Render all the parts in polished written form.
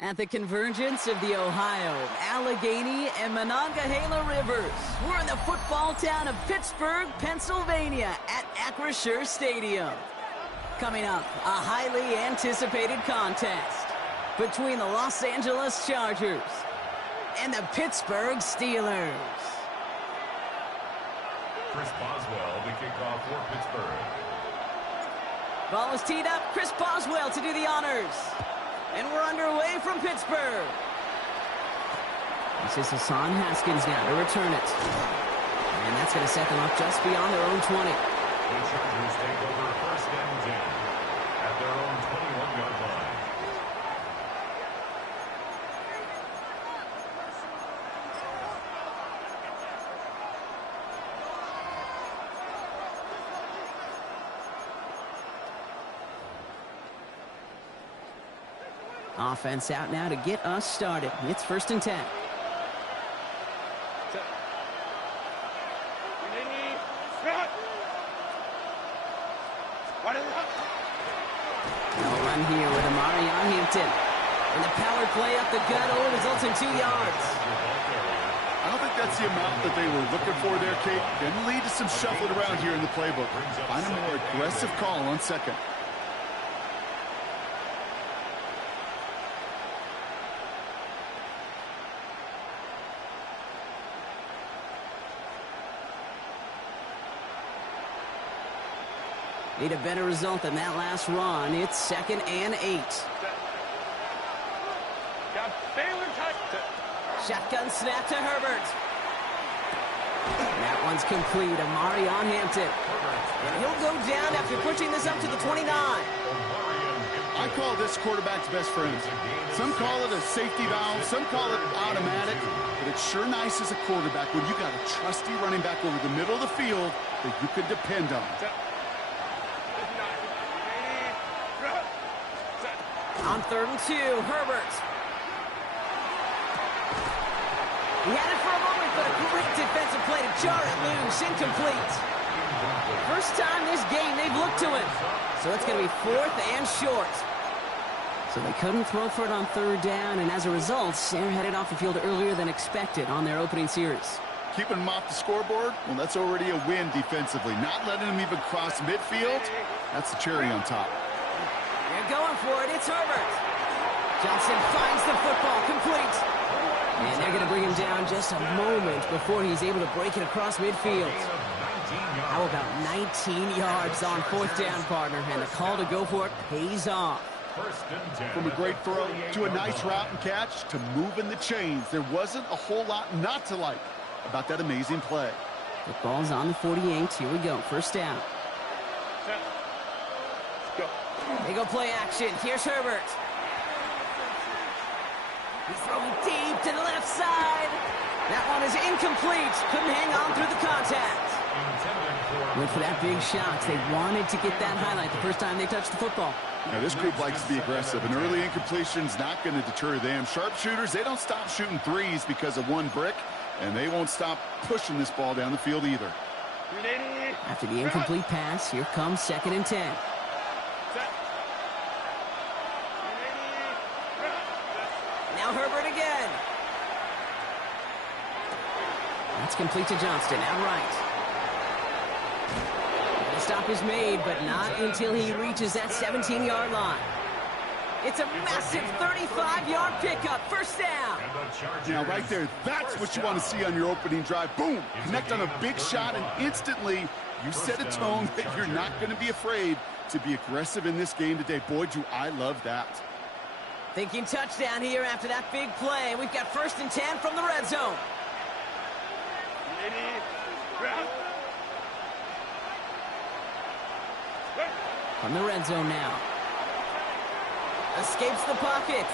At the convergence of the Ohio, Allegheny, and Monongahela Rivers, we're in the football town of Pittsburgh, Pennsylvania at Acrisure Stadium. Coming up, a highly anticipated contest between the Los Angeles Chargers and the Pittsburgh Steelers. Chris Boswell, the kickoff for Pittsburgh. Ball is teed up. Chris Boswell to do the honors. And we're underway from Pittsburgh. This is Hassan Haskins now to return it. And that's going to set them up just beyond their own 20. The Chargers take over first and 10 at their own 21-yard line. Offense out now to get us started. It's first and 10. No run here with Amari Hampton. And the power play up the gut only results in 2 yards. I don't think that's the amount that they were looking for there, Kate. Didn't lead to some shuffling around here in the playbook. Find a more aggressive call on second. Need a better result than that last run. It's second and 8. Shotgun snap to Herbert. That one's complete. Amari Hampton. And he'll go down after pushing this up to the 29. I call this quarterback's best friend. Some call it a safety valve, some call it automatic, but it's sure nice as a quarterback when you got a trusty running back over the middle of the field that you can depend on. On 3rd and 2, Herbert. He had it for a moment, but a great defensive play to jar it loose. Incomplete. First time this game they've looked to him. So it's going to be 4th and short. So they couldn't throw for it on 3rd down, and as a result, they're headed off the field earlier than expected on their opening series. Keeping them off the scoreboard, well, that's already a win defensively. Not letting them even cross midfield, that's the cherry on top. They're going for it. It's Herbert. Johnson finds the football complete. And they're going to bring him down just a moment before he's able to break it across midfield. How about 19 yards on 4th down, partner? And the call to go for it pays off. From a great throw to a nice route and catch to moving the chains, there wasn't a whole lot not to like about that amazing play. The ball's on the 48. Here we go. First down. They go play action. Here's Herbert. He's throwing deep to the left side. That one is incomplete. Couldn't hang on through the contact. Went for that big shot. They wanted to get that highlight the first time they touched the football. Now, this group likes to be aggressive. An early incompletion's not going to deter them. Sharpshooters, they don't stop shooting threes because of one brick, and they won't stop pushing this ball down the field either. After the incomplete pass, here comes 2nd and 10. Now Herbert again. That's complete to Johnston, outright. The stop is made, but not until he reaches that 17-yard line. It's a massive 35-yard pickup, first down. Now, right there, that's what you want to see on your opening drive. Boom! Connect on a big shot, and instantly you set a tone that you're not going to be afraid to be aggressive in this game today. Boy, do I love that. Thinking touchdown here after that big play. We've got 1st and 10 from the red zone. From the red zone now. Escapes the pocket.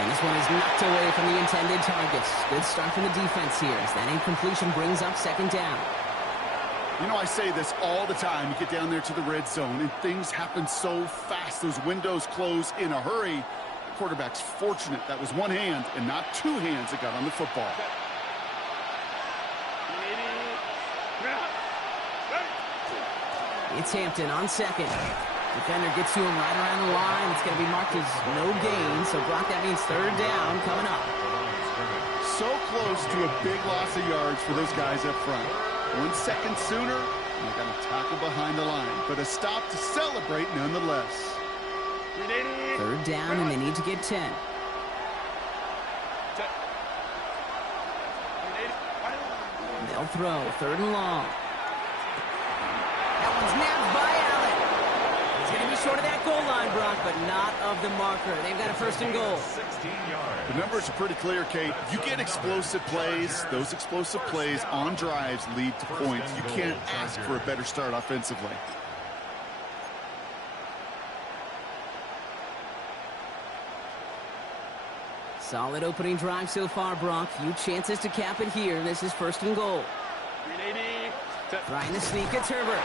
And this one is knocked away from the intended targets. Good start from the defense here as that incompletion brings up 2nd down. You know, I say this all the time. You get down there to the red zone, and things happen so fast. Those windows close in a hurry. The quarterback's fortunate that was one hand and not 2 hands that got on the football. It's Hampton on 2nd. Defender gets to him right around the line. It's going to be marked as no gain. So, Brock, that means third down coming up. So close to a big loss of yards for those guys up front. 1 second sooner, and they got to tackle behind the line. But a stop to celebrate nonetheless. Third down, and they need to get 10. They'll throw. Third and long. That one's nabbed by Allen. It's going to be short of that goal line, Brock, but not of the marker. They've got a first and goal. 16 yards. The numbers are pretty clear, Kate. You get explosive plays. Those explosive plays on drives lead to points. You can't ask for a better start offensively. Solid opening drive so far, Brock. Few chances to cap it here. This is first and goal. Trying to sneak, it's Herbert.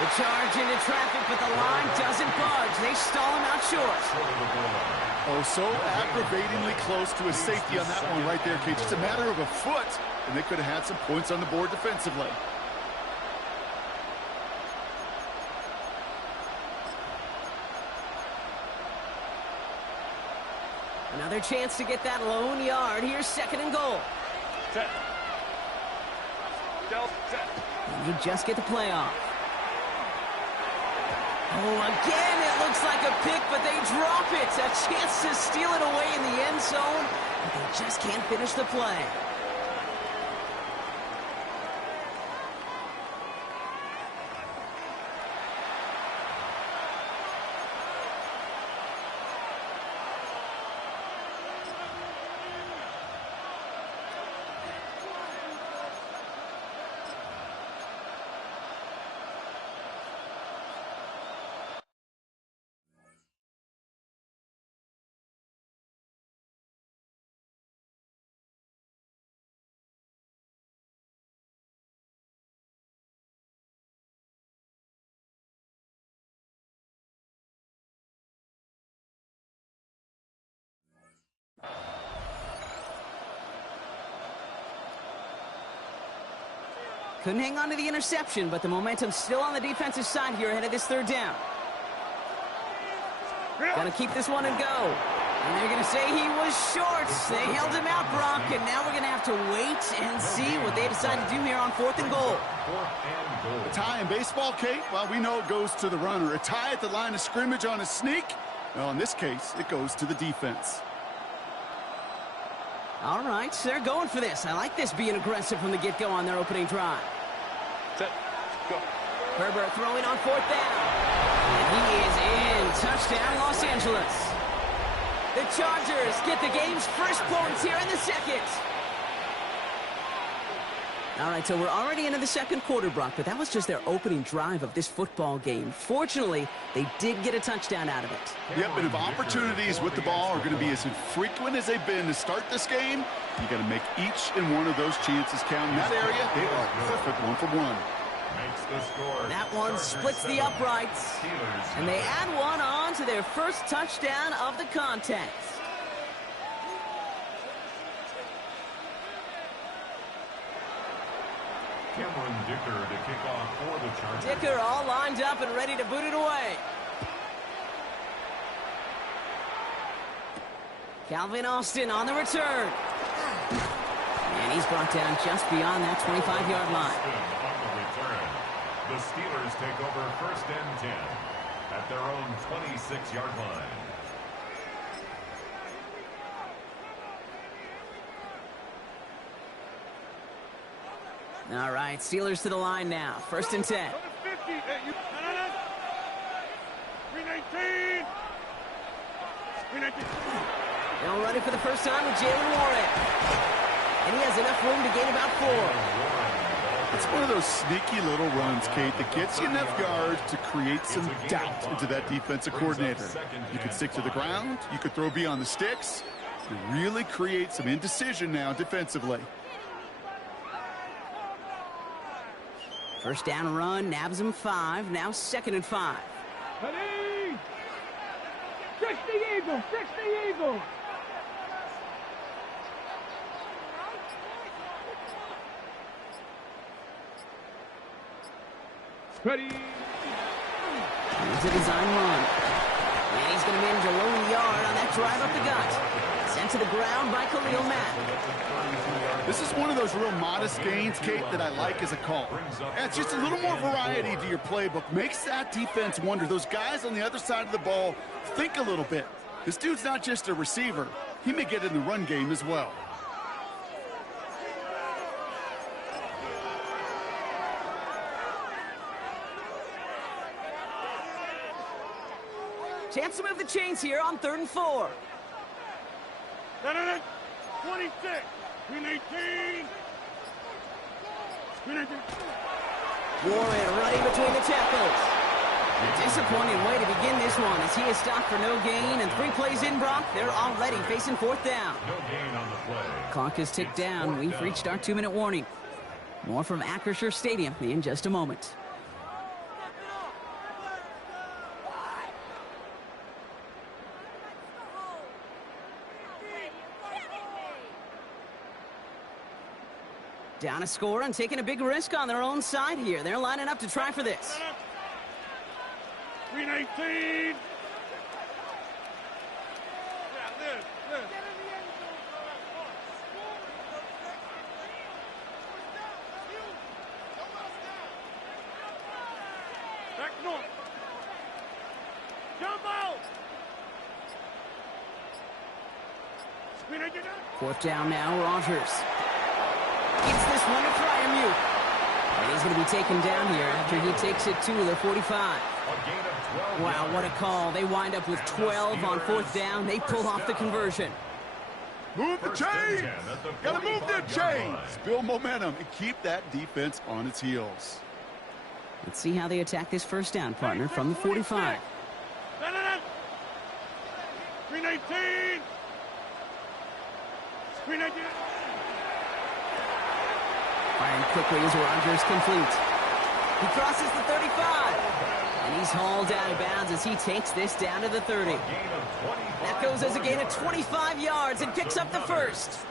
The charge into traffic, but the line doesn't budge. They stall him out short. Oh, so aggravatingly close to a safety on that one right there, Kate. Just a matter of a foot, and they could have had some points on the board defensively. Another chance to get that lone yard. Here's second and goal. And you just get the playoff. Oh, again, it looks like a pick, but they drop it. A chance to steal it away in the end zone, but they just can't finish the play. Couldn't hang on to the interception, but the momentum's still on the defensive side here ahead of this third down. Got to keep this one and go. And they're going to say he was short. They held him out, Brock, and now we're going to have to wait and see what they decide to do here on fourth and goal. A tie in baseball, Kate? Well, we know it goes to the runner. A tie at the line of scrimmage on a sneak? Well, in this case, it goes to the defense. All right, they're going for this. I like this being aggressive from the get-go on their opening drive. Set, go. Herbert throwing on fourth down. And he is in. Touchdown, Los Angeles. The Chargers get the game's first points here in the second. All right, so we're already into the second quarter, Brock, but that was just their opening drive of this football game. Fortunately, they did get a touchdown out of it. Yep, and if opportunities with the ball are going to be as infrequent as they've been to start this game, you got to make each and one of those chances count. In that area, they are perfect one-for-one. That one splits the uprights, and they add one on to their first touchdown of the contest. Cameron Dicker to kick off for the Chargers. Dicker all lined up and ready to boot it away. Calvin Austin on the return. And he's brought down just beyond that 25-yard line. On the return, the Steelers take over first and 10 at their own 26-yard line. All right, Steelers to the line now. First and 10. 319. They'll run it for the first time with Jalen Warren. And he has enough room to gain about 4. It's one of those sneaky little runs, Kate, that gets you enough yards to create some doubt into that defensive coordinator. You could stick to the ground. You could throw beyond the sticks. You really create some indecision now defensively. First down run, nabs him 5. Now second and 5. Ready? 60 Eagles, 60 Eagles. Ready? Here's a design run. And he's going to manage a low yard on that drive up the gut. Sent to the ground by Khalil Mack. This is one of those real modest gains, Kate, that I like as a call. It's just a little more variety to your playbook. Makes that defense wonder. Those guys on the other side of the ball think a little bit. This dude's not just a receiver. He may get in the run game as well. Chance to move the chains here on 3rd and 4. 26. Win 18. Win 18. Warren running between the tackles. A disappointing way to begin this one as he is stopped for no gain, and 3 plays in, Brock. They're already facing 4th down. No gain on the play. Clock is ticked down. We've reached our 2-minute warning. More from Acrisure Stadium in just a moment. Down a score and taking a big risk on their own side here. They're lining up to try for this. Win 18. Back north. Jump out. Win 18. 4th down now, Rogers. Gets this one to Fryermuth. And he's going to be taken down here after he takes it to the 45. Wow, what a call. They wind up with 12 on 4th down. They pull off the conversion. Move the chains! Gotta move the chains! Build momentum and keep that defense on its heels. Let's see how they attack this 1st down, partner, from the 45. Win 18. Win 18. Firing quickly as Rogers complete. He crosses the 35. And he's hauled out of bounds as he takes this down to the 30. That goes as a gain of 25 yards and picks up the 1st.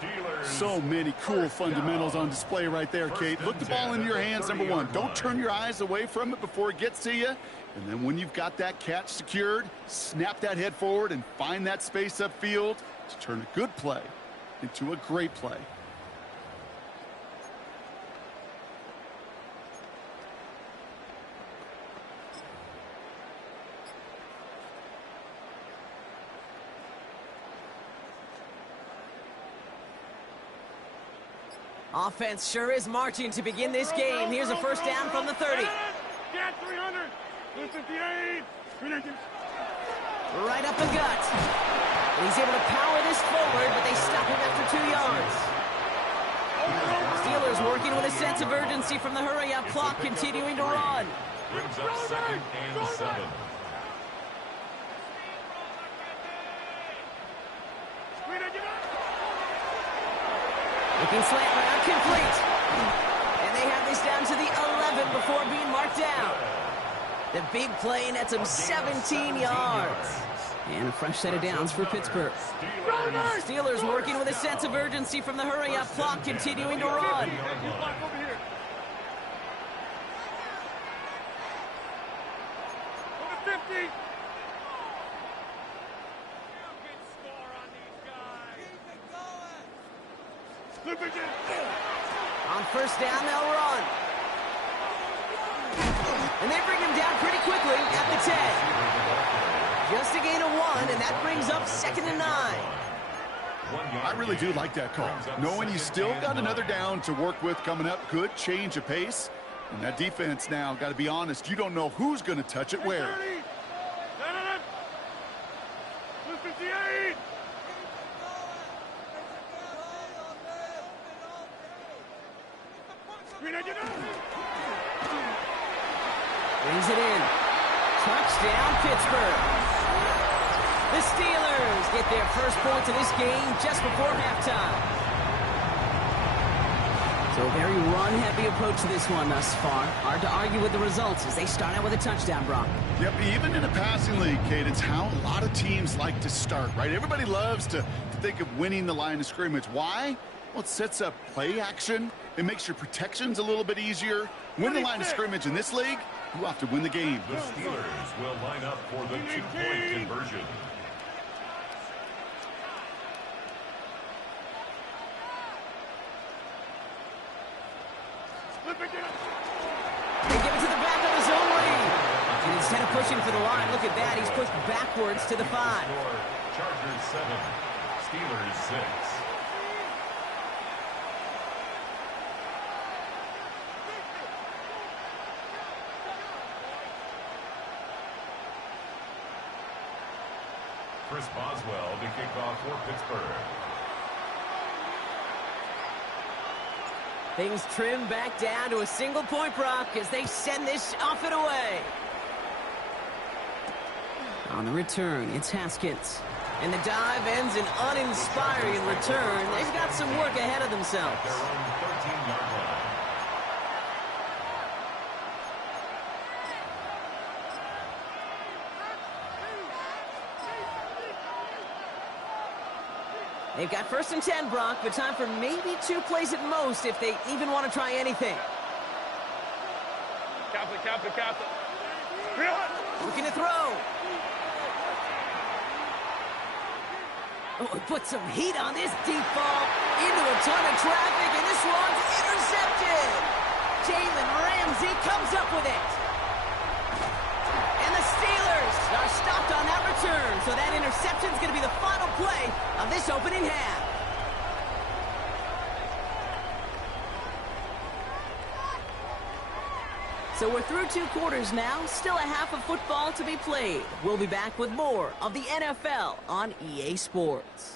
So many cool fundamentals on display right there, Kate. Look the ball into your hands, number 1. Don't turn your eyes away from it before it gets to you. And then when you've got that catch secured, snap that head forward and find that space upfield to turn a good play into a great play. Offense sure is marching to begin this game. Here's a 1st down from the 30. Get 300. 58. Right up the gut. And he's able to power this forward, but they stop him after 2 yards. Steelers working with a sense of urgency from the hurry-up clock, continuing to run. Brings up 2nd and 7. Looking slant route, complete. And they have this down to the 11 before being marked down. The big play nets him 17 yards. And a fresh set of downs for Pittsburgh. Steelers working with a sense of urgency from the hurry-up clock, continuing to run. On 1st down, they'll run. And they bring him down pretty quickly at the 10. Just a gain of 1, and that brings up 2nd and 9. I really do like that call. Knowing you still got another down to work with coming up, good change of pace. And that defense now, got to be honest, you don't know who's going to touch it where. Brings it in. Touchdown, Pittsburgh. The Steelers get their first points of this game just before halftime. So a very run-heavy approach to this one thus far. Hard to argue with the results as they start out with a touchdown, Brock. Yep, even in a passing league, Kate, it's how a lot of teams like to start, right? Everybody loves to think of winning the line of scrimmage. Why? Well, it sets up play action. It makes your protections a little bit easier. Win the line of scrimmage in this league, you have to win the game. The Steelers will line up for the two-point conversion. They give it to the back of his own lead. And instead of pushing for the line, look at that. He's pushed backwards to the 5. Chargers 7, Steelers 6. Chris Boswell to kick off for Pittsburgh. Things trim back down to a single point, Brock, as they send this off and away. On the return, it's Haskins. And the dive ends in uninspiring return. They've got some work ahead of themselves. Their own 13-yard line. They've got 1st and 10, Brock, but time for maybe 2 plays at most if they even want to try anything. Captain. Looking to throw. Oh, put some heat on this deep ball into a ton of traffic, and this one's intercepted. Jalen Ramsey comes up with it. And the Steelers are stopped on that return, so that interception is going to be the final play of this opening half. So we're through 2 quarters now, still a half of football to be played. We'll be back with more of the NFL on EA Sports.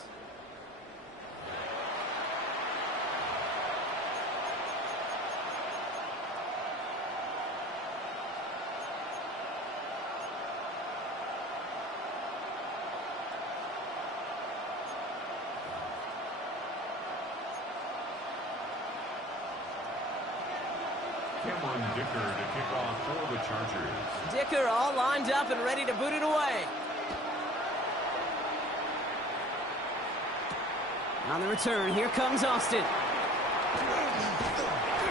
Cameron Dicker to kick off for the Chargers. Dicker all lined up and ready to boot it away. On the return, here comes Austin.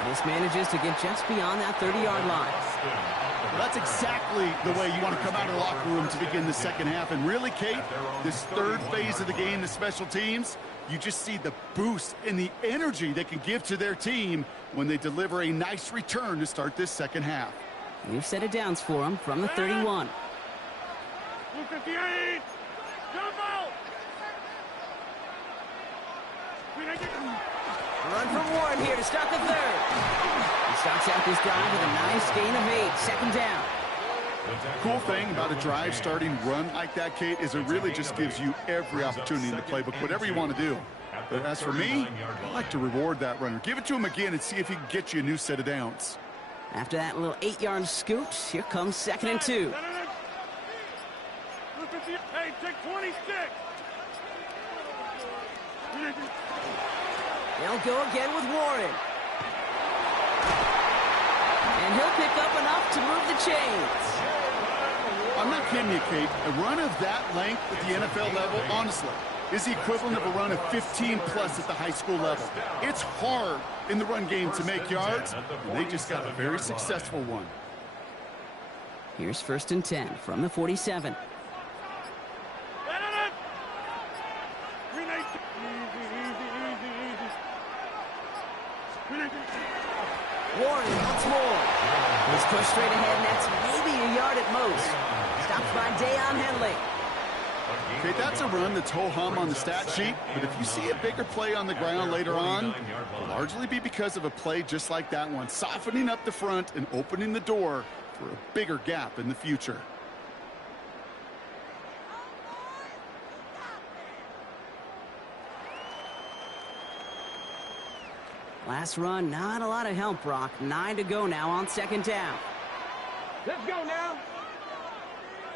This manages to get just beyond that 30-yard line. Well, that's exactly the way you want to come out of the locker room to begin the second half. And really, Kate, this third phase of the game, the special teams, you just see the boost and the energy they can give to their team when they deliver a nice return to start this second half. We've set it down for them from the 31. 258. Jump out. Run from Warren here to start the third. He starts out this drive with a nice gain of 8. Second down. Cool thing about a drive starting run like that, Kate, is it really just gives you every opportunity in the playbook, whatever you want to do. But as for me, I like to reward that runner. Give it to him again and see if he can get you a new set of downs. After that little 8-yard scoot, here comes 2nd and 2. Hey, take 26. They'll go again with Warren. And he'll pick up enough to move the chains. I'm not kidding you, Kate. A run of that length at the NFL level, honestly, is the equivalent of a run of 15-plus at the high school level. It's hard in the run game to make yards, and they just got a very successful one. Here's 1st and 10 from the 47. Warren once more. He's pushed straight ahead, and that's maybe a yard at most. Stopped by Deion Henley. Okay, that's a run that's ho-hum on the stat sheet, but if you see a bigger play on the ground later on, it'll largely be because of a play just like that one, softening up the front and opening the door for a bigger gap in the future. Last run, not a lot of help, Brock. 9 to go now on 2nd down. Let's go now.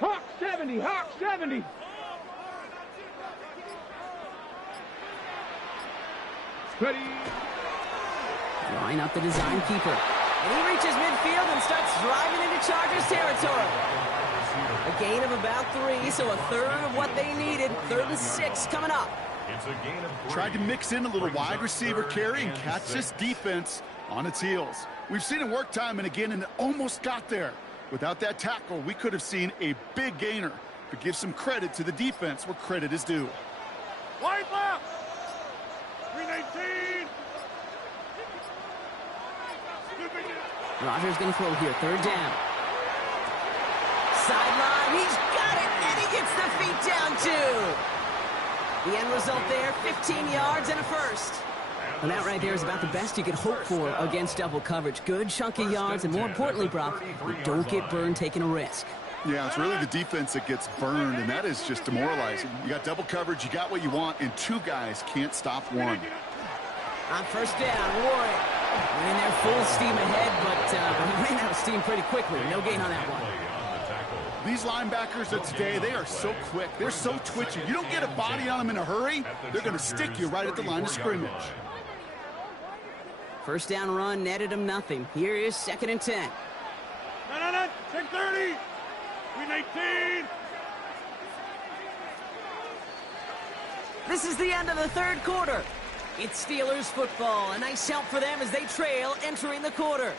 Hawk 70, Hawk 70. Ready. Drawing up the design keeper. And he reaches midfield and starts driving into Chargers territory. A gain of about 3, so a third of what they needed. 3rd and 6 coming up. It's a gain of 3. Tried to mix in a little wide receiver carry and catch this defense on its heels. We've seen it work time and again, and it almost got there. Without that tackle, we could have seen a big gainer. But give some credit to the defense where credit is due. Wide left. 319. Rodgers going to throw here. 3rd down. Sideline. He's got it, and he gets the feet down, too. The end result there, 15 yards and a first. And that right there is about the best you could hope for against double coverage. Good chunky yards, and more importantly, Brock, you don't get burned taking a risk. Yeah, it's really the defense that gets burned, and that is just demoralizing. You got double coverage, you got what you want, and 2 guys can't stop one. On 1st down, Warren ran there full steam ahead, but he ran out of steam pretty quickly. No gain on that one. These linebackers of today, they are so quick. They're so twitchy. You don't get a body on them in a hurry, they're going to stick you right at the line of scrimmage. 1st down run netted him nothing. Here is 2nd and 10. No. 10-30. 319. This is the end of the 3rd quarter. It's Steelers football. A nice help for them as they trail entering the quarter.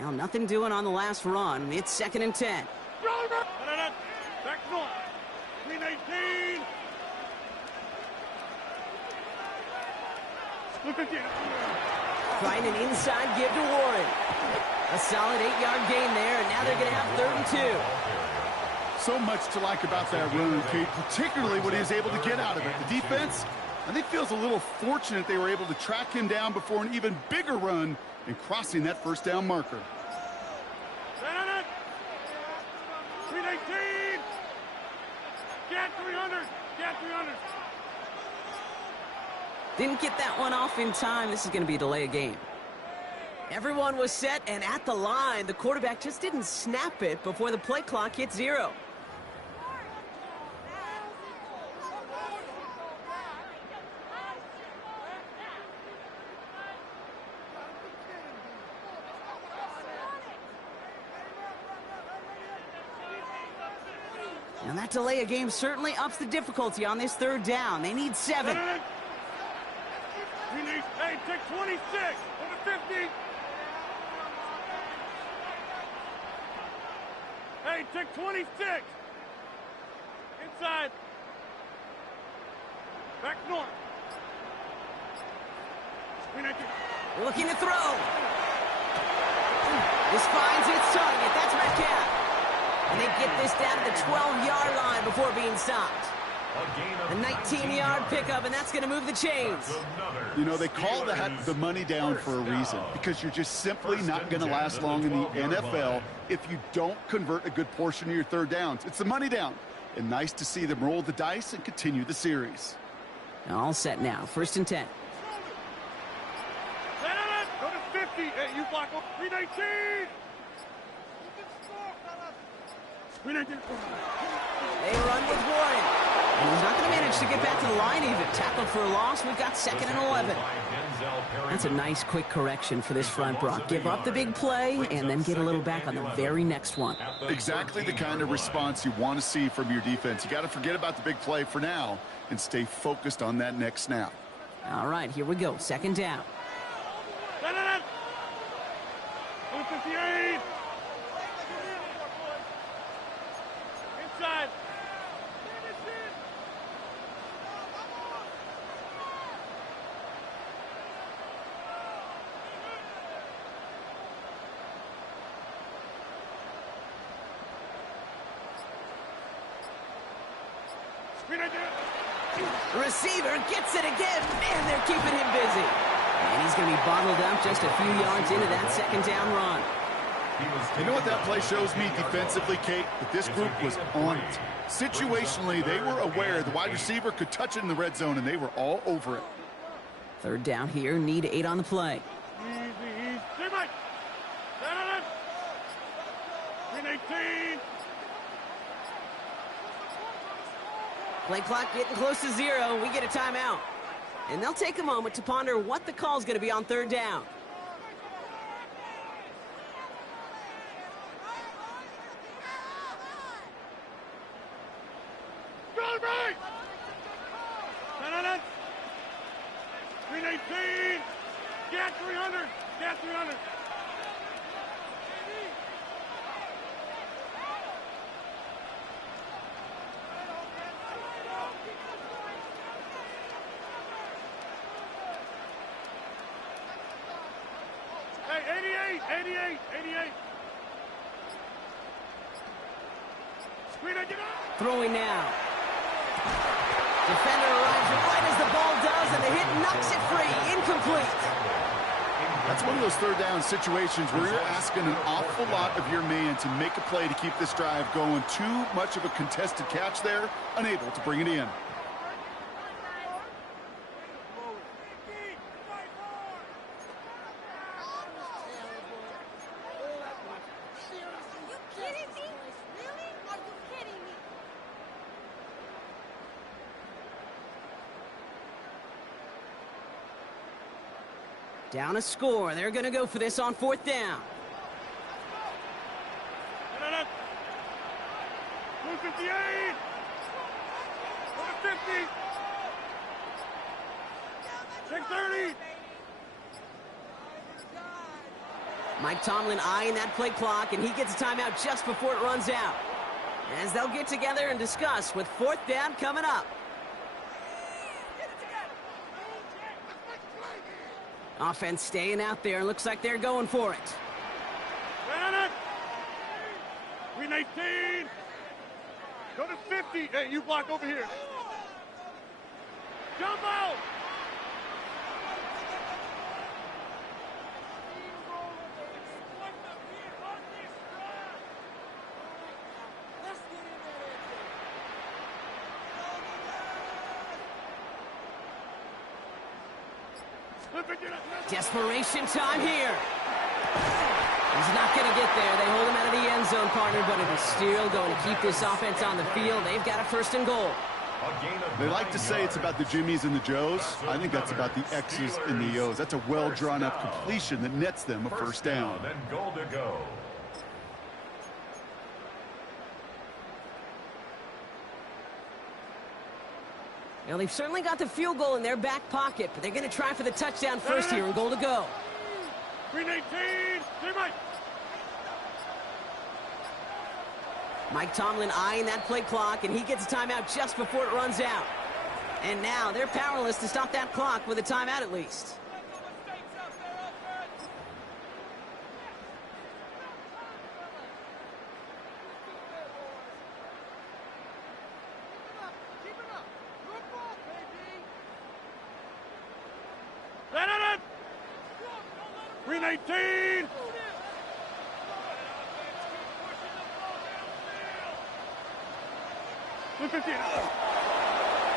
Well, nothing doing on the last run. It's 2nd and 10. Back north. 319. Trying an inside give to Warren. A solid 8-yard gain there, and now they're going to have 3rd and 2. So much to like about that run, Kate, particularly what he was able to get out of it. The defense, I think, feels a little fortunate they were able to track him down before an even bigger run and crossing that 1st down marker. 319. Get 300. Get 300. Didn't get that one off in time. This is going to be a delay of game. Everyone was set and at the line. The quarterback just didn't snap it before the play clock hit 0. And that delay of game certainly ups the difficulty on this 3rd down. They need 7. We need, hey, take 26 on the 50. Hey, take 26. Inside. Back north. 319. Looking to throw. This finds its target. That's Metcalf. And they get this down to the 12-yard line before being stopped. A 19-yard pickup, and that's going to move the chains. You know, they call that the money down for a reason, because you're just simply not going to last long in the NFL if you don't convert a good portion of your 3rd downs. It's the money down. And nice to see them roll the dice and continue the series. All set now. 1st and 10. Go to 50. Hey, you block up. 319. 319. They run with Warren. And he's not going to manage to get back to the line even. Tackled for a loss. We've got 2nd and 11. That's a nice quick correction for this front, Brock. Give up the big play and then get a little back on the very next one. Exactly the kind of response you want to see from your defense. You got to forget about the big play for now and stay focused on that next snap. All right, here we go. 2nd down. 58. Inside. Receiver gets it again. Man, they're keeping him busy. And he's going to be bottled up just a few yards into that 2nd down run. You know what that play shows me defensively, Kate? That this group was on it. Situationally, they were aware the wide receiver could touch it in the red zone, and they were all over it. 3rd down here. Need 8 on the play. Easy. Stay right. Play clock getting close to 0. We get a timeout. And they'll take a moment to ponder what the call's going to be on third down. Go right! 318! Get 300! Get 300! Hey, 88! 88! Throwing now. Defender arrives right as the ball does, and the hit knocks it free. Incomplete. That's one of those third down situations where you're asking an awful lot of your man to make a play to keep this drive going. Too much of a contested catch there, unable to bring it in. Down a score. They're going to go for this on fourth down. 258! 50! 630! Mike Tomlin eyeing that play clock, and he gets a timeout just before it runs out. As they'll get together and discuss with fourth down coming up. Offense staying out there. Looks like they're going for it. 319! Go to 50! Hey, you block over here. Jump out! Desperation time here. He's not going to get there. They hold him out of the end zone, partner, but it is still going to keep this offense on the field. They've got a first and goal. They like to say it's about the Jimmies and the Joes. I think that's about the X's and the O's. That's a well-drawn-up completion that nets them a first down. And goal to go. Now, they've certainly got the field goal in their back pocket, but they're going to try for the touchdown first here and goal to go. 319! Mike! Mike Tomlin eyeing that play clock, and he gets a timeout just before it runs out. And now they're powerless to stop that clock with a timeout at least.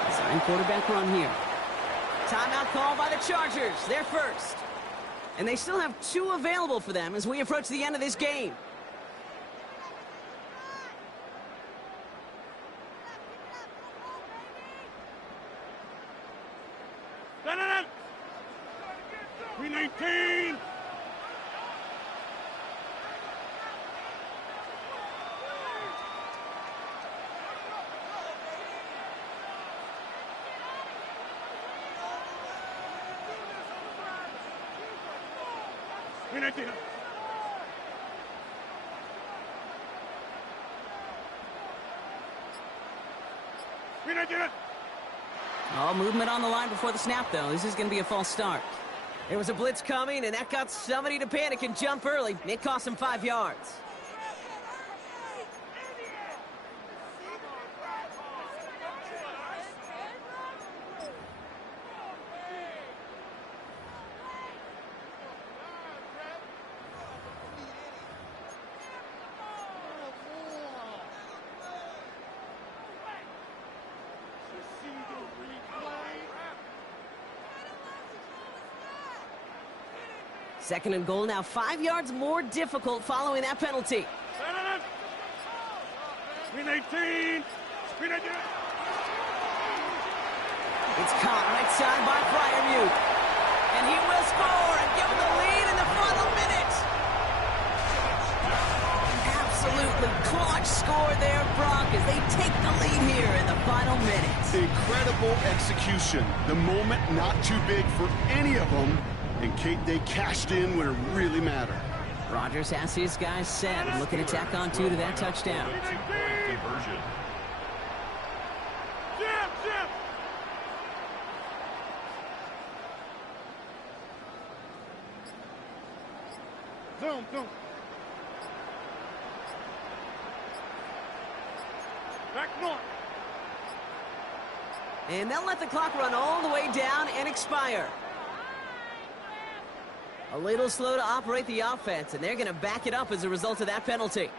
Design quarterback run here. Timeout call by the Chargers. They're first. And they still have 2 available for them as we approach the end of this game. No. 319! Oh, movement on the line before the snap, though. This is going to be a false start. There was a blitz coming, and that got somebody to panic and jump early. It cost them 5 yards. Second and goal now, 5 yards more difficult following that penalty. Green 18. Green 18. It's caught right side by Fryermuth. And he will score and give them the lead in the final minute. Absolutely clutch score there, Brock, as they take the lead here in the final minutes. Incredible execution. The moment not too big for any of them. And Kate, they cashed in when it really mattered. Rogers has his guys set and looking to tack on two to that touchdown. Two-point conversion. Jim! Zoom. Back north. And they'll let the clock run all the way down and expire. A little slow to operate the offense, and they're going to back it up as a result of that penalty.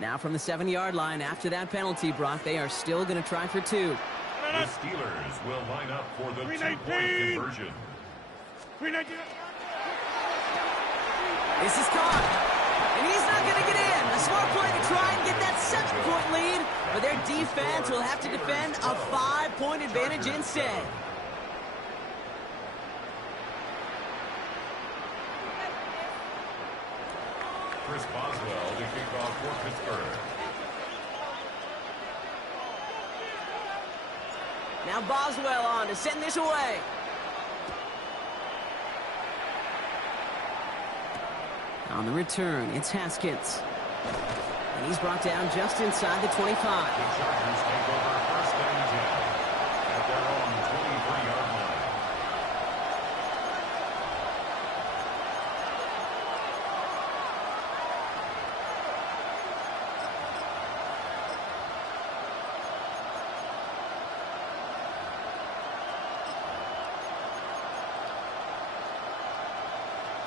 Now from the 7-yard line after that penalty, Brock, they are still going to try for two. The Steelers will line up for the Green two-point 18. conversion. Green 18. This is caught, and he's not going to get in. A smart play to try and get that 7-point lead, but their defense will have to defend a 5-point advantage instead. Chris Boswell to kick off for Pittsburgh. Now Boswell on to send this away. On the return, it's Haskins. And he's brought down just inside the 25. The Chargers take over first and 10 at their own 23-yard line.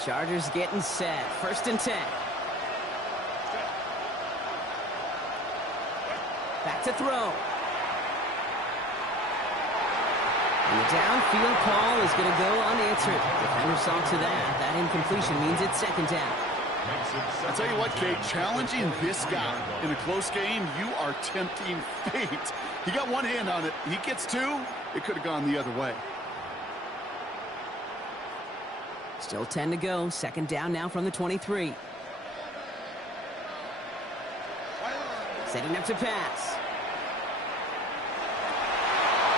Chargers getting set. First and 10. Back to throw. And the downfield call is going to go unanswered. Defender saw to that. That incompletion means it's second down. I'll tell you what, Kate, challenging this guy in a close game, you are tempting fate. He got one hand on it. He gets two. It could have gone the other way. Still 10 to go. Second down now from the 23. Setting up to pass.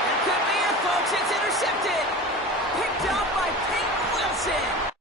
That could be it, folks. It's intercepted. Picked up by Peyton Wilson.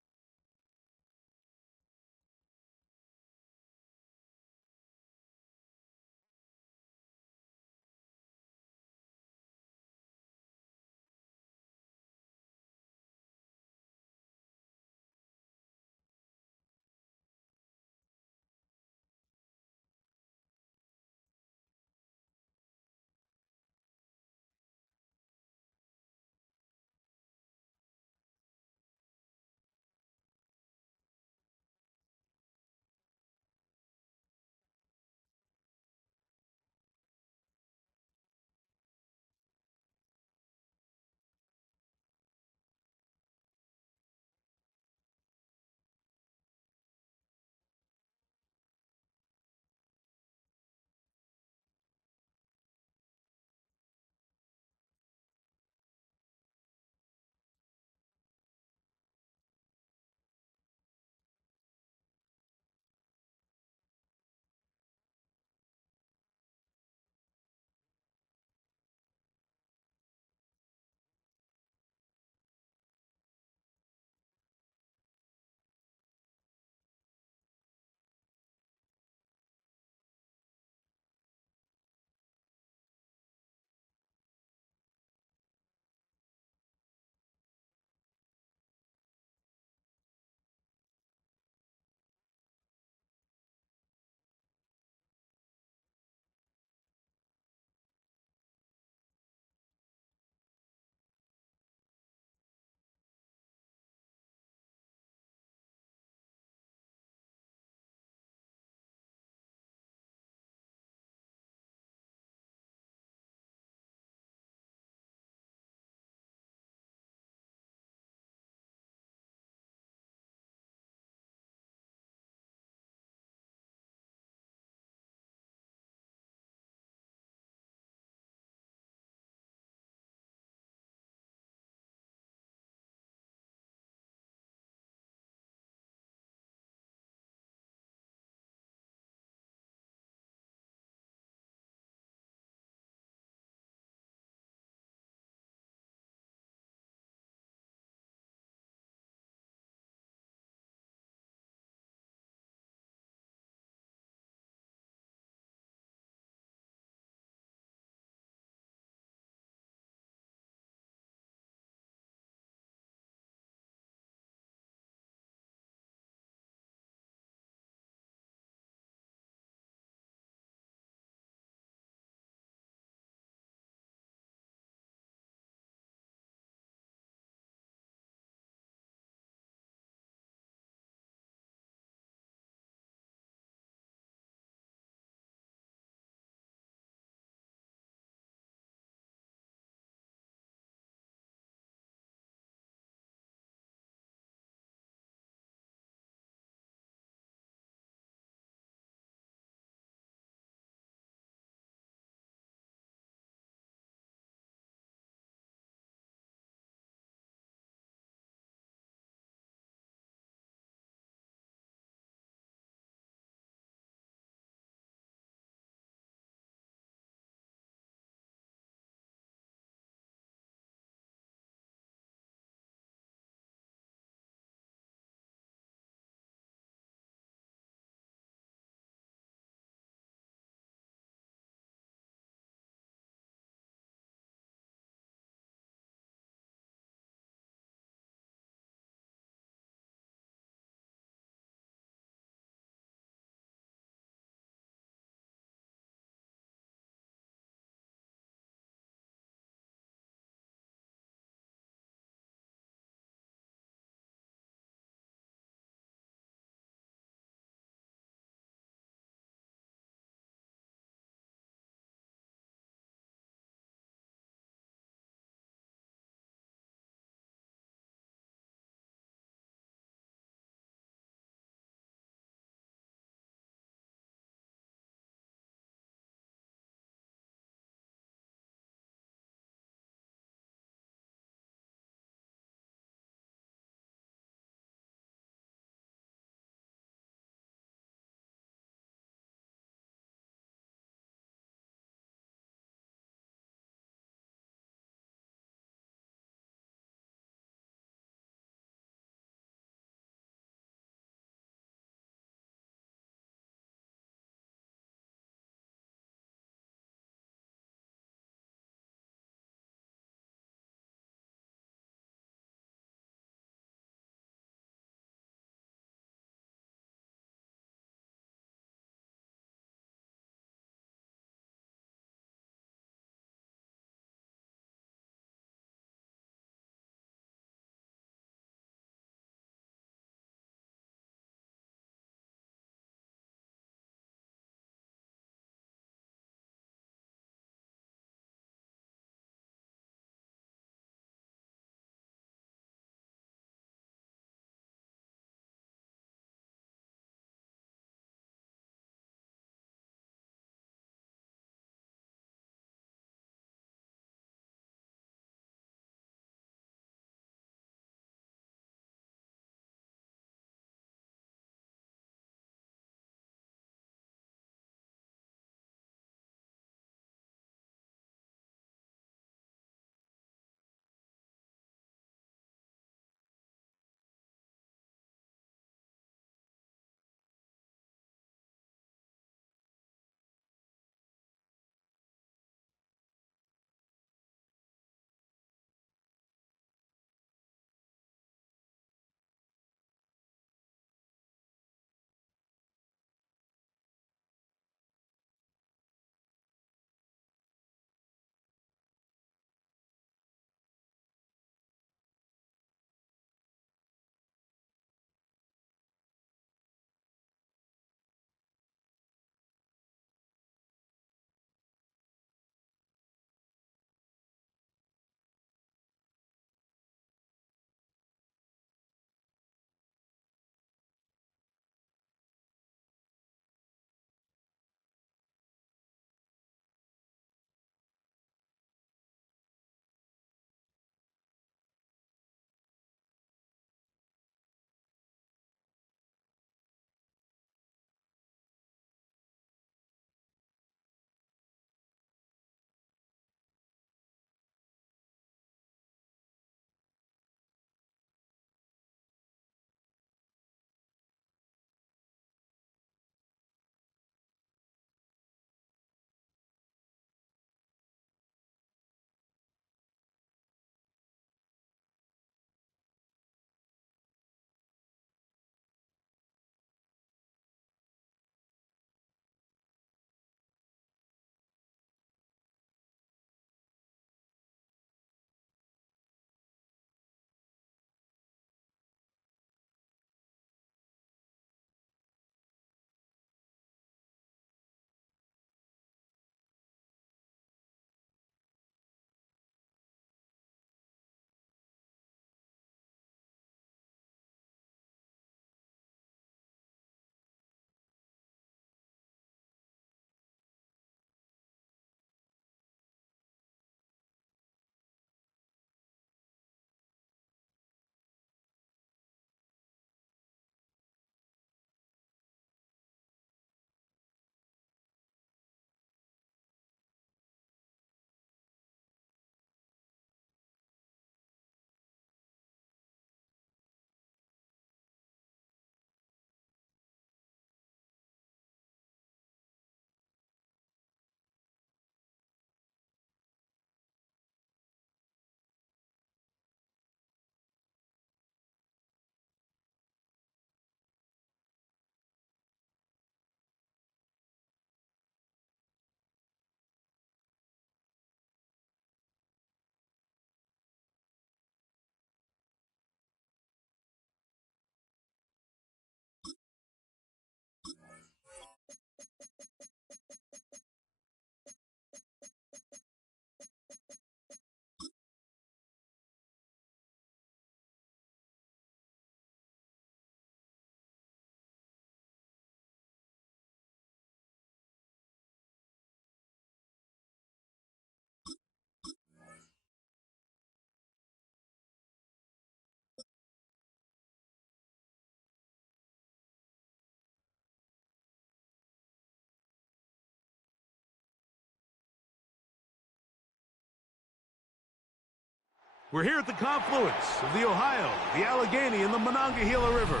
We're here at the confluence of the Ohio, the Allegheny, and the Monongahela Rivers,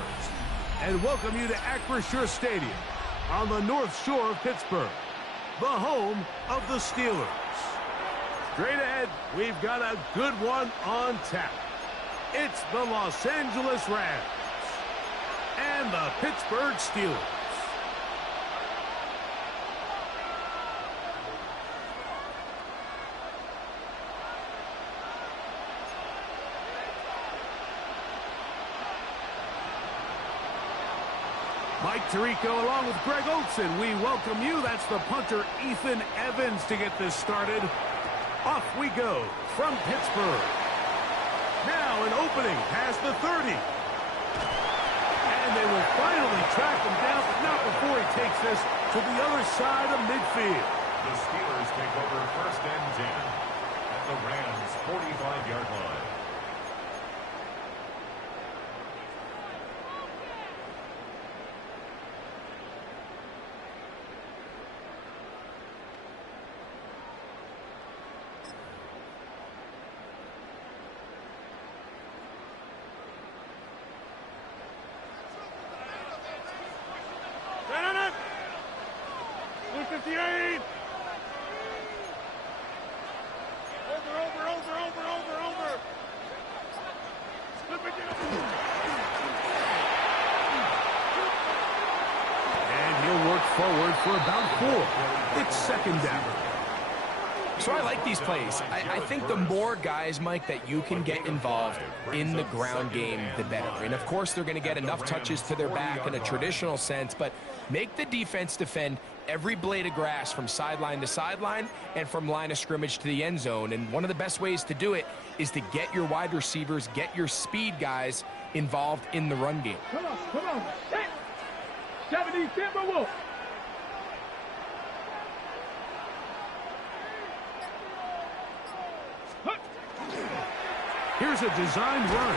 and welcome you to Acrisure Stadium on the North Shore of Pittsburgh, the home of the Steelers. Straight ahead, we've got a good one on tap. It's the Los Angeles Rams and the Pittsburgh Steelers. Mike Tirico along with Greg Olson. We welcome you. That's the punter, Ethan Evans, to get this started. Off we go from Pittsburgh. Now an opening past the 30. And they will finally track him down, but not before he takes this to the other side of midfield. The Steelers take over first and 10 at the Rams' 45-yard line. Forward for about 4. It's second down. So I like these plays. I think the more guys, Mike, that you can get involved in the ground game, the better. And, of course, they're going to get enough touches to their back in a traditional sense, but make the defense defend every blade of grass from sideline to sideline and from line of scrimmage to the end zone. And one of the best ways to do it is to get your wide receivers, get your speed guys involved in the run game. Come on. 70 Timberwolves. Here's a designed run.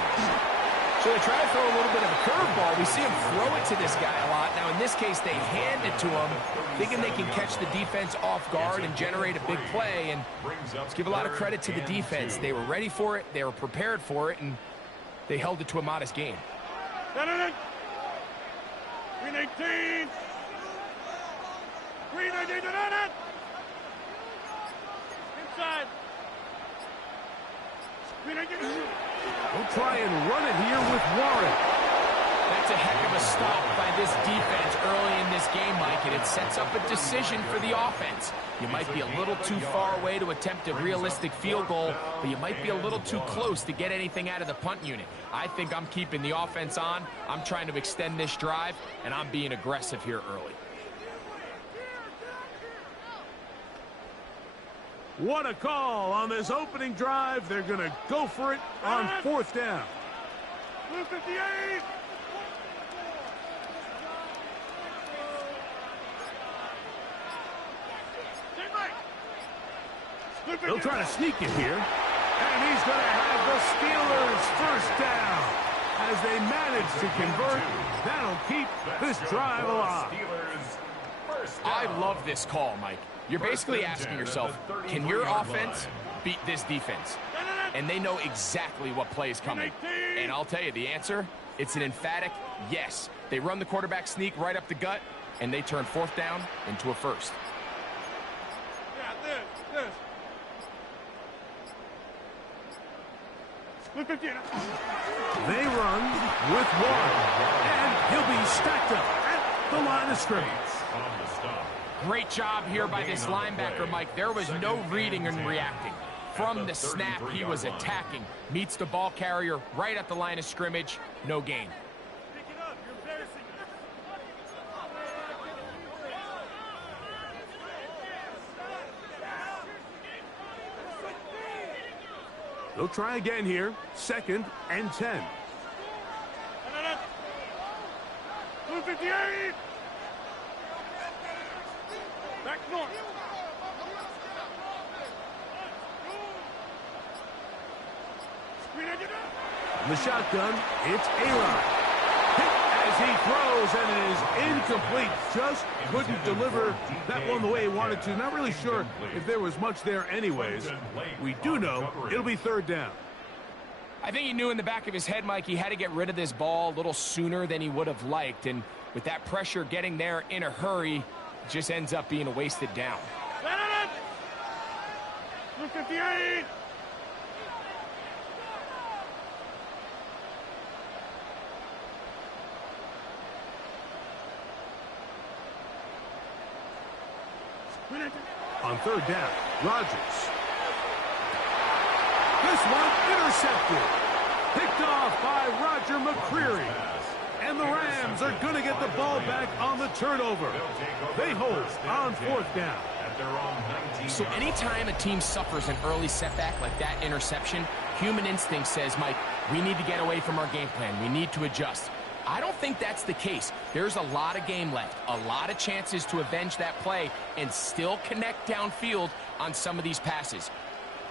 So they try to throw a little bit of a curveball. We see him throw it to this guy a lot. Now, in this case, they hand it to him, thinking they can catch the defense off guard and generate a big play. And let's give a lot of credit to the defense. They were ready for it, they were prepared for it, and they held it to a modest game. Green 18. Green 18. Inside. We'll try and run it here with Warren. That's a heck of a stop by this defense early in this game, Mike, and it sets up a decision for the offense. You might be a little too far away to attempt a realistic field goal, but you might be a little too close to get anything out of the punt unit. I think I'm keeping the offense on. I'm trying to extend this drive, and I'm being aggressive here early. What a call on this opening drive. They're going to go for it on fourth down. Blue 58. They'll try to sneak it here. And he's going to have the Steelers first down. As they manage to convert, that'll keep this drive alive. I love this call, Mike. You're basically asking yourself, can your offense beat this defense? And they know exactly what play is coming. And I'll tell you the answer, it's an emphatic yes. They run the quarterback sneak right up the gut, and they turn fourth down into a first. Yeah, this. They run with one, and he'll be stacked up at the line of scrimmage. Great job here by this linebacker, Mike. There was no reading and reacting. From the snap, he was attacking. Meets the ball carrier right at the line of scrimmage. No gain. They'll try again here. Second and 10. Blue 58. Back north. In the shotgun, it's A-Rod. Hit as he throws, and it is incomplete. Just couldn't deliver that one the way he wanted to. Not really sure if there was much there anyways. We do know it'll be third down. I think he knew in the back of his head, Mike, he had to get rid of this ball a little sooner than he would have liked. And with that pressure getting there in a hurry, it just ends up being a wasted down. 258. On third down, Rodgers. This one intercepted. Picked off by Roger McCreary. And the Rams are going to get the ball back on the turnover. They hold on fourth down. So anytime a team suffers an early setback like that interception, human instinct says, Mike, we need to get away from our game plan. We need to adjust. I don't think that's the case. There's a lot of game left, a lot of chances to avenge that play and still connect downfield on some of these passes.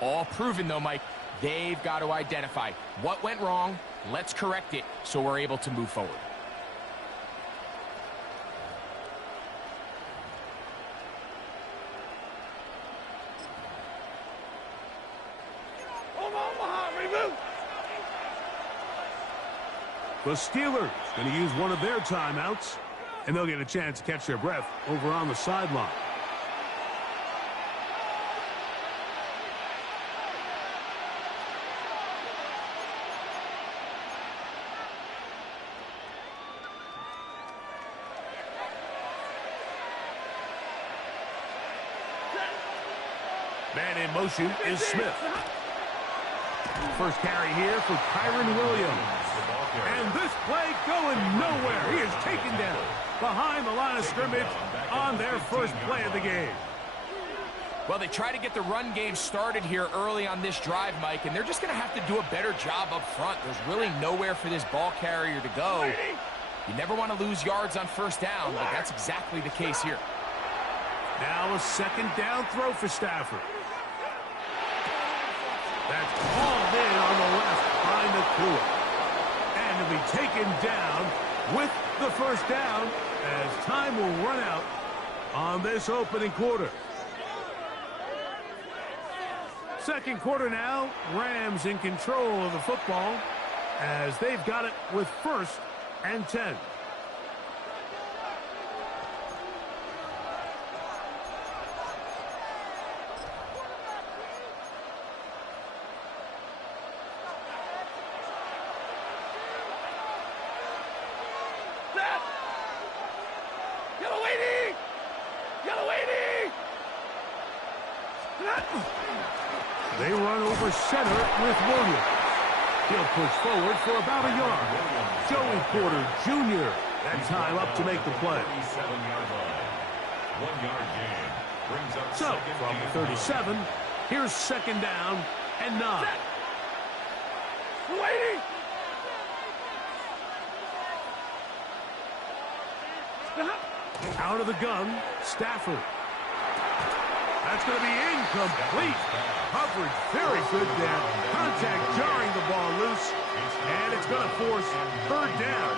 All proven, though, Mike, they've got to identify what went wrong, let's correct it so we're able to move forward. The Steelers going to use one of their timeouts, and they'll get a chance to catch their breath over on the sideline. Man in motion is Smith. First carry here for Kyron Williams. And this play going nowhere. He is taken down behind the line of scrimmage on their first play of the game. Well, they try to get the run game started here early on this drive, Mike, and they're just going to have to do a better job up front. There's really nowhere for this ball carrier to go. You never want to lose yards on first down, but that's exactly the case here. Now a second down throw for Stafford. That's hauled in on the left by Nakua. And to be taken down with the first down as time will run out on this opening quarter. Second quarter now, Rams in control of the football as they've got it with 1st and 10. They run over center with Williams. He'll push forward for about a yard. Joey Porter Jr. that time up to make the play. 1 yard gain. So, from the 37, here's second down and 9. Out of the gun, Stafford. That's going to be incomplete. Coverage very good there. Contact jarring the ball loose. And it's going to force third down.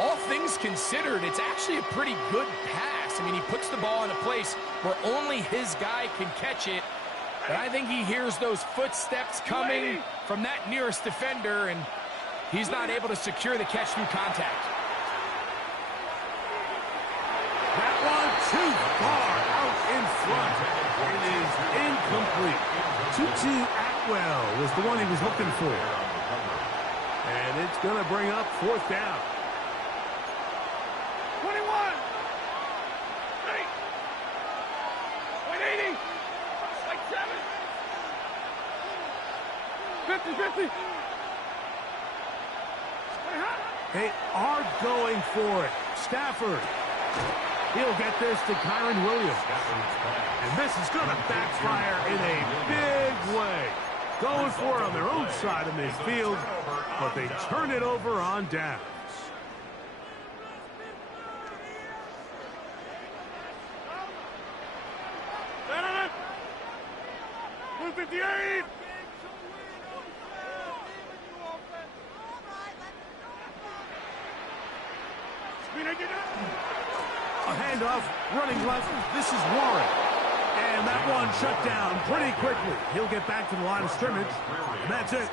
All things considered, it's actually a pretty good pass. I mean, he puts the ball in a place where only his guy can catch it. But I think he hears those footsteps coming from that nearest defender, and he's not able to secure the catch through contact. That one too far out in front. It is incomplete. Tutu Atwell was the one he was looking for. And it's going to bring up 4th down. 21. 80. Like 7. 50. They are going for it. Stafford. He'll get this to Kyron Williams. And this is going to backfire in a big way. Going for it on their own side of midfield, but they turn it over on downs. A handoff, running left. This is Warren. And that one shut down pretty quickly. He'll get back to the line of scrimmage, and that's it.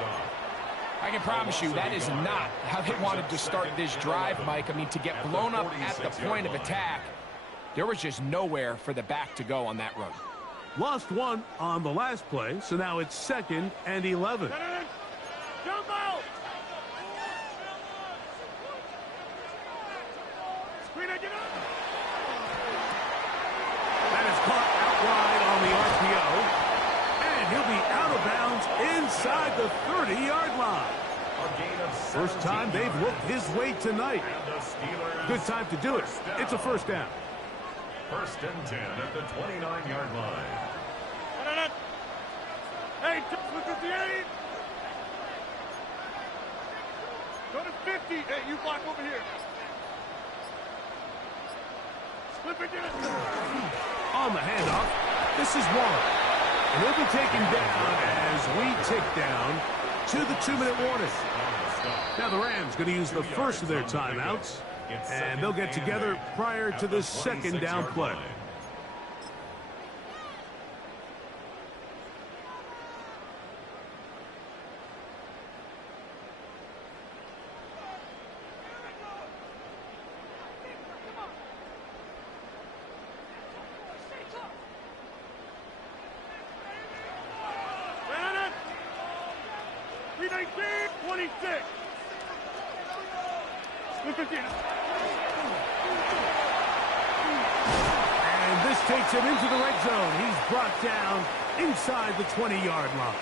I can promise you that is not how they wanted to start this drive, Mike. I mean, to get blown up at the point of attack, there was just nowhere for the back to go on that run. Lost one on the last play, so now it's 2nd and 11. Jump out! Screen it, get up! That is caught out wide on the RPO. And he'll be out of bounds inside the 30-yard line. First time they've looked his way tonight. Good time to do it. It's a first down. 1st and 10 at the 29-yard line. Hey, look at the 8. Go to 50. Hey, you block over here. Slip it, get it. On the handoff, this is Warren. And he'll be taken down as we tick down to the 2-minute warning. Now the Rams going to use the first of their timeouts, and they'll get together prior to the 2nd down play. And this takes him into the red zone. He's brought down inside the 20-yard line.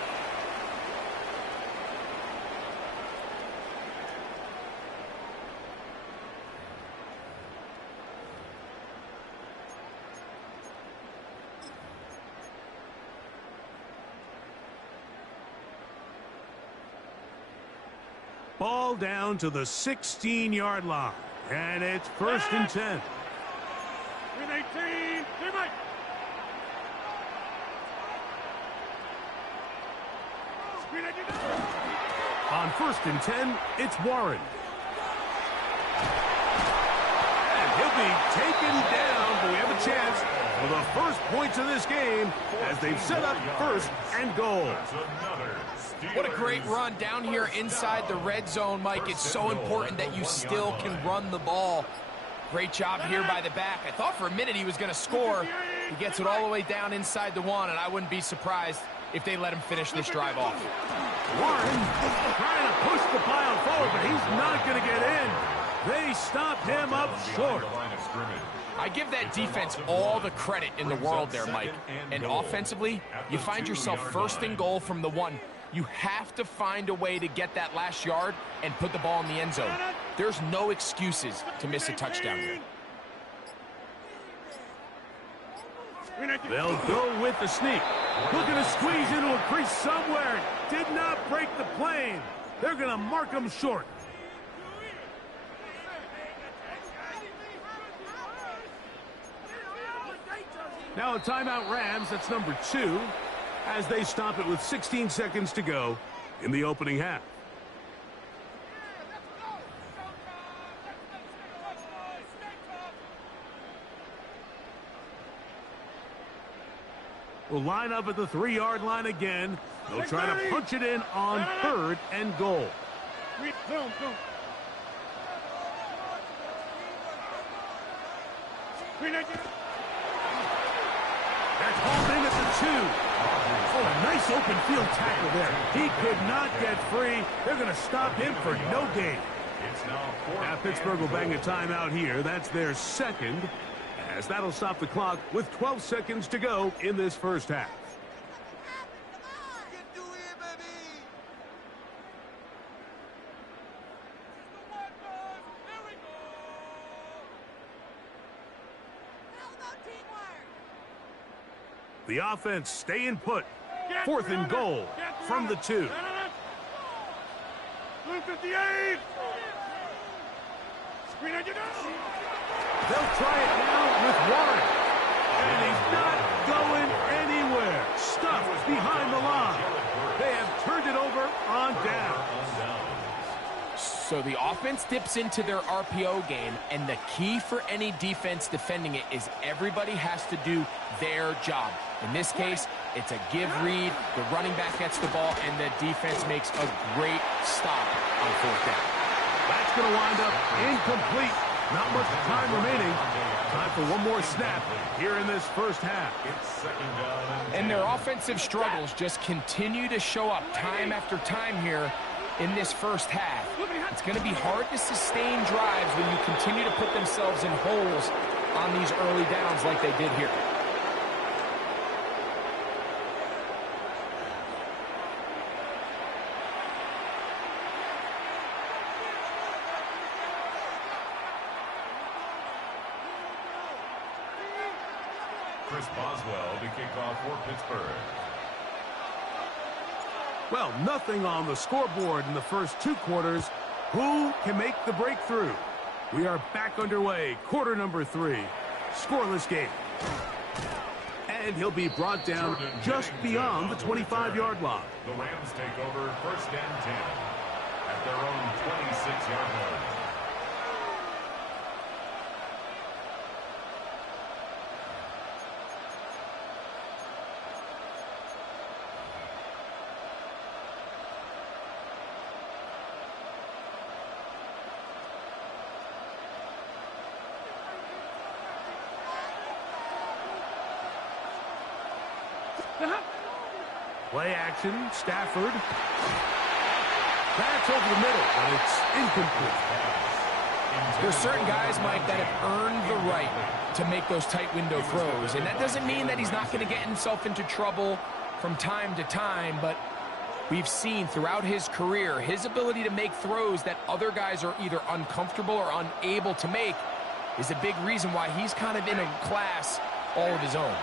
Ball down to the 16-yard line. And it's 1st and 10. 18. On 1st and 10, it's Warren. And he'll be taken down, but we have a chance for the first points of this game as they've set up 1st and goal. What a great run down here inside the red zone, Mike. It's so important that you still can run the ball. Great job here by the back. I thought for a minute he was going to score. He gets it all the way down inside the 1, and I wouldn't be surprised if they let him finish this drive off. Warren trying to push the pile forward, but he's not going to get in. They stopped him up short. I give that defense all the credit in the world there, Mike. And offensively, you find yourself 1st and goal from the 1. You have to find a way to get that last yard and put the ball in the end zone. There's no excuses to miss a touchdown here. They'll go with the sneak. Looking to squeeze into a crease somewhere. Did not break the plane. They're going to mark him short. Now a timeout Rams. That's number 2. As they stop it with 16 seconds to go in the opening half. Will line up at the 3-yard line again. They'll try to punch it in on 3rd and goal. That's hauled in at the 2. Oh, a nice open field tackle there. He could not get free. They're going to stop him for no gain. Now Pittsburgh will bang a timeout here. That's their 2nd, as that'll stop the clock with 12 seconds to go in this first half. The offense staying put. 4th and goal from the 2. Look at the 8. They'll try it now with Warren. And he's not going anywhere. Stuffed behind the line. They have turned it over on down. So the offense dips into their RPO game, and the key for any defense defending it is everybody has to do their job. In this case, it's a give read, the running back gets the ball, and the defense makes a great stop on fourth down. That's going to wind up incomplete. Not much time remaining. Time for one more snap here in this first half. And their offensive struggles just continue to show up time after time here in this first half. It's going to be hard to sustain drives when you continue to put themselves in holes on these early downs like they did here. Chris Boswell to kick off for Pittsburgh. Well, nothing on the scoreboard in the first two quarters. Who can make the breakthrough? We are back underway. Quarter number 3. Scoreless game. And he'll be brought down just beyond the 25-yard line. The Rams take over first and 10 at their own 26-yard line. Play action, Stafford. That's over the middle, but it's incomplete. There's certain guys, Mike, that have earned the right to make those tight window throws, and that doesn't mean that he's not going to get himself into trouble from time to time, but we've seen throughout his career his ability to make throws that other guys are either uncomfortable or unable to make is a big reason why he's kind of in a class all of his own.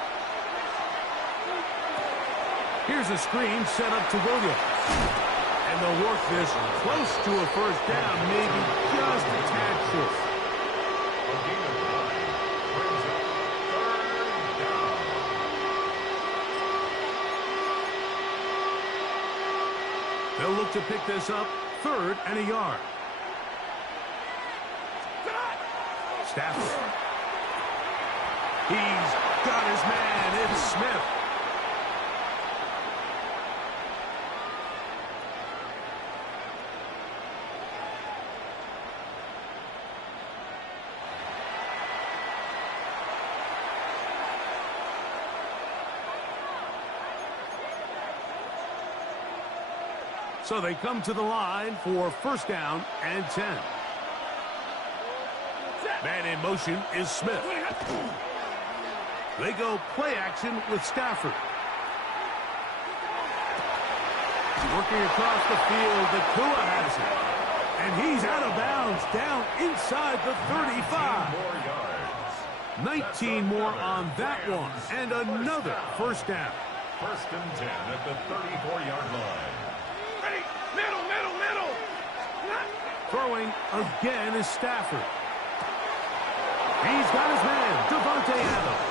Here's a screen set up to Williams. And they'll work this close to a first down, maybe just a tad short. They'll look to pick this up, 3rd and a yard. Stafford. He's got his man. It's Smith. So they come to the line for first down and 10. Man in motion is Smith. They go play action with Stafford. Working across the field, the Tua has it. And he's out of bounds, down inside the 35. 19 more on that one, and another first down. First and 10 at the 34-yard line. Middle. Throwing again is Stafford. He's got his man, Devontae Adams.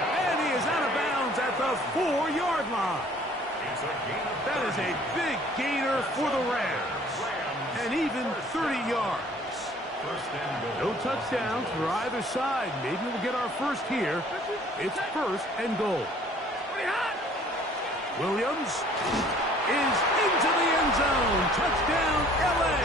And he is out of bounds at the 4-yard line. That is a big gainer for the Rams. And even 30 yards. No touchdowns for either side. Maybe we'll get our first here. It's first and goal. Williams is into the end zone. Touchdown, L.A.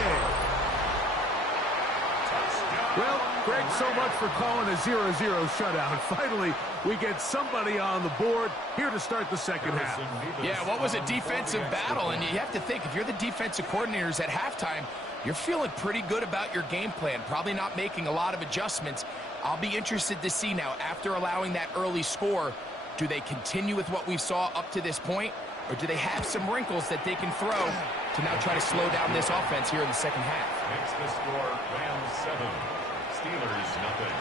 Well, Greg, so much for calling a 0-0 shutout. Finally, we get somebody on the board here to start the second half. Yeah, what was a defensive battle? And you have to think, if you're the defensive coordinators at halftime, you're feeling pretty good about your game plan, probably not making a lot of adjustments. I'll be interested to see now, after allowing that early score, do they continue with what we saw up to this point, or do they have some wrinkles that they can throw to now try to slow down this offense here in the second half? Makes the score Rams 7, Steelers nothing.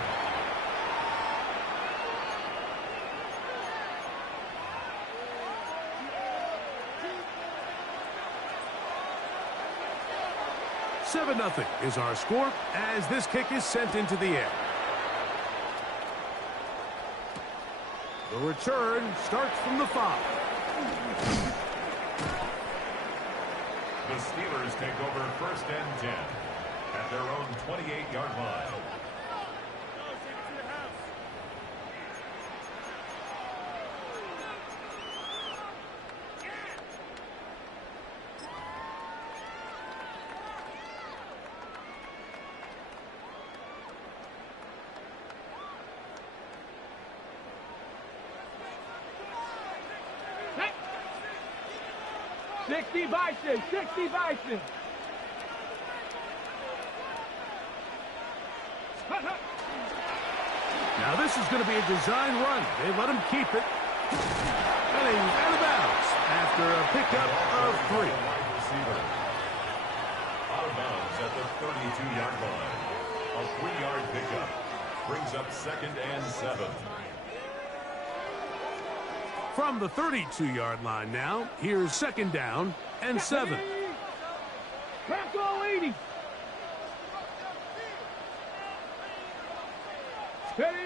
$7-0 is our score as this kick is sent into the air. The return starts from the 5. The Steelers take over first and 10 at their own 28-yard line. Bison, 60 Bison. Now this is going to be a design run. They let him keep it. And he's out of bounds after a pickup of 3. Out of bounds at the 32-yard line. A 3-yard pickup brings up second and 7. From the 32-yard line now, here's second down and 7. Crack all 80. Steady.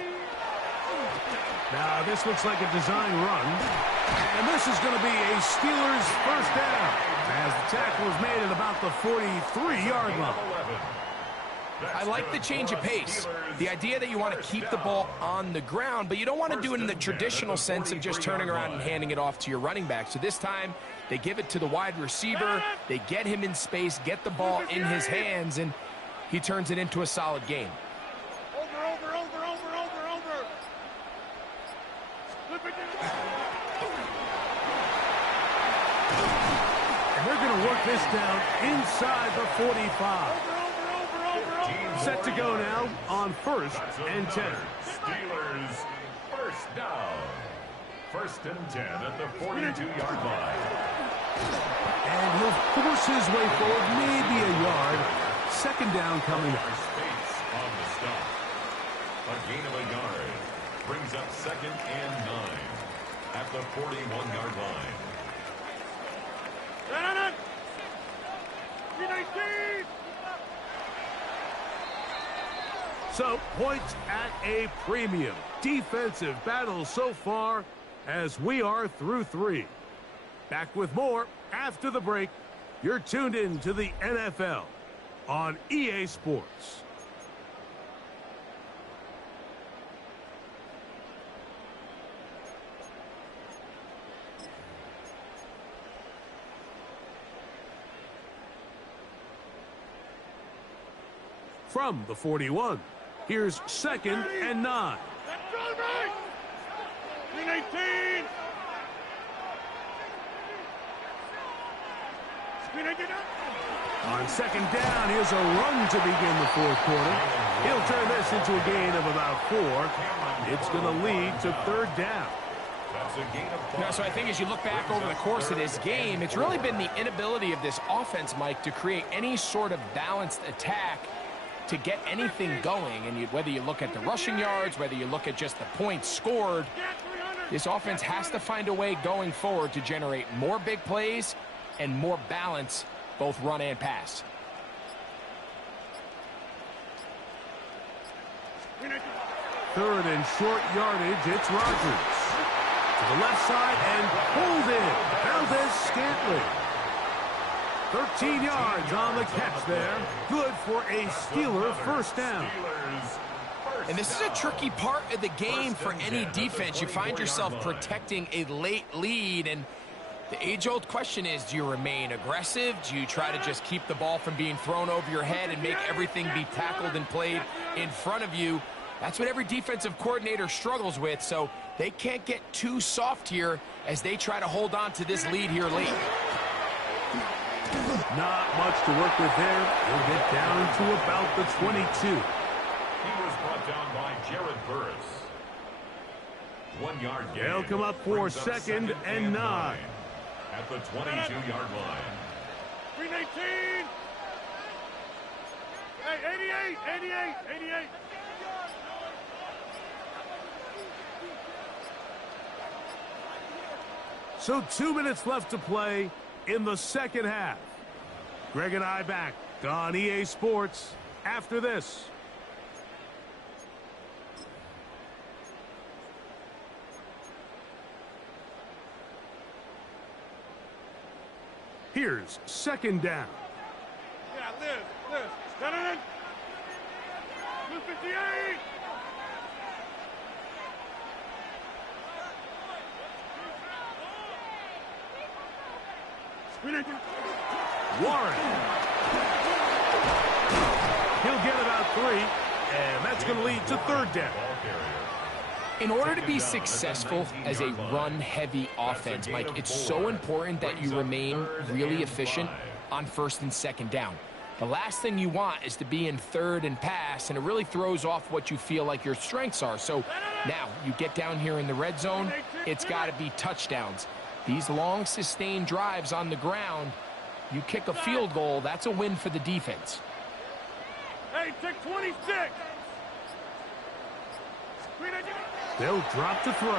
Now this looks like a design run. And this is going to be a Steelers first down as the tackle is made at about the 43-yard line. I like the change of pace. The idea that you want to keep the ball on the ground, but you don't want to do it in the traditional sense of just turning around and handing it off to your running back. So this time, they give it to the wide receiver. They get him in space, get the ball in his hands, and he turns it into a solid game. Over. Flip it And they're going to work this down inside the 45. Set to go now on first and 10. Steelers first down. First and 10 at the 42-yard line. And he'll force his way forward, maybe a yard. Second down coming up. Space on the stop. A gain of a yard brings up second and 9 at the 41-yard line. 319. So, points at a premium. Defensive battle so far as we are through 3. Back with more after the break. You're tuned in to the NFL on EA Sports. From the 41. Here's second and 9. 319. On second down, here's a run to begin the fourth quarter. He'll turn this into a gain of about 4. It's going to lead to third down. So I think as you look back over the course of this game, it's really been the inability of this offense, Mike, to create any sort of balanced attack to get anything going. And whether you look at the rushing yards, whether you look at just the points scored, this offense has to find a way going forward to generate more big plays and more balance, both run and pass. Third and short yardage, it's Rodgers. To the left side and pulled in. Valdez-Scantling. 13 yards on the catch there. Good for a Steeler first down. And this is a tricky part of the game for any defense. You find yourself protecting a late lead, and the age-old question is, do you remain aggressive? Do you try to just keep the ball from being thrown over your head and make everything be tackled and played in front of you? That's what every defensive coordinator struggles with, so they can't get too soft here as they try to hold on to this lead here late. Not much to work with there. He'll get down to about the 22. He was brought down by Jared Burris. 1 yard gain. They'll come up for second and 9. At the 22-yard line. 319. Hey, 88. So 2 minutes left to play in the second half. Greg and I back on EA Sports after this. Here's second down. Yeah, Liz. Got it in. 258. Warren. He'll get about 3, and that's going to lead to third down. In order to be successful as a run-heavy offense, Mike, it's so important that you remain really efficient on first and second down. The last thing you want is to be in third and pass, and it really throws off what you feel like your strengths are. So now you get down here in the red zone, it's got to be touchdowns. These long, sustained drives on the ground, you kick a field goal, that's a win for the defense. Hey, take 26. They'll drop to throw. He's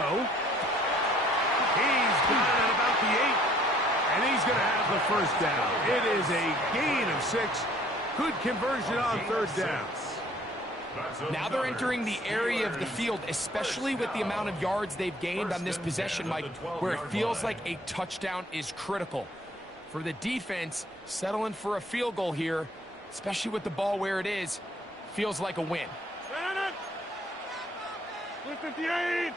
got it at about the 8, and he's going to have the first down. It is a gain of 6. Good conversion on third down. Now they're entering the area of the field, especially with the amount of yards they've gained on this possession, Mike, where it feels like a touchdown is critical. For the defense, settling for a field goal here, especially with the ball where it is, feels like a win. 58.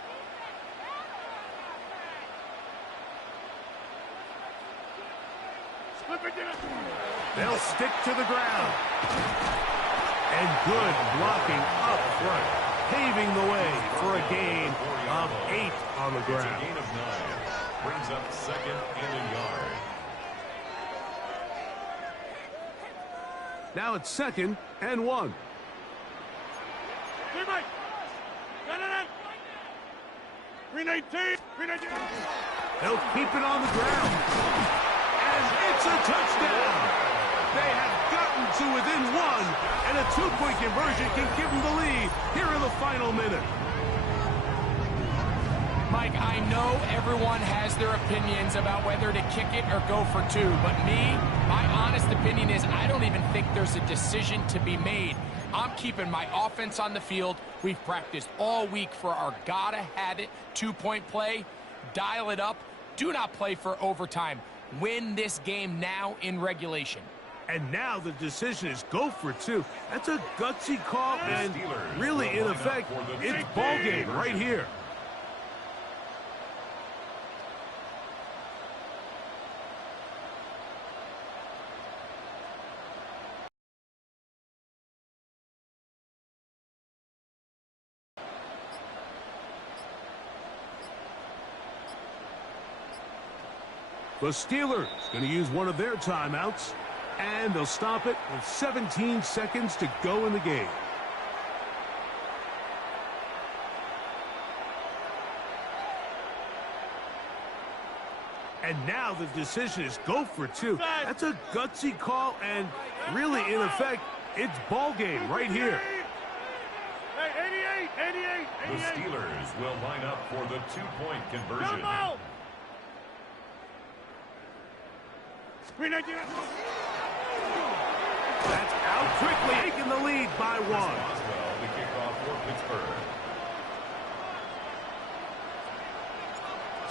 They'll stick to the ground. And good blocking up front, paving the way for a gain of 8 on the ground. Gain of 9 brings up second and a yard. Now it's second and 1. Green 18. They'll keep it on the ground. And it's a touchdown. They have gotten to within 1, and a 2-point conversion can give them the lead here in the final minute. Mike, I know everyone has their opinions about whether to kick it or go for 2, but my honest opinion is I don't even think there's a decision to be made. I'm keeping my offense on the field. We've practiced all week for our gotta-have-it 2-point play. Dial it up. Do not play for overtime. Win this game now in regulation. And now the decision is go for 2. That's a gutsy call, and really, in effect, it's ball game right here. The Steelers going to use one of their timeouts, and they'll stop it with 17 seconds to go in the game. And now the decision is go for 2. That's a gutsy call, and really, in effect, it's ball game right here. Hey, 88. The Steelers will line up for the 2-point conversion. That's out quickly, taking the lead by 1. The kickoff for Pittsburgh.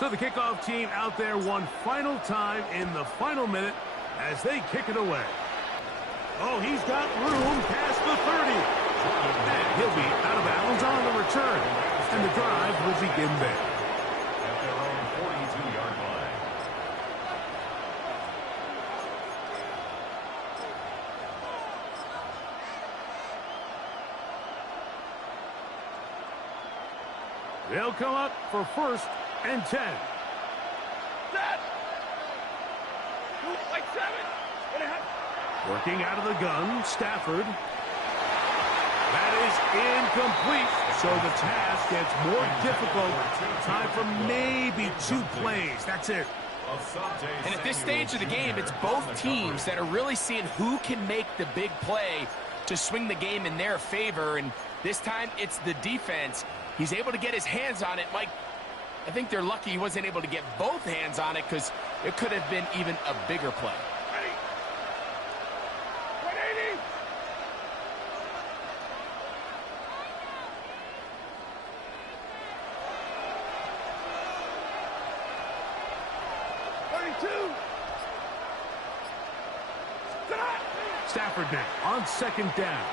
So the kickoff team out there one final time in the final minute as they kick it away. Oh, he's got room past the 30. And he'll be out of bounds on the return. And the drive will begin there. At their own 42-yard line. They'll come up for first and 10. Like 7. Working out of the gun, Stafford. That is incomplete, so the task gets more difficult. Time for maybe 2 plays. That's it. And at this stage of the game, it's both teams that are really seeing who can make the big play to swing the game in their favor, and this time it's the defense. He's able to get his hands on it. Mike, I think they're lucky he wasn't able to get both hands on it because it could have been even a bigger play. Ready. 180. 32. Stafford now on second down.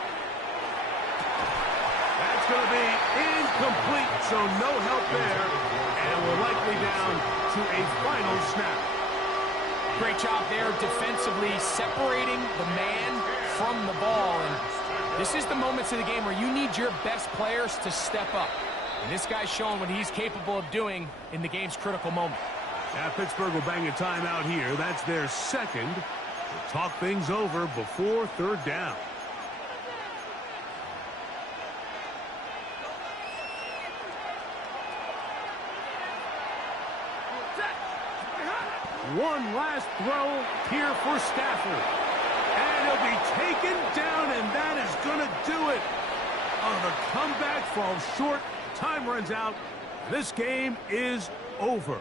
That's going to be incomplete, so no help there. And we're likely down to a final snap. Great job there defensively, separating the man from the ball. And this is the moments of the game where you need your best players to step up. And this guy's showing what he's capable of doing in the game's critical moment. Now Pittsburgh will bang a timeout here. That's their second. To talk things over before third down. One last throw here for Stafford. And he'll be taken down, and that is going to do it. Oh, the comeback falls short. Time runs out. This game is over.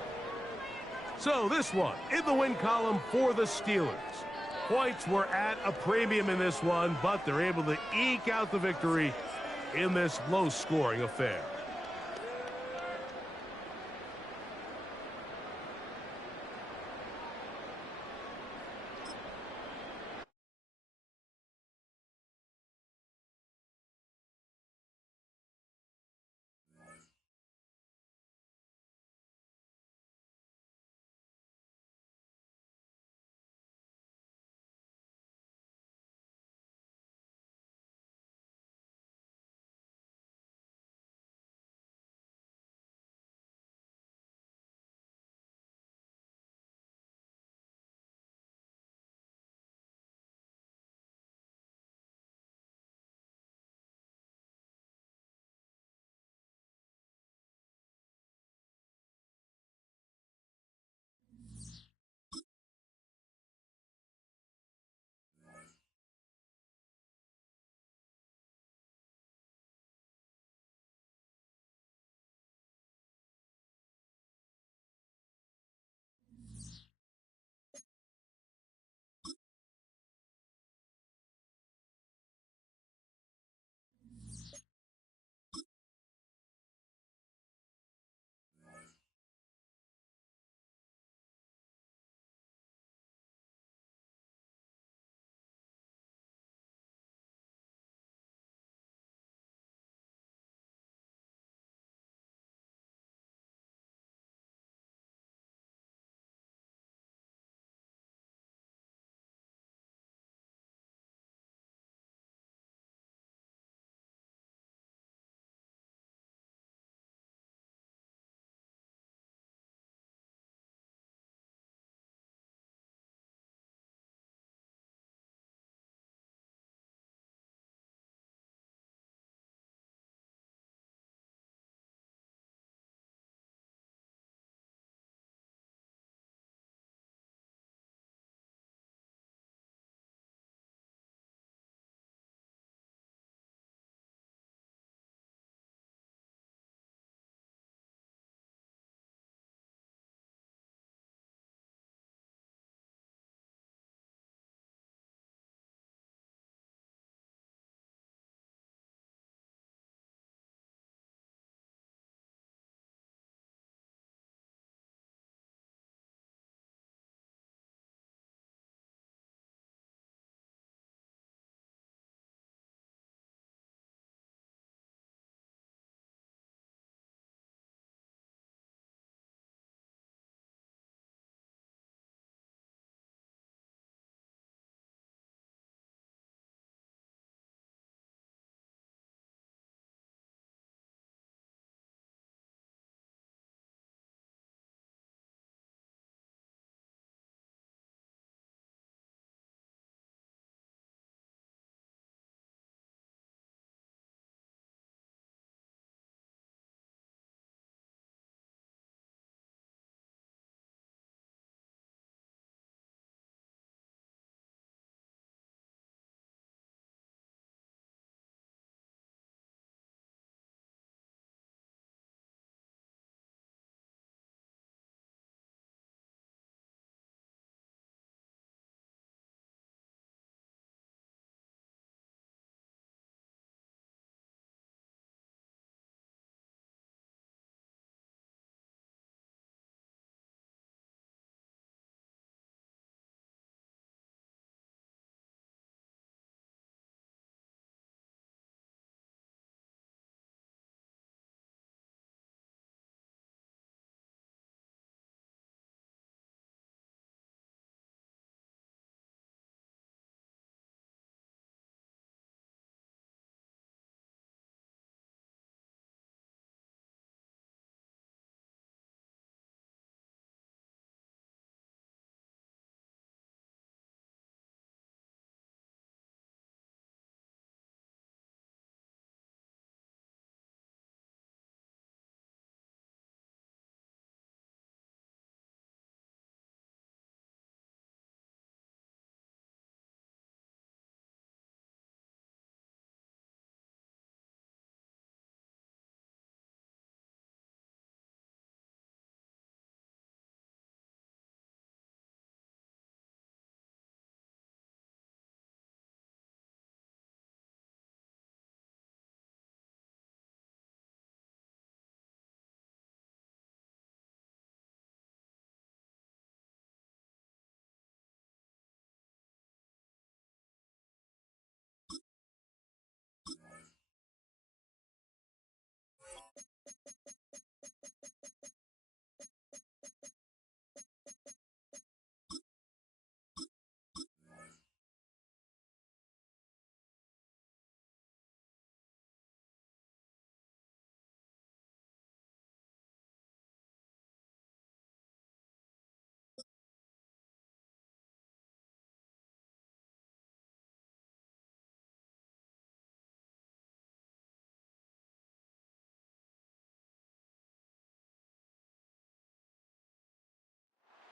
So this one in the win column for the Steelers. Points were at a premium in this one, but they're able to eke out the victory in this low-scoring affair.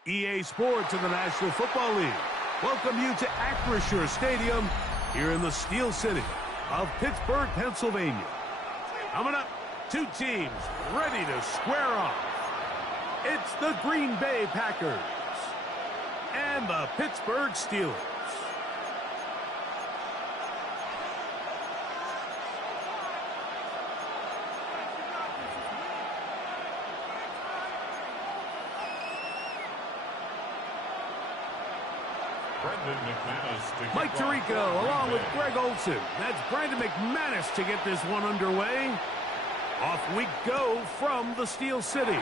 EA Sports and the National Football League welcome you to Acrisure Stadium here in the Steel City of Pittsburgh, Pennsylvania. Coming up, two teams ready to square off. It's the Green Bay Packers and the Pittsburgh Steelers. Mike Tirico along with Greg Olson. That's Brandon McManus to get this one underway. Off we go from the Steel City.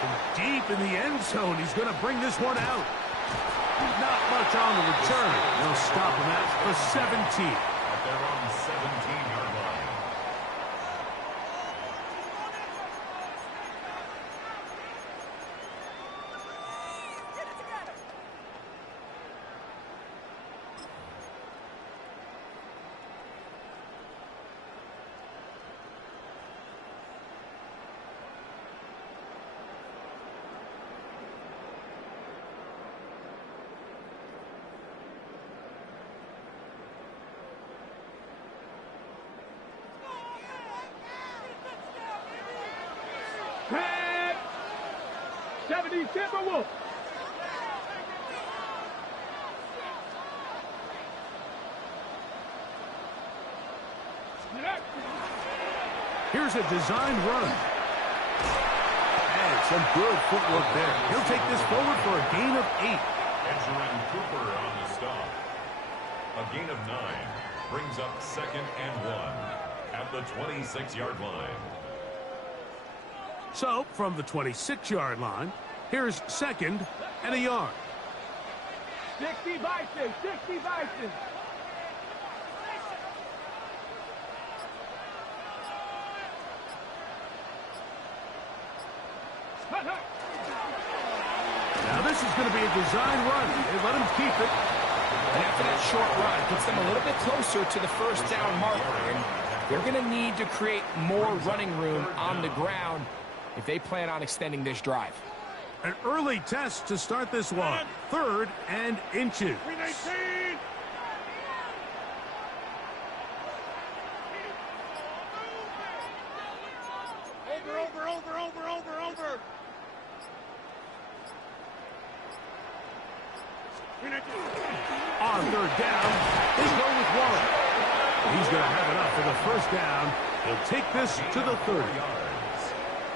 From deep in the end zone, he's going to bring this one out. Not much on the return. They'll stop him at the 17. At their own 17-yard line. Tag! 70 Timberwolves. Here's a designed run. And some good footwork there. He'll take this forward for a gain of 8. Edgerrin Cooper on the stop. A gain of 9 brings up 2nd and 1 at the 26-yard line. So, from the 26-yard line, here's 2nd and a yard. 60 Bison, 60 Bison. Now this is going to be a design run. They let him keep it. And after that short run, puts them a little bit closer to the first down marker. And they're going to need to create more running room on the ground if they plan on extending this drive. An early test to start this one. 3rd and inches. 319. Over. On 3rd down, they go with one. He's going to have enough for the first down. He'll take this to the 30.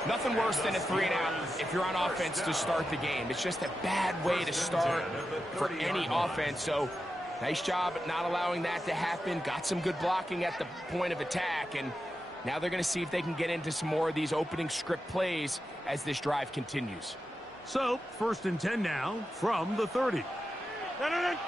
Nothing worse than a 3-and-out if you're on offense to start the game. It's just a bad way to start for any offense. So, nice job at not allowing that to happen. Got some good blocking at the point of attack. And now they're going to see if they can get into some more of these opening script plays as this drive continues. So, 1st and 10 now from the 30. 319.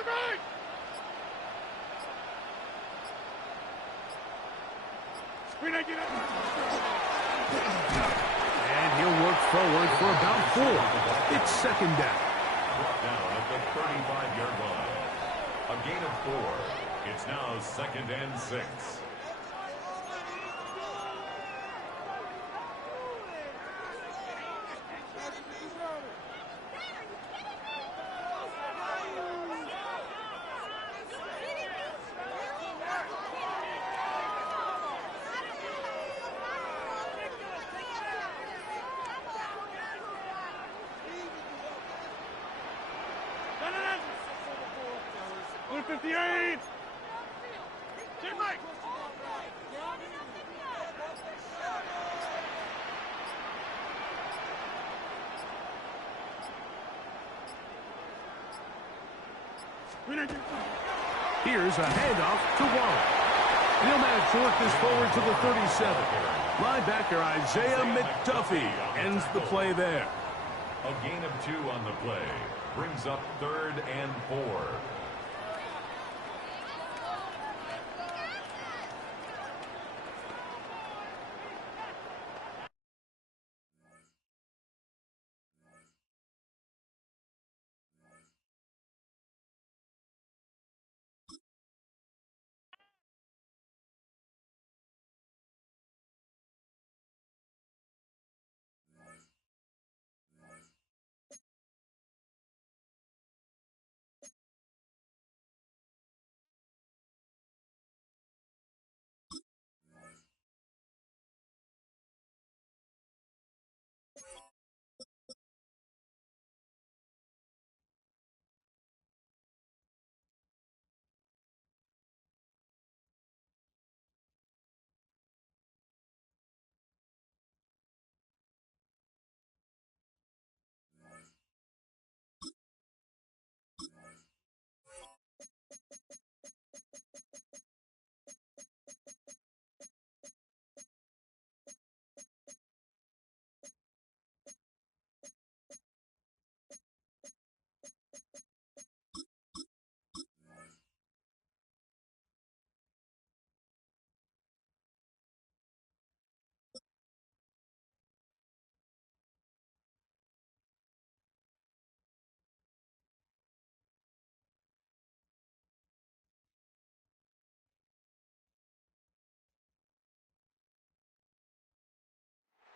Right. And he'll work forward for about 4. It's 2nd down. Brought down at the 35-yard line. A gain of 4. It's now 2nd and 6. Here's a handoff to Wallace. And he'll manage to work this forward to the 37. Linebacker Isaiah McDuffie ends the play there. A gain of 2 on the play brings up 3rd and 4.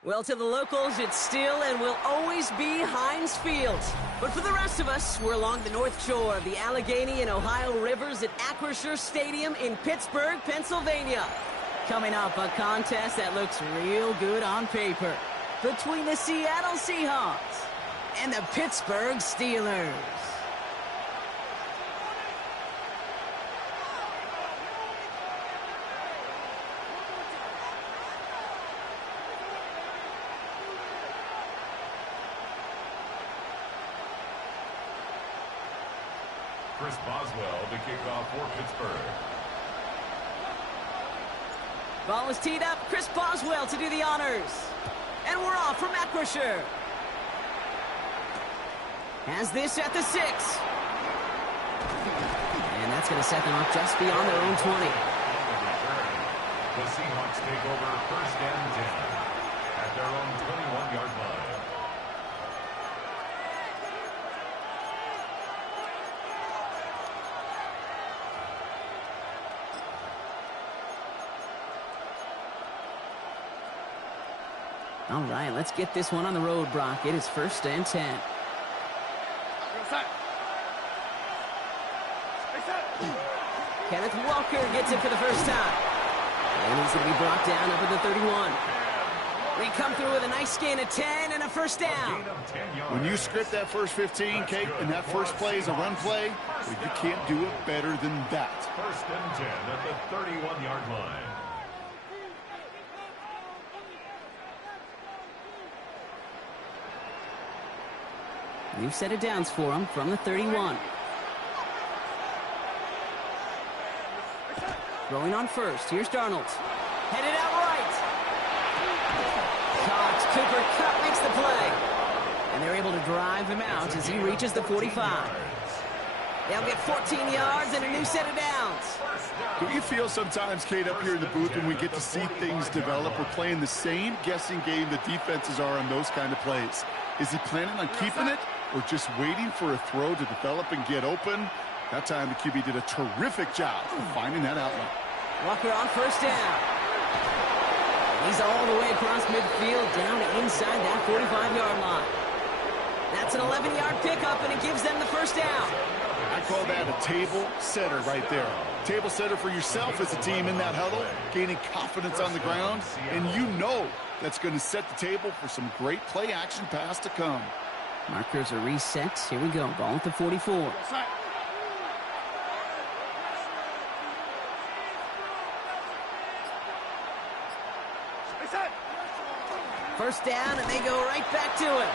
Well, to the locals, it's still and will always be Heinz Field. But for the rest of us, we're along the north shore of the Allegheny and Ohio rivers at Acrisure Stadium in Pittsburgh, Pennsylvania. Coming up, a contest that looks real good on paper between the Seattle Seahawks and the Pittsburgh Steelers. Chris Boswell to kick off for Pittsburgh. Ball is teed up. Chris Boswell to do the honors. And we're off from Acrisure. Has this at the 6. And that's going to set them up just beyond their own 20. The Seahawks take over 1st and 10 at their own 21-yard line. All right, let's get this one on the road, Brock. It is 1st and 10. Kenneth Walker gets it for the first time. And he's going to be brought down up at the 31. We come through with a nice gain of 10 and a first down. When you script that first 15, Kate, and that first play is a run play, well, you can't do it better than that. 1st and 10 at the 31-yard line. New set of downs for him from the 31. Throwing on first. Here's Darnold. Headed out right. Caught. Cooper Kupp makes the play. And they're able to drive him out as he reaches the 45. They'll get 14 yards and a new set of downs. Do you feel sometimes, Kate, up here in the booth when we get to see things develop, we're playing the same guessing game the defenses are on those kind of plays? Is he planning on keeping it or just waiting for a throw to develop and get open? That time the QB did a terrific job of finding that outlet. Walker on first down. He's all the way across midfield down inside that 45-yard line. That's an 11-yard pickup, and it gives them the first down. I call that a table setter right there. Table setter for yourself as a team in that huddle, gaining confidence on the ground, and you know that's going to set the table for some great play action pass to come. Markers are reset. Here we go. Ball at the 44. First down, and they go right back to it.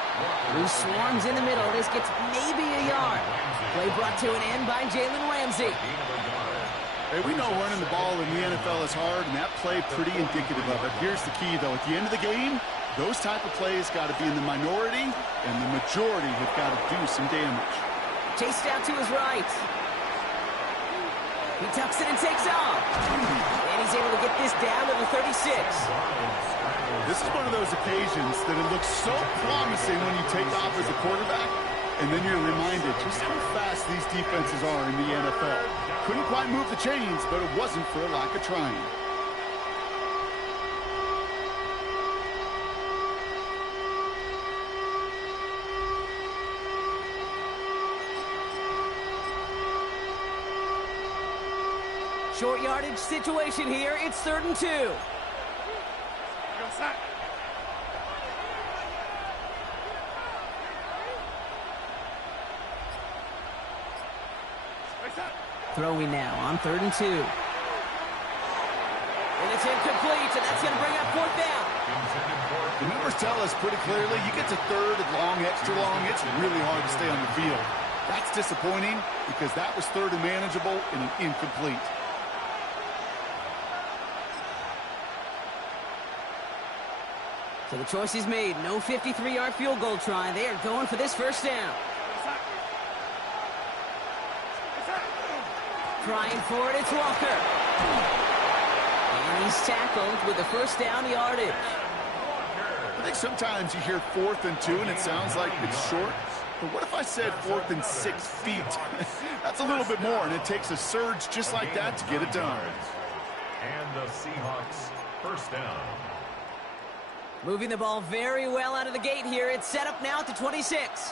Who swarms in the middle. This gets maybe a yard. Play brought to an end by Jalen Ramsey. Hey, we know running the ball in the NFL is hard, and that play pretty indicative of it. Here's the key, though. At the end of the game, those type of plays got to be in the minority, and the majority have got to do some damage. Chased out to his right. He tucks it and takes off. And he's able to get this down to the 36. This is one of those occasions that it looks so promising when you take off as a quarterback, and then you're reminded just how fast these defenses are in the NFL. Couldn't quite move the chains, but it wasn't for a lack of trying. Short yardage situation here. It's 3rd and 2. Throwing now on 3rd and 2. And it's incomplete, and that's going to bring up 4th down. The numbers tell us pretty clearly, you get to 3rd and long, extra long, it's really hard to stay on the field. That's disappointing because that was 3rd and manageable and an incomplete. So the choice is made. No 53-yard field goal try. They are going for this first down. Trying for it, it's Walker. And he's tackled with the first down yardage. I think sometimes you hear 4th and 2 and it sounds like it's short. But what if I said 4th and 6 feet? That's a little bit more, and it takes a surge just like that to get it done. And the Seahawks first down. Moving the ball very well out of the gate here. It's set up now at the 26.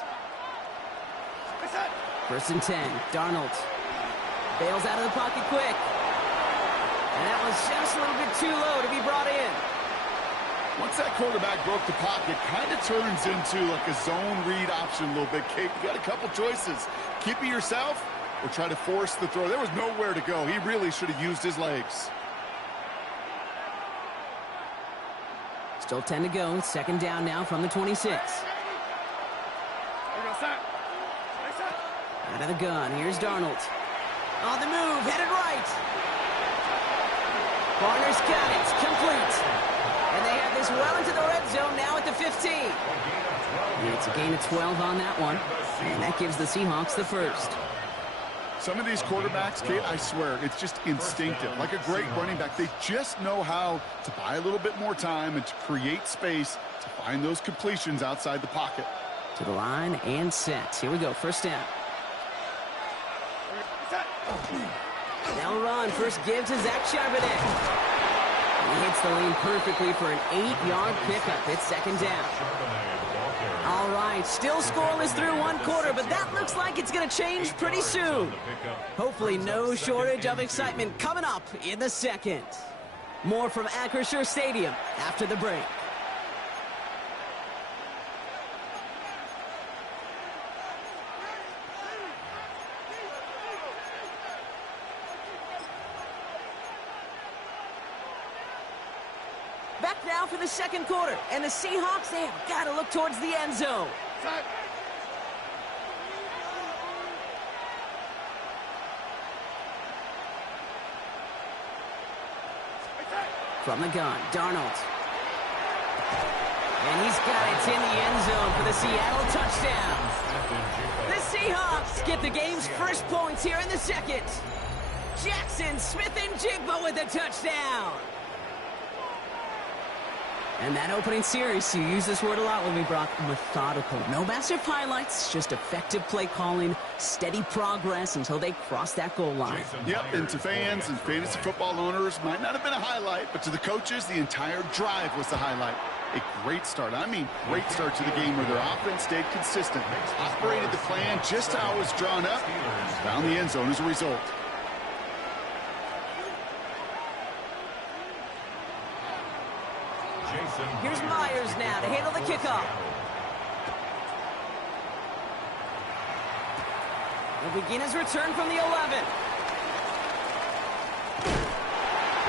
First and 10. Darnold bails out of the pocket quick. And that was just a little bit too low to be brought in. Once that quarterback broke the pocket, kind of turns into like a zone read option a little bit, Kate. You got a couple choices. Keep it yourself or try to force the throw. There was nowhere to go. He really should have used his legs. Still 10 to go. Second down now from the 26. Out of the gun. Here's Darnold. On the move. Headed right. Barner's got it. Complete. And they have this well into the red zone now at the 15. It's a gain of 12 on that one. And that gives the Seahawks the first. Some of these quarterbacks, Kate, I swear, it's just instinctive. Like a great running back, they just know how to buy a little bit more time and to create space to find those completions outside the pocket. To the line and set. Here we go. First down. They'll run. First give to Zach Charbonnet. He hits the lane perfectly for an 8-yard pickup. It's second down. All right, still scoreless through one quarter, but that looks like it's going to change pretty soon. Hopefully no shortage of excitement coming up in the second. More from Acrisure Stadium after the break. Back now for the second quarter, and the Seahawks, they have got to look towards the end zone. From the gun, Darnold. And he's got it in the end zone for the Seattle touchdown. The Seahawks get the game's first points here in the second. Jackson Smith-Njigba with a touchdown. And that opening series, you use this word a lot with me, Brock, methodical. No massive highlights, just effective play calling, steady progress until they cross that goal line. Yep, and to fans and fantasy football owners, might not have been a highlight, but to the coaches, the entire drive was the highlight. A great start. I mean, great start to the game where their offense stayed consistent, operated the plan just how it was drawn up, found the end zone as a result. Here's Myers now to handle the kickoff. He'll begin his return from the 11.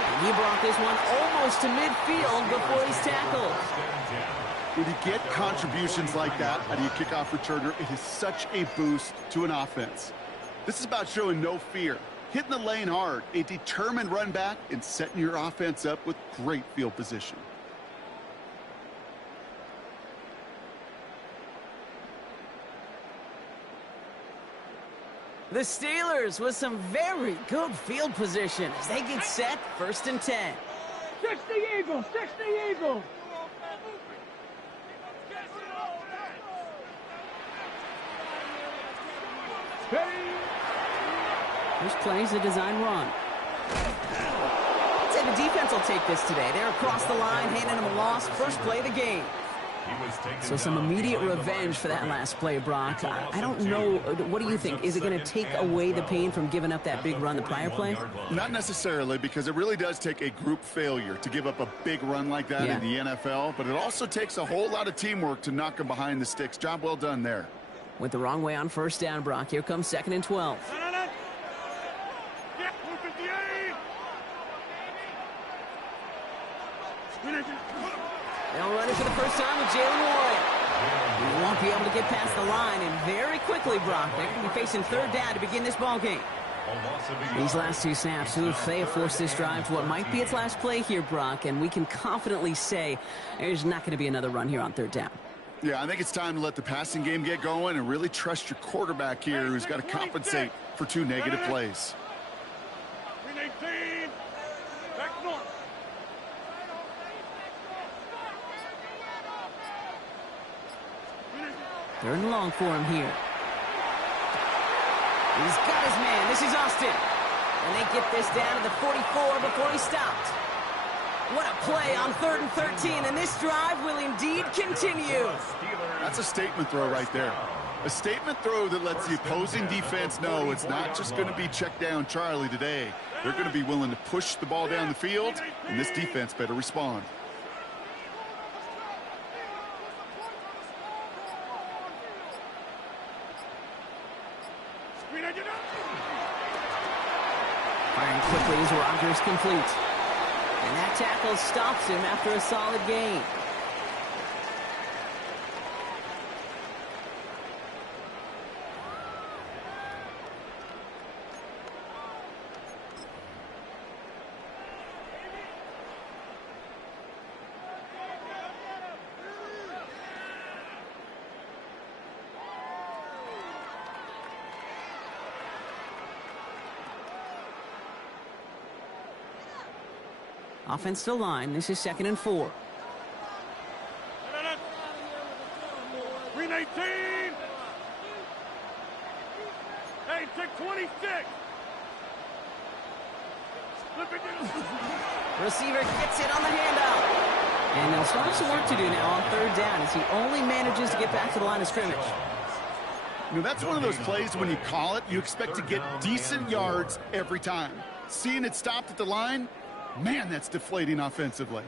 And he brought this one almost to midfield before he's tackled. When you get contributions like that out of your kickoff returner, it is such a boost to an offense. This is about showing no fear, hitting the lane hard, a determined run back, and setting your offense up with great field position. The Steelers with some very good field position as they get set, first and 10. 60 Eagles, 60 Eagles. First plays a design run. I'd say the defense will take this today. They're across the line, handing them a loss. First play of the game. So some immediate revenge for that last play, Brock. I don't know. What do you think? Is it going to take away the pain from giving up that big run the prior play? Not necessarily, because it really does take a group failure to give up a big run like that in the NFL. But it also takes a whole lot of teamwork to knock them behind the sticks. Job well done there. Went the wrong way on first down, Brock. Here comes second and 12. They'll run it for the first time with Jalen Warren. He won't be able to get past the line, and very quickly, Brock, they're going to be facing third down to begin this ball game. These last two snaps, they have forced this drive to what might be its last play here, Brock, and we can confidently say there's not going to be another run here on third down. Yeah, I think it's time to let the passing game get going and really trust your quarterback here, who's got to compensate for two negative plays. Third and long for him here. He's got his man. This is Austin. And they get this down to the 44 before he stopped. What a play on 3rd and 13, and this drive will indeed continue. That's a statement throw right there. A statement throw that lets the opposing defense know it's not just going to be check down Charlie today. They're going to be willing to push the ball down the field, and this defense better respond. Firing quickly as Rodgers completes. And that tackle stops him after a solid gain. Offensive line, this is 2nd and 4. Green 18. Hey, take 26. Flip it down. Receiver gets it on the handout. And they'll start some work to do now on 3rd down as he only manages to get back to the line of scrimmage. You know, that's one of those plays when you call it, you expect to get decent yards every time. Seeing it stopped at the line, man, that's deflating offensively.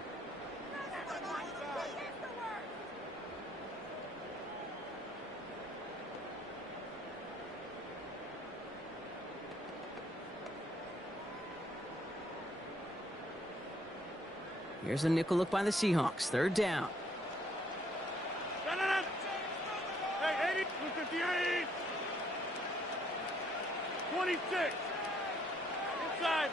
Here's a nickel look by the Seahawks. 3rd down. Hey, 80, 58. 26. Inside.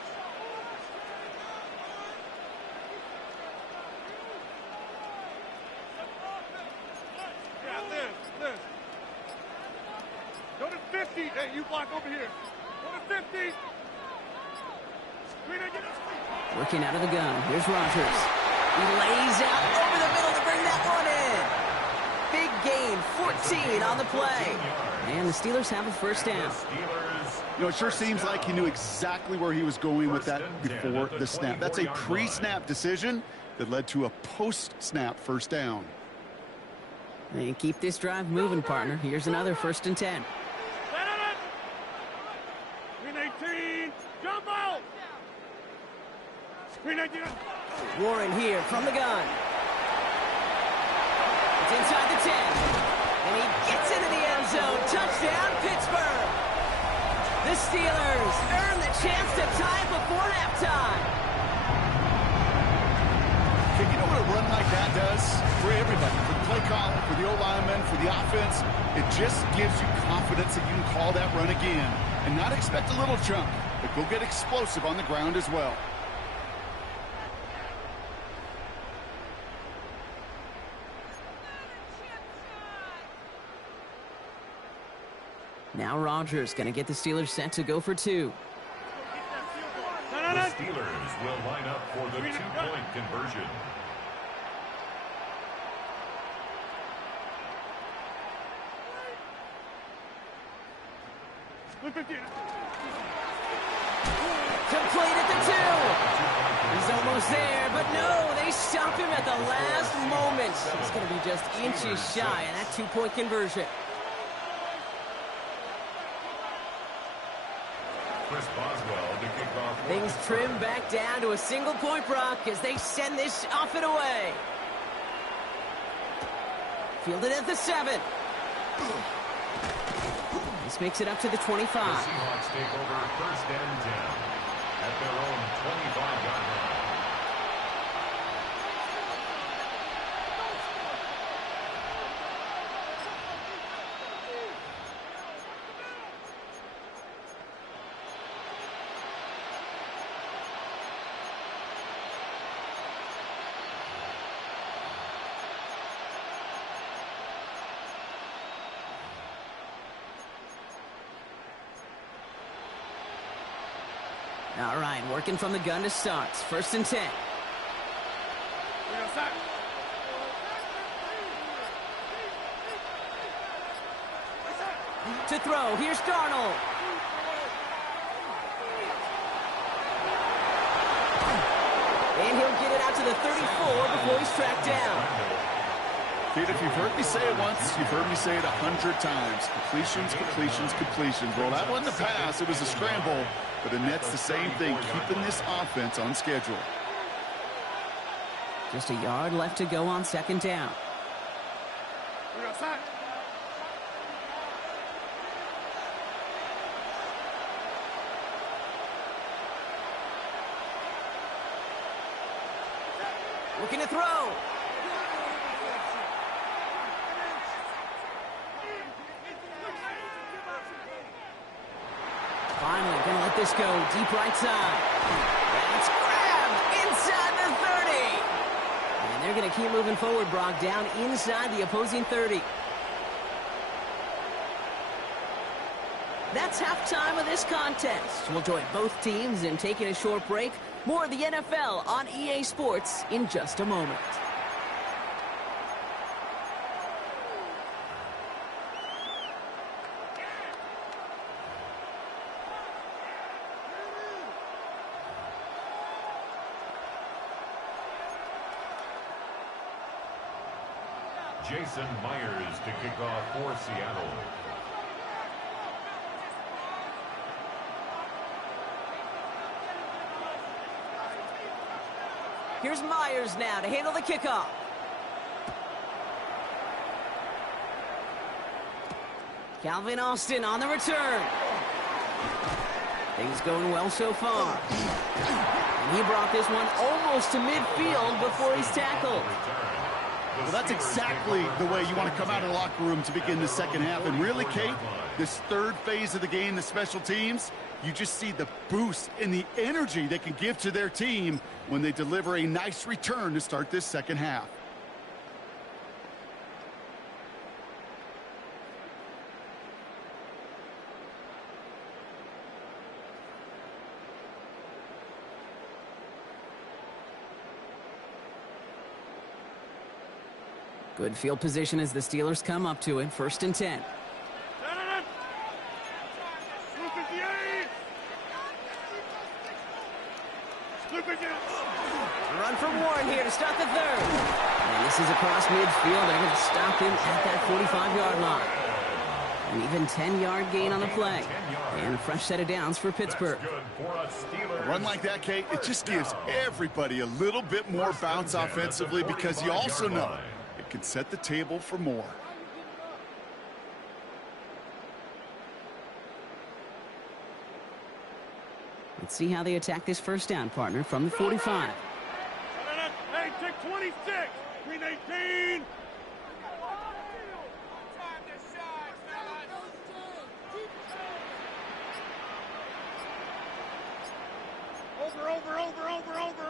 Go to 50. Hey, you block over here. Go to 50. Working out of the gun. Here's Rodgers. He lays out over the middle to bring that one in. Big gain, 14 on the play. And the Steelers have a 1st down. You know, it sure seems like he knew exactly where he was going with that before the snap. That's a pre-snap decision that led to a post-snap 1st down. And keep this drive moving, partner. Here's another 1st and 10. Green 18. Jump out. Green 18. Warren here from the gun. It's inside the 10. And he gets into the end zone. Touchdown, Pittsburgh. The Steelers earn the chance to tie it before halftime. Okay, you know what a run like that does for everybody? For the play caller, for the O-lineman, for the offense. It just gives you confidence that you can call that run again. And not expect a little chunk, but go get explosive on the ground as well. Now Rodgers going to get the Steelers set to go for 2. The Steelers will line up for the 2-point conversion. Complete at the 2. He's almost there, but no, they stop him at the last moment. He's going to be just inches shy of that 2-point conversion. Things trim back down to a single-point Brock as they send this off and away. Fielded at the 7. This makes it up to the 25. The Seahawks take over 1st and 10 at their own 25-yard line. All right, working from the gun to start. 1st and 10. To throw, here's Darnold. And he'll get it out to the 34 before he's tracked down. Kid, if you've heard me say it once, you've heard me say it 100 times. Completions, completions, completions. Well, that wasn't a pass. It was a scramble. But the net's the same thing, keeping this offense on schedule. Just a yard left to go on second down. Looking to throw. Finally, gonna let this go deep right side. That's grabbed inside the 30. And they're gonna keep moving forward, Brock, down inside the opposing 30. That's halftime of this contest. We'll join both teams in taking a short break. More of the NFL on EA Sports in just a moment. Jason Myers to kick off for Seattle. Here's Myers now to handle the kickoff. Calvin Austin on the return. Things going well so far. And he brought this one almost to midfield before he's tackled. Well, that's exactly the way you want to come out of the locker room to begin the second half. And really, Kate, this third phase of the game, the special teams, you just see the boost in the energy they can give to their team when they deliver a nice return to start this second half. Good field position as the Steelers come up to it. 1st and 10. Run from Warren here to start the 3rd. And this is across midfield. They're going to stop him at that 45-yard line. An even 10-yard gain on the play. And a fresh set of downs for Pittsburgh. A run like that, Kate, it just gives everybody a little bit more bounce offensively because you also know it can set the table for more. Let's see how they attack this first down, partner, from the 45. Hey, take 26. Green 18.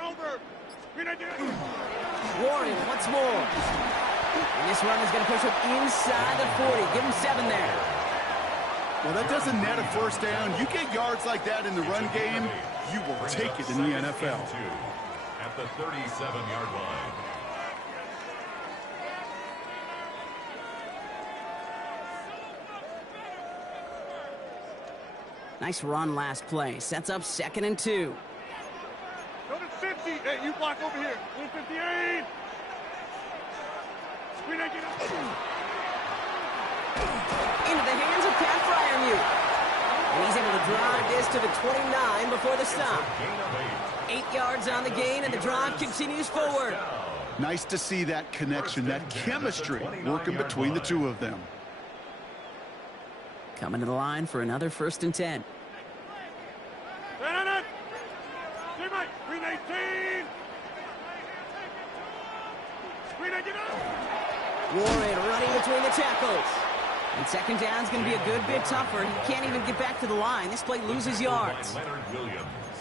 Over. Green 18. Warren once more. And this run is going to push him inside the 40. Give him 7 there. Well, that doesn't net a first down. You get yards like that in the run game, you will take it in the NFL. At the 37-yard line. Nice run last play. Sets up 2nd and 2. Go to 50. Hey, you block over here. 58. Green 18. Into the hands of Pat Fryermuth. And he's able to drive this to the 29 before the stop. 8 yards on the gain, and the drive continues forward. Nice to see that connection, that chemistry working between the two of them. Coming to the line for another 1st and 10. Green 18. Green 18. Warren running between the tackles. And second down is going to be a good bit tougher. He can't even get back to the line. This play loses yards.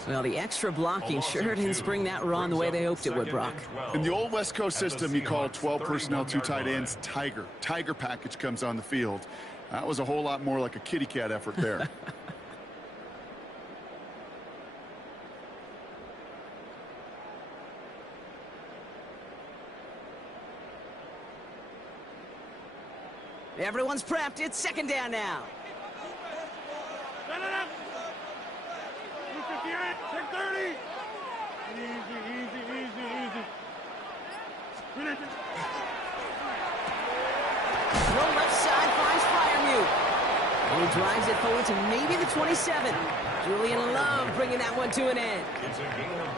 Well, the extra blocking sure didn't spring that run the way they hoped it would, Brock. In the old West Coast system, you call 12 personnel, 2 tight ends, Tiger. Tiger package comes on the field. That was a whole lot more like a kitty cat effort there. Everyone's prepped. It's second down now. 258, 30. Easy. Throw left side finds Fryermuth. And he drives it forward to maybe the 27. Julian Love bringing that one to an end. It's a gain of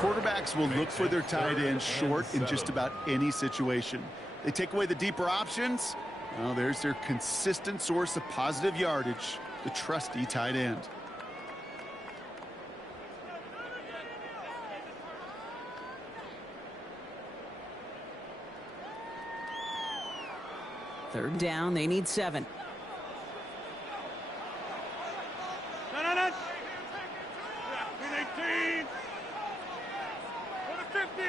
4. Quarterbacks will look for their tight end short in just about any situation. They take away the deeper options. Well, there's their consistent source of positive yardage, the trusty tight end. Third down, they need 7. No. 18. Go to 50.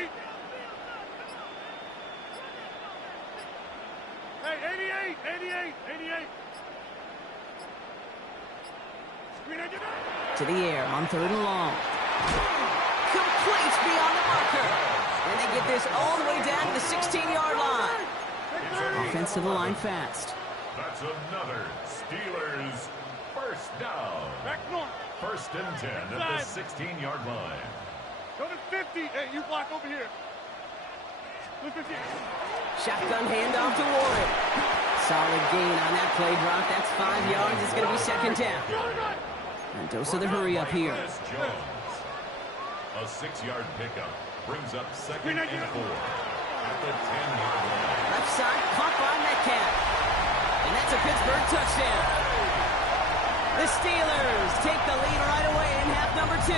Hey, 88. Screen it. To the air on 3rd and long. Complete beyond the marker. And they get this all the way down to the 16-yard line. Offense to the line fast. That's another Steelers first down. Back north. 1st and 10 at the 16-yard line. Go to 50. Hey, you block over here. Go to 50. Shotgun handoff to Warren. Solid gain on that play drop. That's 5 yards. It's going to be 2nd down. And dose of the hurry up here. Jones. A 6-yard pickup brings up 2nd and 4 at the 10-yard line. Left side caught by Metcalf. And that's a Pittsburgh touchdown. The Steelers take the lead right away in half number 2.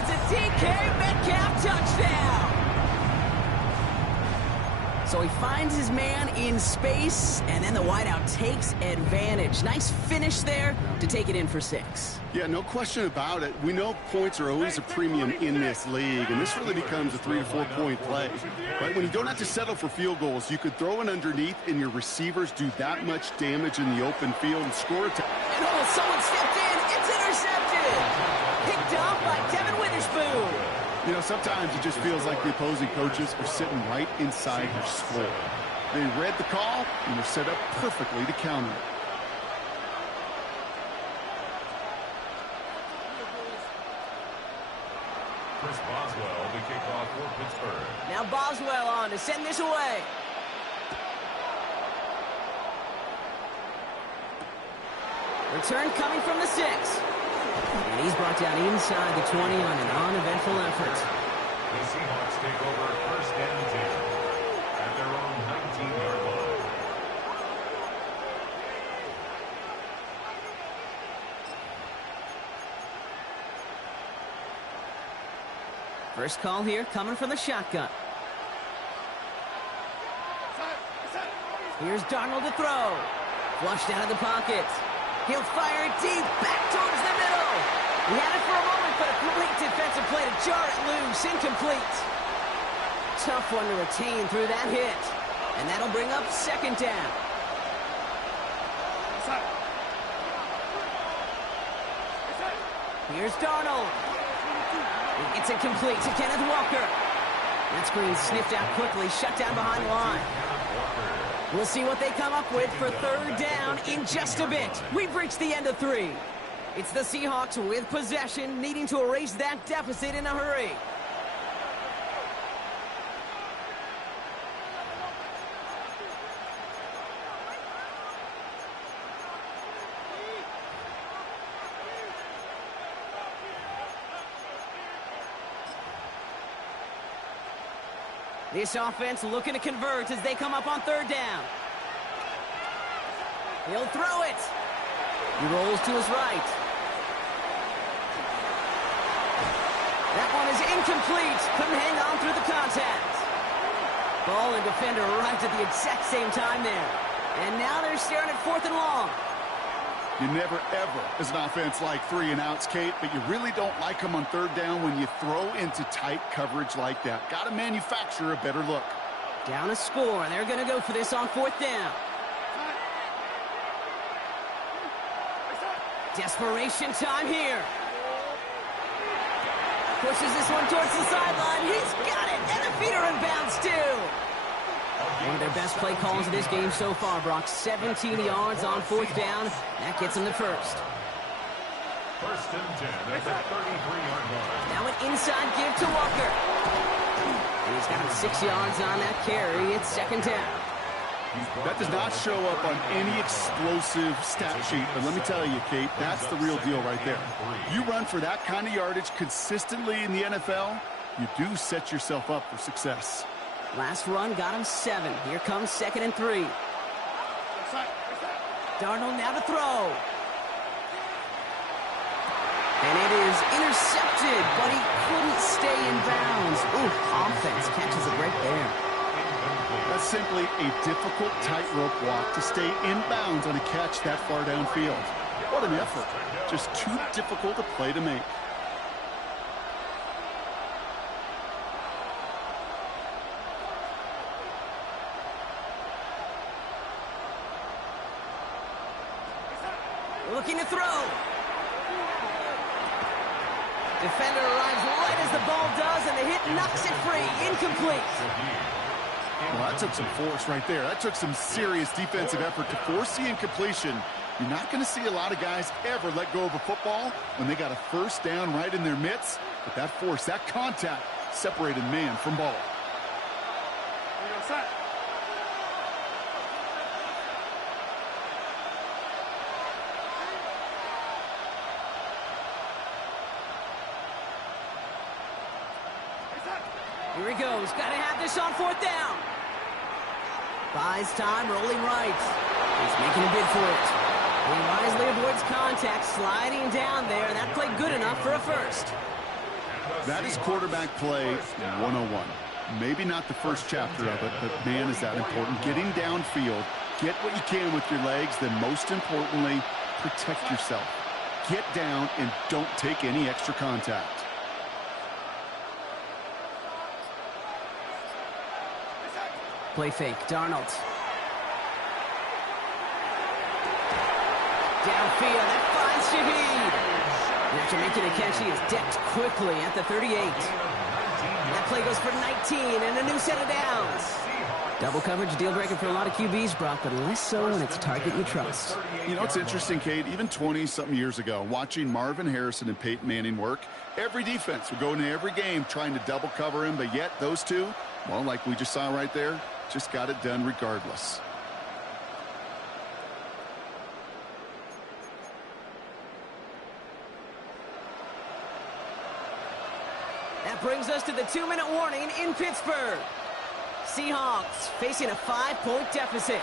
It's a DK Metcalf touchdown. So he finds his man in space, and then the wideout takes advantage. Nice finish there to take it in for 6. Yeah, no question about it. We know points are always a premium in this league, and this really becomes a 3 to 4 point play. Right? When you don't have to settle for field goals, you could throw it underneath, and your receivers do that much damage in the open field and score a touchdown. And oh, someone stepped in. It's intercepted. Picked off by Devin Witherspoon. You know, sometimes it just feels like the opposing coaches are sitting right inside your skull. They read the call, and they're set up perfectly to counter it. Chris Boswell, the kickoff for Pittsburgh. Now Boswell on to send this away. Return coming from the 6. And he's brought down inside the 20 on an uneventful effort. The Seahawks take over 1st and 10 at their own 19-yard line. First call here coming from the shotgun. Here's Darnold to throw. Flushed out of the pocket. He'll fire it deep, back towards the middle. He had it for a moment, but a great defensive play to jar it loose. Incomplete. Tough one to retain through that hit. And that'll bring up 2nd down. Here's Darnold. He gets it complete to Kenneth Walker. That screen sniffed out quickly, shut down behind the line. We'll see what they come up with for 3rd down in just a bit. We've reached the end of 3. It's the Seahawks with possession, needing to erase that deficit in a hurry. This offense looking to convert as they come up on 3rd down. He'll throw it. He rolls to his right. That one is incomplete. Couldn't hang on through the contact. Ball and defender arrived at the exact same time there. And now they're staring at 4th and long. You never, ever, as an offense, like 3 and outs, Kate, but you really don't like them on 3rd down when you throw into tight coverage like that. Got to manufacture a better look. Down a score, and they're going to go for this on 4th down. Desperation time here. Pushes this one towards the sideline. He's got it, and the feet are in bounds, too. One of their best play calls of this game so far, Brock. 17 yards on 4th down. That gets them the first. First and 10 at the 33-yard line. Now an inside give to Walker. And he's got him 6 yards on that carry. It's second down. That does not show up on any explosive stat sheet, but let me tell you, Kate, that's the real deal right there. You run for that kind of yardage consistently in the NFL, you do set yourself up for success. Last run got him 7. Here comes second and 3. Darnold now to throw. And it is intercepted, but he couldn't stay in bounds. Ooh, offense catches it right there. That's simply a difficult tightrope walk to stay in bounds on a catch that far downfield. What an effort. Just too difficult a play to make. Looking to throw. Defender arrives right as the ball does, and the hit knocks it free. Incomplete. Well, that took some force right there. That took some serious defensive effort to force the incompletion. You're not going to see a lot of guys ever let go of a football when they got a first down right in their midst. But that force, that contact, separated man from ball. Here he goes. Got to have this on fourth down. Buys time, rolling right. He's making a bid for it. He wisely avoids contact, sliding down there, and that played good enough for a first. That is quarterback play 101. Maybe not the first chapter of it, but man, is that important. Getting downfield, get what you can with your legs, then most importantly, protect yourself. Get down and don't take any extra contact. Play fake, Darnold. Downfield, that finds Shaheed. And after making a catch, he is decked quickly at the 38. That play goes for 19 and a new set of downs. Double coverage, deal breaker for a lot of QBs, Brock, but less so when it's a target you trust. You know, it's interesting, Kate, even 20-something years ago, watching Marvin Harrison and Peyton Manning work, every defense would go into every game trying to double cover him, but yet those two, well, like we just saw right there, just got it done regardless. That brings us to the 2-minute warning in Pittsburgh. Seahawks facing a 5-point deficit.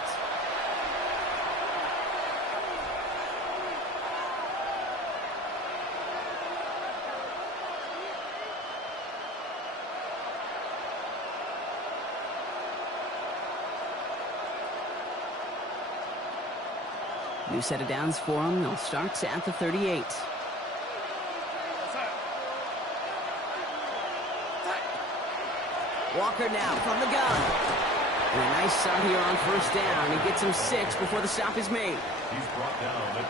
New set of downs for them. They'll start at the 38. Walker now from the gun. And a nice start here on first down. He gets him 6 before the stop is made.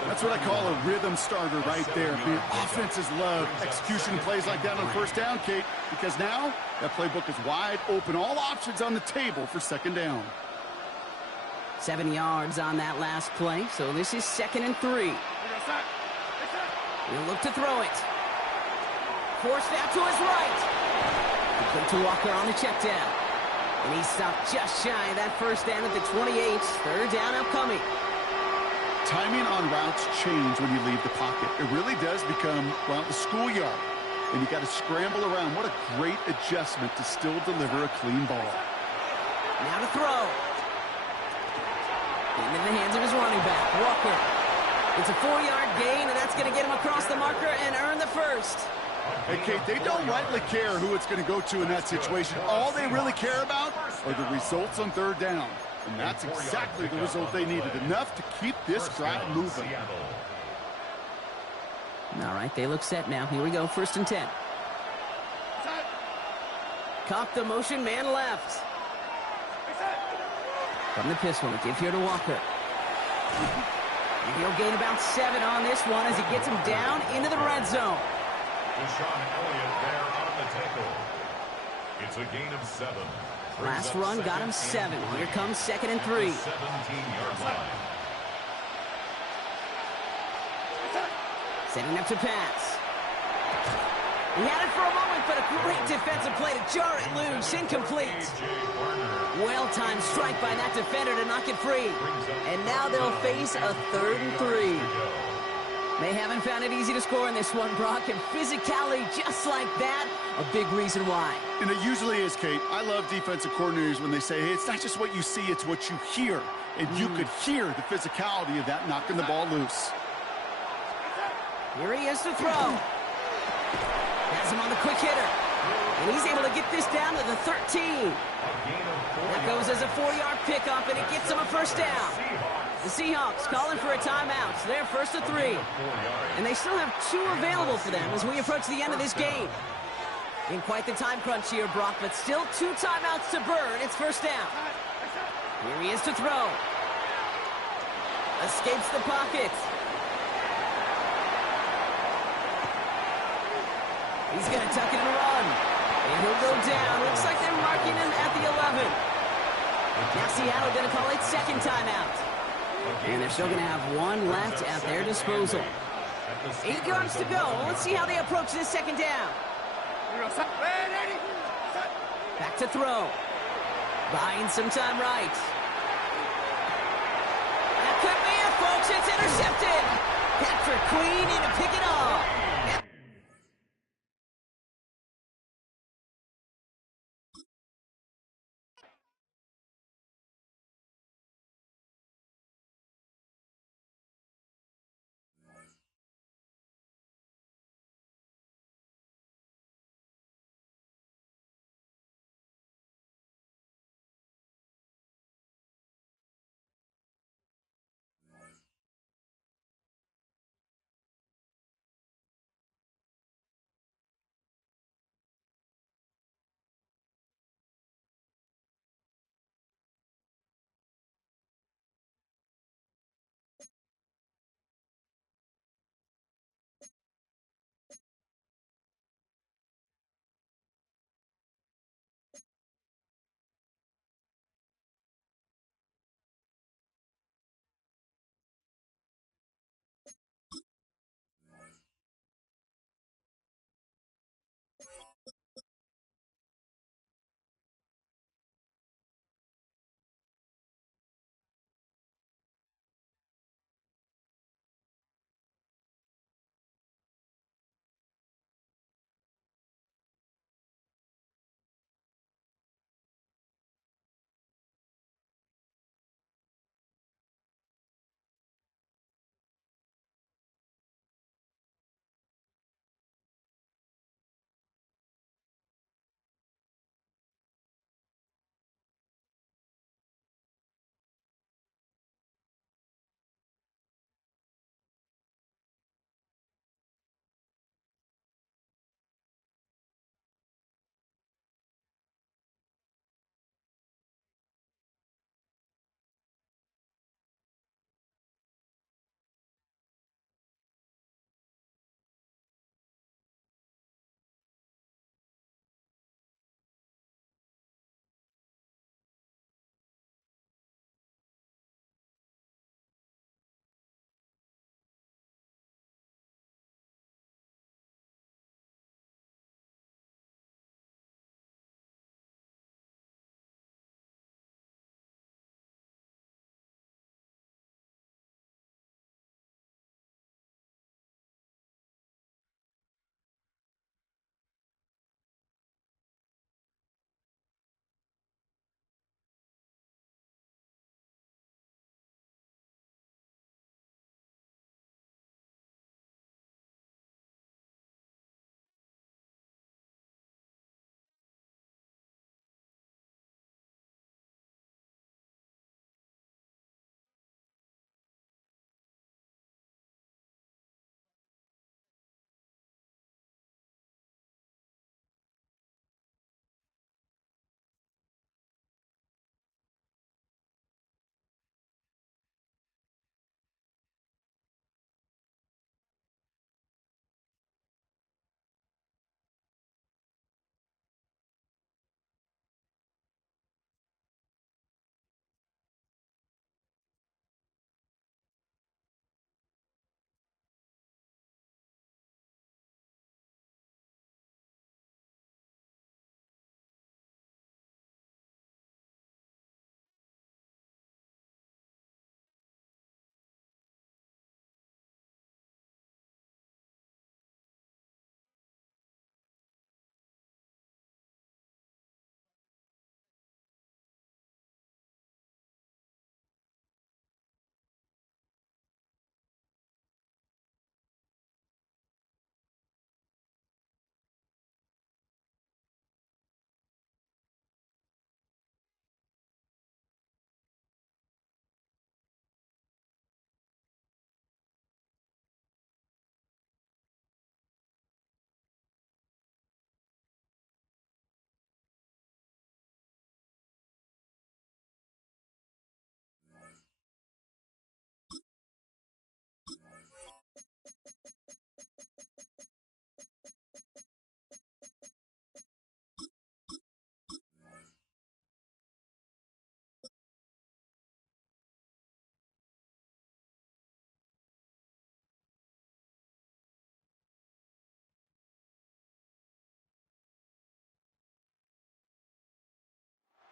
That's what I call a rhythm starter right there. The offenses love execution plays like that on first down, Kate, because now that playbook is wide open. All options on the table for second down. 7 yards on that last play, so this is 2nd and 3. He'll look to throw it. Forced out to his right. Complete to Walker on the check down. And he stopped just shy of that first down at the 28. Third down upcoming. Timing on routes change when you leave the pocket. It really does become, well, the schoolyard. And you got to scramble around. What a great adjustment to still deliver a clean ball. Now to throw. Into the hands of his running back, Walker. It's a 4-yard gain, and that's going to get him across the marker and earn the first. Hey, Kate, they don't rightly care who it's going to go to in that situation. All they really care about are the results on third down. And that's exactly the result they needed. Enough to keep this crowd moving. All right, they look set now. Here we go, 1st and 10. Caught the motion, man left. From the pistol, give here to Walker. And he'll gain about 7 on this one as he gets him down into the red zone. Deshaun Elliott there on the tackle. It's a gain of 7. Last run got him 7. Here comes 2nd and 3. 17-yard line. Setting up to pass. He had it for a moment, but a great defensive play to jar it loose. Incomplete. Well-timed strike by that defender to knock it free. And now they'll face a 3rd and 3. They haven't found it easy to score in this one, Brock, and physicality just like that, a big reason why. And it usually is, Kate. I love defensive coordinators when they say, hey, it's not just what you see, it's what you hear. And you could hear the physicality of that knocking the ball loose. Here he is to throw. Has him on the quick hitter. And he's able to get this down to the 13. That goes as a 4-yard pickup, and it gets him a first down. The Seahawks calling for a timeout. They're 1st and 3. And they still have 2 available for them as we approach the end of this game. In quite the time crunch here, Brock, but still 2 timeouts to burn. It's first down. Here he is to throw. Escapes the pocket. He's going to tuck it and run. And he'll go down. Looks like they're marking him at the 11. Now Seattle going to call it second timeout. And they're still going to have 1 left at their disposal. 8 yards to go. Let's see how they approach this second down. Back to throw. Buying some time right. That could be it, folks. It's intercepted. Patrick Queen in to pick it off.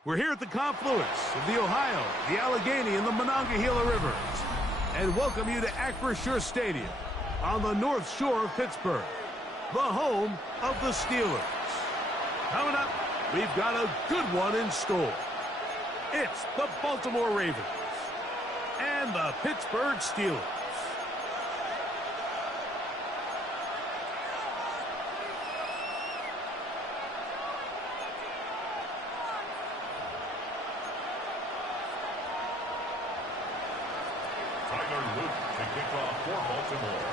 We're here at the confluence of the Ohio, the Allegheny, and the Monongahela Rivers, and welcome you to Acrisure Stadium on the North Shore of Pittsburgh, the home of the Steelers. Coming up, we've got a good one in store. It's the Baltimore Ravens and the Pittsburgh Steelers. To kick off for Baltimore.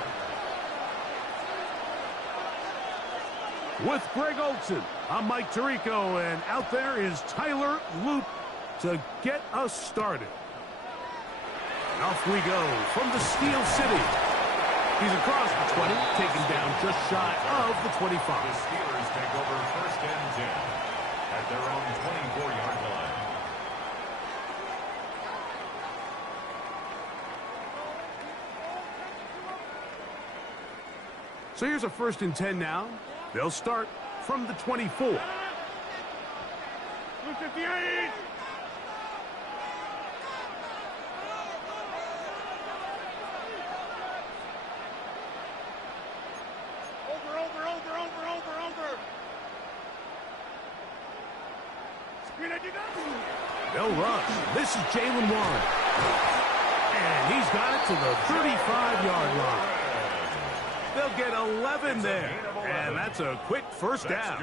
With Greg Olson, I'm Mike Tirico, and out there is Tyler Loop to get us started. And off we go from the Steel City. He's across the 20, taken down just shy of the 25. The Steelers take over first and 10 at their own 24-yard line. So here's a first and 10 now. They'll start from the 24. 258. Over. Screen it, you got. They'll rush. This is Jalen Warren. And he's got it to the 35-yard line. They'll get 11 there, and that's a quick first down.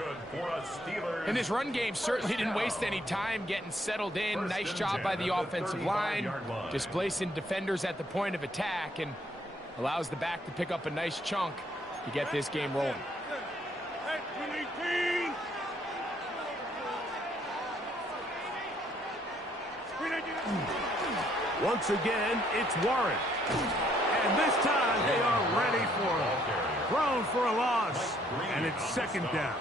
And this run game certainly didn't waste any time getting settled in. Nice job by the offensive line, displacing defenders at the point of attack, and allows the back to pick up a nice chunk to get this game rolling. Once again, it's Warren. And this time they are ready for him. Thrown for a loss, and it's second down.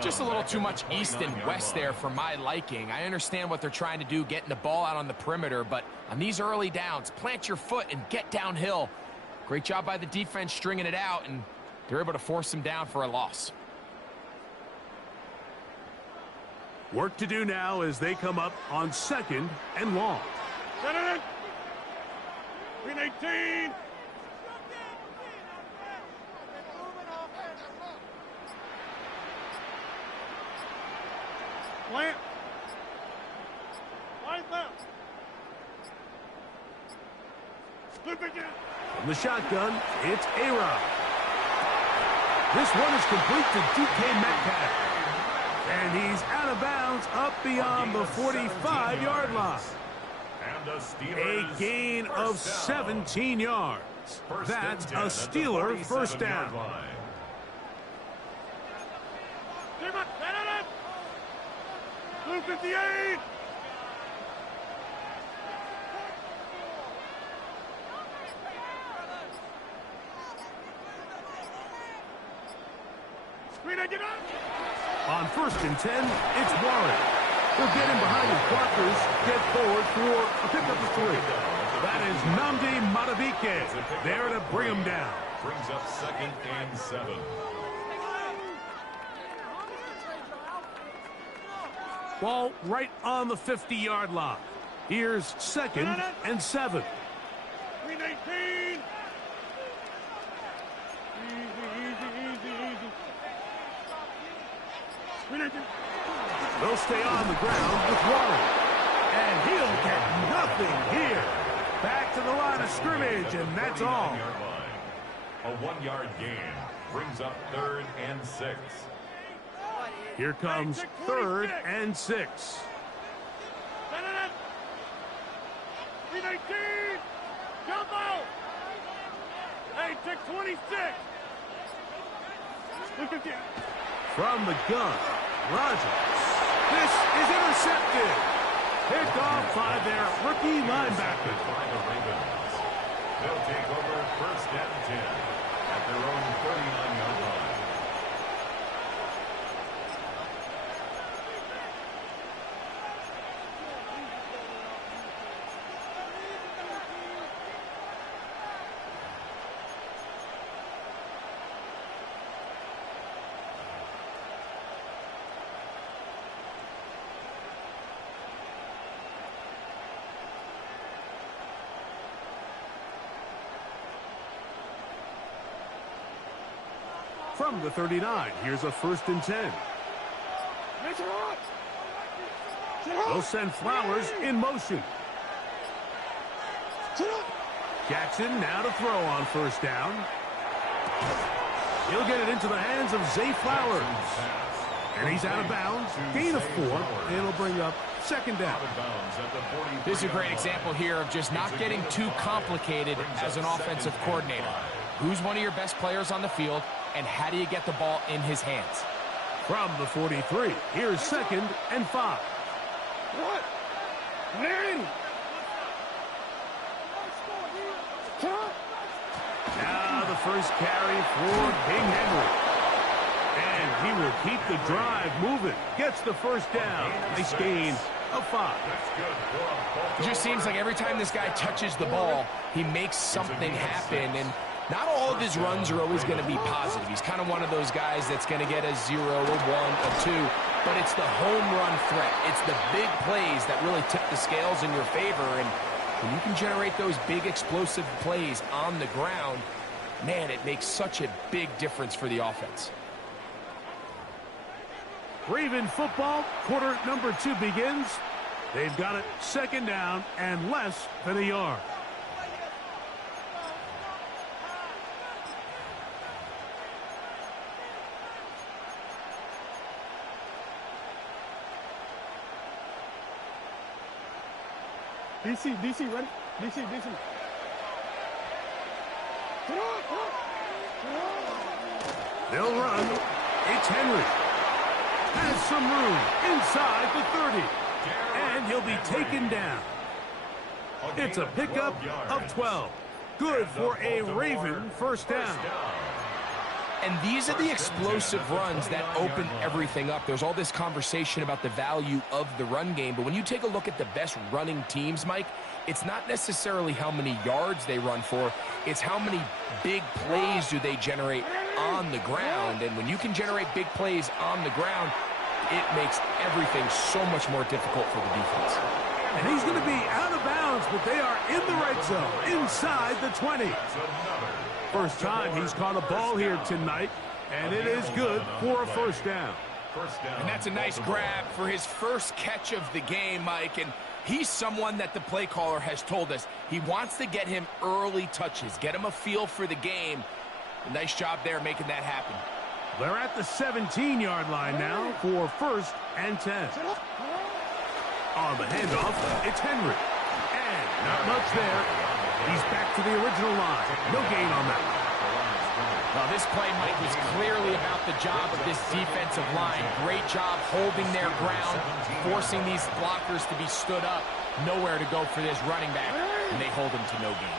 Just a little too much east and west there for my liking. I understand what they're trying to do, getting the ball out on the perimeter, but on these early downs, plant your foot and get downhill. Great job by the defense stringing it out, and they're able to force them down for a loss. Work to do now as they come up on second and long. 18. Plant. Line left. Flip again. From the shotgun, it's A-Rod. This one is complete to DK Metcalf. And he's out of bounds up beyond the 45-yard line. A gain of 17 yards. That's a Steeler first down. Blue 58. On first and 10, it's Warren. He'll get in behind his blockers, get forward for a pickup of 3. That is Nnamdi Madubuike there to bring him down. Brings up second and 7. Ball right on the 50-yard line. Here's second and 7. 319. Easy. They'll stay on the ground with Warren. And he'll get nothing here. Back to the line of scrimmage, and that's all. A 1-yard gain brings up third and 6. Here comes third and 6. 319. Jump out. Hey, check 26. Look at you. From the gun, Rogers. This is intercepted. Picked off by their rookie linebacker. By the Ravens. They'll take over first and 10 at their own 39-yard line. From the 39, here's a 1st and 10. They'll send Flowers in motion. Jackson now to throw on 1st down. He'll get it into the hands of Zay Flowers. And he's out of bounds. Gain of 4, and it'll bring up 2nd down. This is a great example here of just not getting too complicated as an offensive coordinator. Who's one of your best players on the field, and how do you get the ball in his hands? From the 43, here's 2nd and 5. What? Now the first carry for King Henry. And he will keep the drive moving. Gets the 1st down. Nice gain of 5. It just seems like every time this guy touches the ball, he makes something happen. And not all of his runs are always going to be positive. He's kind of one of those guys that's going to get a 0, a 1, a 2. But it's the home run threat. It's the big plays that really tip the scales in your favor. And when you can generate those big explosive plays on the ground, man, it makes such a big difference for the offense. Raven football, quarter number 2 begins. They've got it 2nd down and less than a yard. DC, ready? DC. They'll run. It's Henry. Has some room inside the 30. And he'll be taken down. It's a pickup of 12. Good for a Raven 1st down. And these are the explosive runs that open everything up. There's all this conversation about the value of the run game, but when you take a look at the best running teams, Mike, it's not necessarily how many yards they run for, it's how many big plays do they generate on the ground. And when you can generate big plays on the ground, it makes everything so much more difficult for the defense. And he's going to be out of bounds, but they are in the red zone, inside the 20. First time he's caught a ball here tonight, and it is good for a 1st down. And that's a nice grab for his first catch of the game, Mike. And he's someone that the play caller has told us he wants to get him early touches, get him a feel for the game. A nice job there making that happen. They're at the 17-yard line now for 1st and 10. On the handoff, it's Henry. And not much there. He's back to the original line. No gain on that one. Well, this play, Mike, was clearly about the job of this defensive line. Great job holding their ground, forcing these blockers to be stood up. Nowhere to go for this running back, and they hold him to no gain.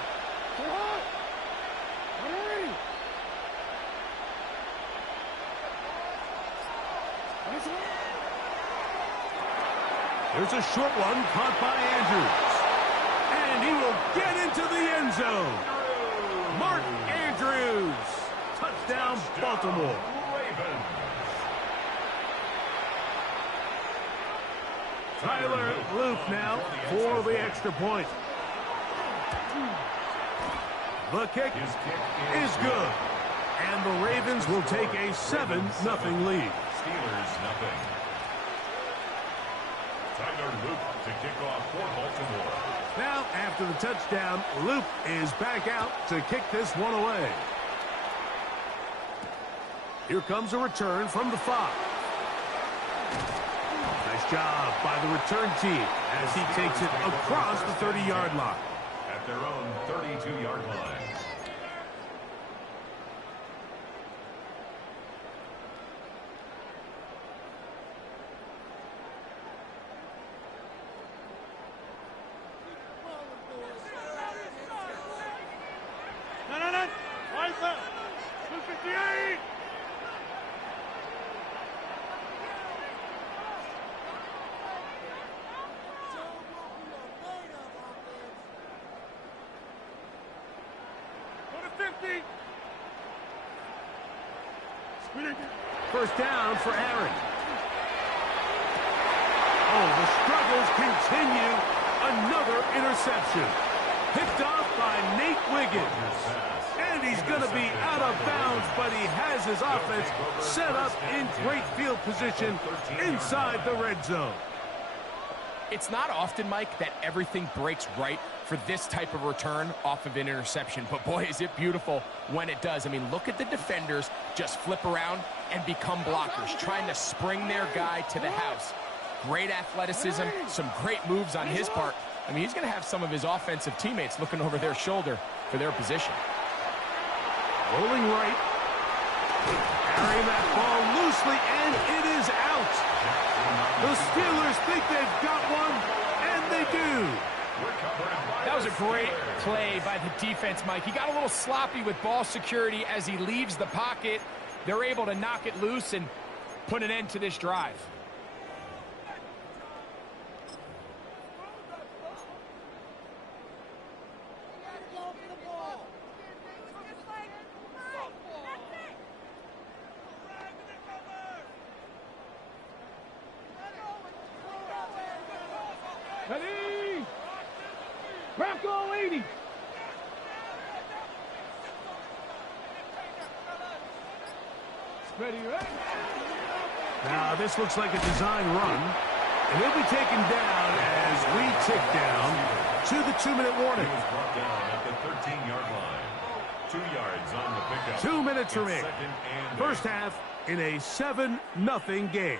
There's a short one caught by Andrews. And he will get into the end zone. Mark Andrews. Touchdown, Baltimore. Tyler Luke now for the extra point. The kick is good. And the Ravens will take a 7-0 lead. Steelers, nothing. Tyler Luke to kick off for Baltimore. Now, after the touchdown, Luke is back out to kick this one away. Here comes a return from the 5. Nice job by the return team as he takes it across the 30-yard line. At their own 32-yard line. No. Wise up. 258. Go to 50. First down for Aaron. Oh, the struggles continue. Another interception. Picked off by Nate Wiggins. And he's going to be out of bounds, but he has his offense set up in great field position inside the red zone. It's not often, Mike, that everything breaks right for this type of return off of an interception. But, boy, is it beautiful when it does. I mean, look at the defenders just flip around and become blockers, trying to spring their guy to the house. Great athleticism, some great moves on his part. I mean, he's going to have some of his offensive teammates looking over their shoulder for their position. Rolling right. Carrying that ball loosely, and it is out. The Steelers think they've got one, and they do. That was a great play by the defense, Mike. He got a little sloppy with ball security as he leaves the pocket. They're able to knock it loose and put an end to this drive. Ready? Rocco 80. Ready, right? Now, this looks like a design run, and he'll be taken down as we tick down to the 2-minute warning. He was brought down at the 13-yard line. 2 yards on the pickup. 2 minutes remaining. Second and First half in a 7-0 game.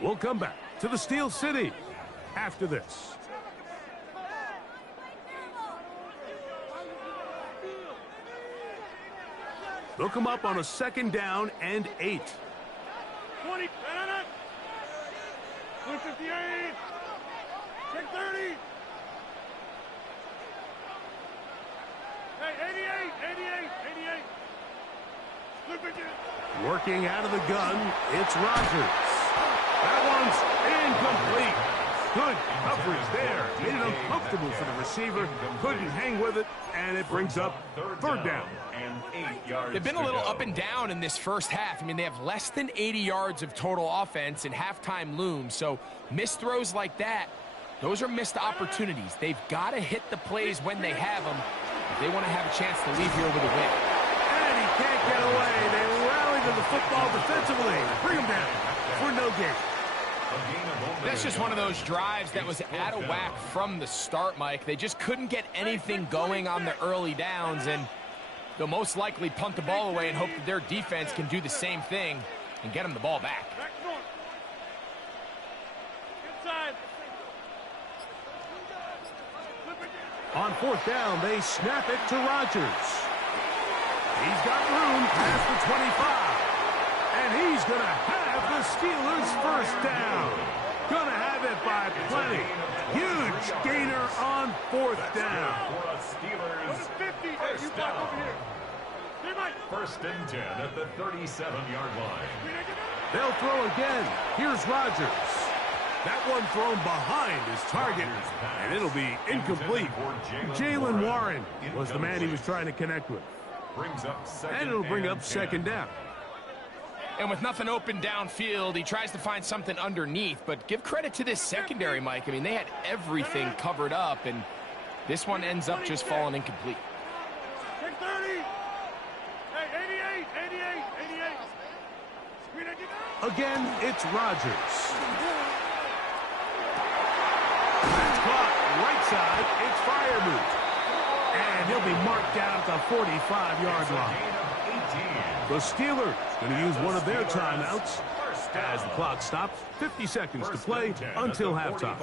We'll come back to the Steel City after this. They'll come up on a 2nd down and 8. 20, 158, check 30. Hey, 88. Flip it in. Working out of the gun, it's Rodgers. That one's incomplete. Good coverage there. Made it uncomfortable for the receiver. Couldn't hang with it, and it brings up 3rd down. And 8 yards. They've been a little up and down in this first half. I mean, they have less than 80 yards of total offense and halftime looms. So missed throws like that, those are missed opportunities. They've got to hit the plays when they have them if they want to have a chance to leave here with a win. And he can't get away. They rally to the football defensively. Bring him down for no gain. That's just one of those drives that was out of whack from the start, Mike. They just couldn't get anything going on the early downs, and they'll most likely punt the ball away and hope that their defense can do the same thing and get them the ball back. Inside. On 4th down, they snap it to Rodgers. He's got room past the 25. And he's going to have the Steelers' 1st down. Going to have it by plenty. Huge gainer on 4th down. For a Steelers 50. first You block down. over here. 1st and 10 at the 37-yard line. They'll throw again. Here's Rodgers. That one thrown behind his target, and it'll be incomplete. Jalen Warren was the man he was trying to connect with. Brings up And it'll bring up 2nd down. And with nothing open downfield, he tries to find something underneath. But give credit to this secondary, Mike. I mean, they had everything covered up, and this one ends up just falling incomplete. Check 30. Hey, 88. Again, it's Rodgers. That's caught right side. It's Freiermuth. And he'll be marked down at the 45-yard line. The Steelers going to use one of their timeouts as the clock stops. 50 seconds to play until halftime.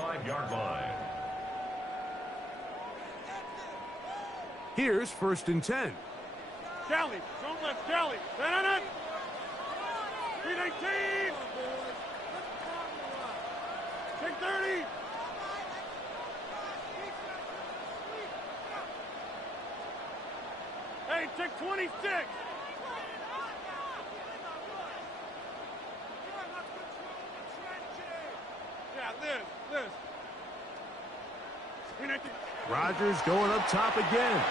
Here's 1st and 10. Galley, zone left, Galley. 319. Check 30. Hey, check 26. Yeah, Liz. Rodgers going up top again.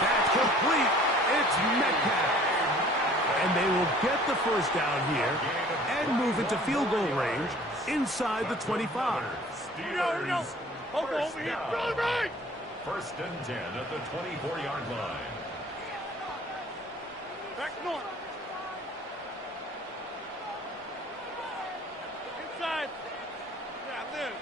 That's complete. It's Metcalf. And they will get the 1st down here and move into field goal range inside the 25. Here we go. Over here. Really right. First and 10 at the 24-yard line. Back north. Inside. Yeah, this.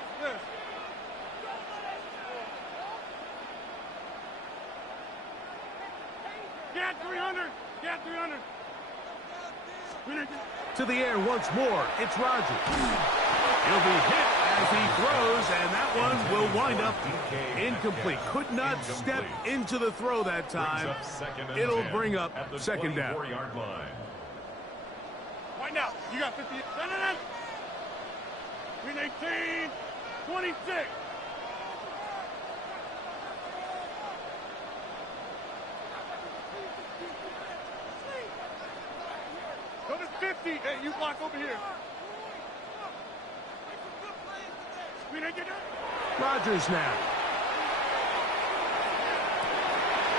Get 300. Get 300. To the air once more. It's Rodgers. He'll be hit as he throws, and that one will wind up incomplete. Could not step into the throw that time. It'll bring up second down. Right now, you got 50. No. 18, 26. Go to 50. Hey, you block over here. Rodgers now.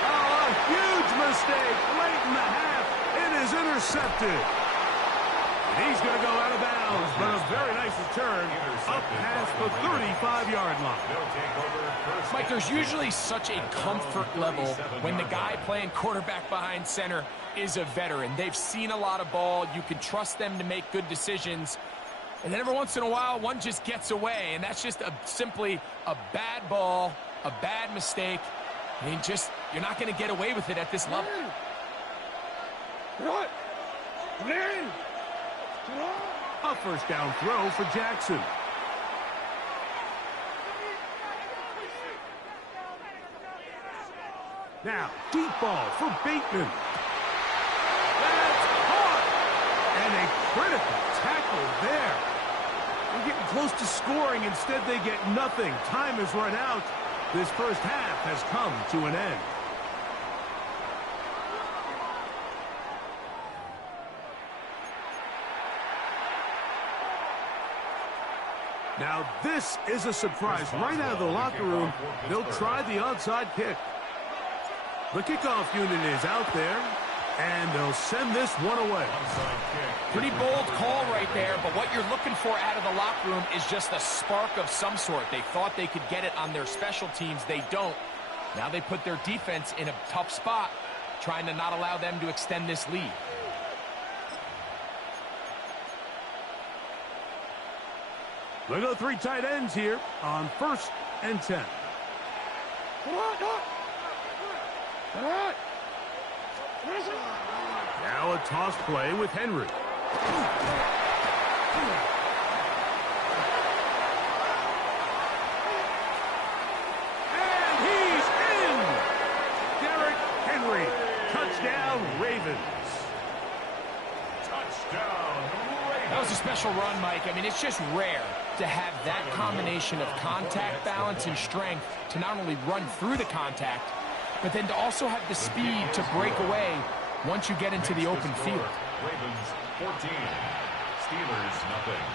Oh, a huge mistake late in the half. It is intercepted. And he's going to go out of bounds, but a very nice return up past the 35-yard line. Mike, there's usually such a comfort level when the guy playing quarterback behind center is a veteran. They've seen a lot of ball. You can trust them to make good decisions. And then every once in a while, one just gets away, and that's just simply a bad ball, a bad mistake. I mean, you're not going to get away with it at this level. A first down throw for Jackson. Now, deep ball for Bateman. That's caught! And a critical tackle there. They're getting close to scoring. Instead, they get nothing. Time has run out. This first half has come to an end. Now, this is a surprise. Right out of the locker room, they'll try the onside kick. The kickoff unit is out there, and they'll send this one away. Pretty bold call right there, but what you're looking for out of the locker room is just a spark of some sort. They thought they could get it on their special teams. They don't. Now they put their defense in a tough spot, trying to not allow them to extend this lead. They go three tight ends here on 1st and 10. Now a toss play with Henry. And he's in! Derrick Henry. Touchdown, Ravens. Touchdown, Ravens. That was a special run, Mike. I mean, it's just rare to have that combination of contact balance and strength to not only run through the contact, but then to also have the speed to break away once you get into the open field. Ravens 14, Steelers nothing.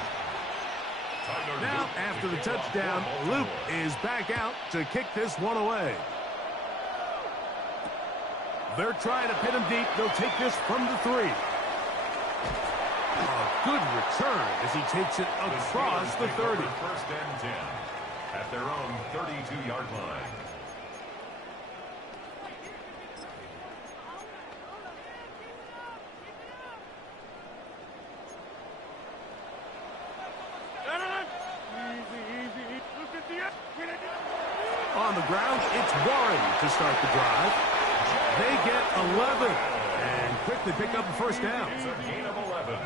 Now, after the touchdown, Luke is back out to kick this one away. They're trying to pin him deep. They'll take this from the 3. A good return as he takes it across the 30. First and 10 at their own 32-yard line. On the ground, it's Warren to start the drive. They get 11 and quickly pick up a first down. It's a gain of 11.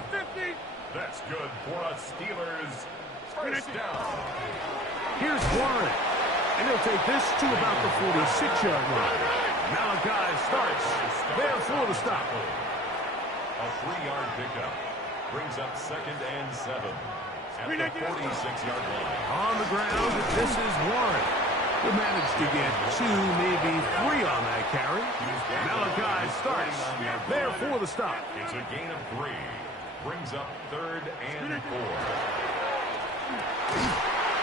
That's good for a Steelers first down. Here's Warren, and he'll take this to about the 46-yard line. Malachi starts there for the stop. A 3-yard pickup brings up 2nd and 7 at the 46-yard line. On the ground, this is Warren. He managed to get 2, maybe 3 on that carry. Malachi starts there for the stop. It's a gain of 3. Brings up 3rd and 4.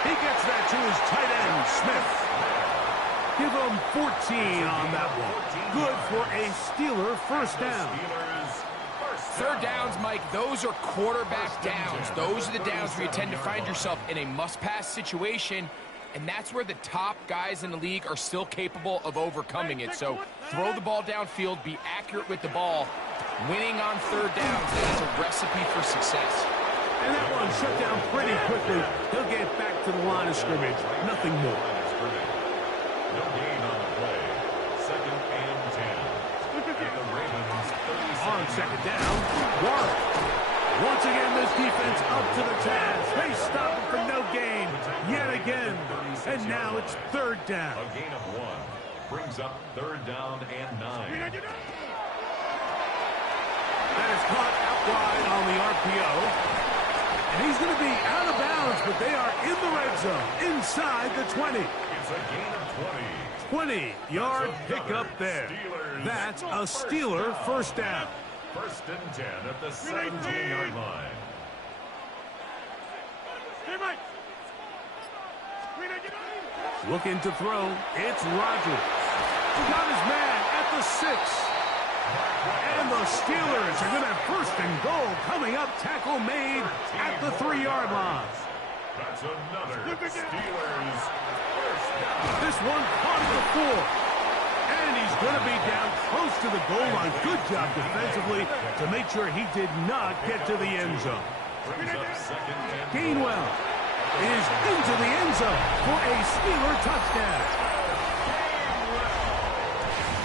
He gets that to his tight end, Smith. Give him 14 on that one. Good for a Steeler first down. Third downs, Mike, those are quarterback downs. Those are the downs where you tend to find yourself in a must-pass situation. and that's where the top guys in the league are still capable of overcoming it. So throw the ball downfield, be accurate with the ball. Winning on third downs, that's a recipe for success. And that one shut down pretty quickly. He'll get back to the line of scrimmage. Nothing more. No gain on the play. 2nd and 10. And the Ravens 37. On second down, Warren. Once again, this defense up to the task. They stop him for no gain yet again. And now it's third down. A gain of 1 brings up 3rd down and 9. That is caught out wide on the RPO. And he's going to be out of bounds, but they are in the red zone, inside the 20. It's a gain of 20. 20-yard pickup there. That's a Steeler first down. 1st and 10 at the 17-yard line. Looking to throw. It's Rodgers. Got his man at the 6. And the Steelers are going to have 1st and goal coming up. Tackle made at the 3-yard line. That's another Steelers first down. This one caught at the 4. And he's going to be down close to the goal line. Good job defensively to make sure he did not get to the end zone. Brings up 2nd and Gainwell is into the end zone for a Steeler touchdown.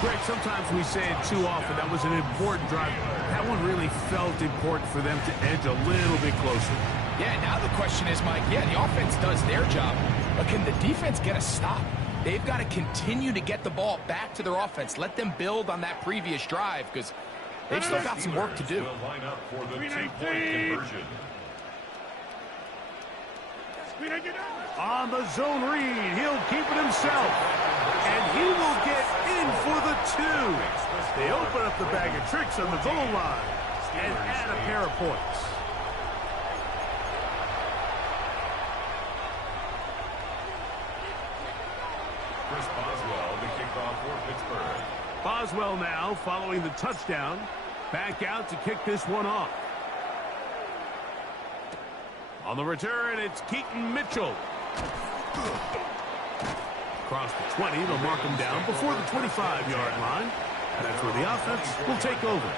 Greg, sometimes we say it too often. That was an important drive. That one really felt important for them to edge a little bit closer. Yeah, now the question is, Mike, the offense does their job, but can the defense get a stop? They've got to continue to get the ball back to their offense. Let them build on that previous drive because they've still got some work to do. will line up for the 2-point conversion. On the zone read, he'll keep it himself. And he will get in for the 2. They open up the bag of tricks on the goal line and add a pair of points. Chris Boswell, the kickoff for Pittsburgh. Boswell now following the touchdown. Back out to kick this one off. On the return, it's Keaton Mitchell. Across the 20, they'll mark him down before the 25-yard line. And that's where the offense will take over.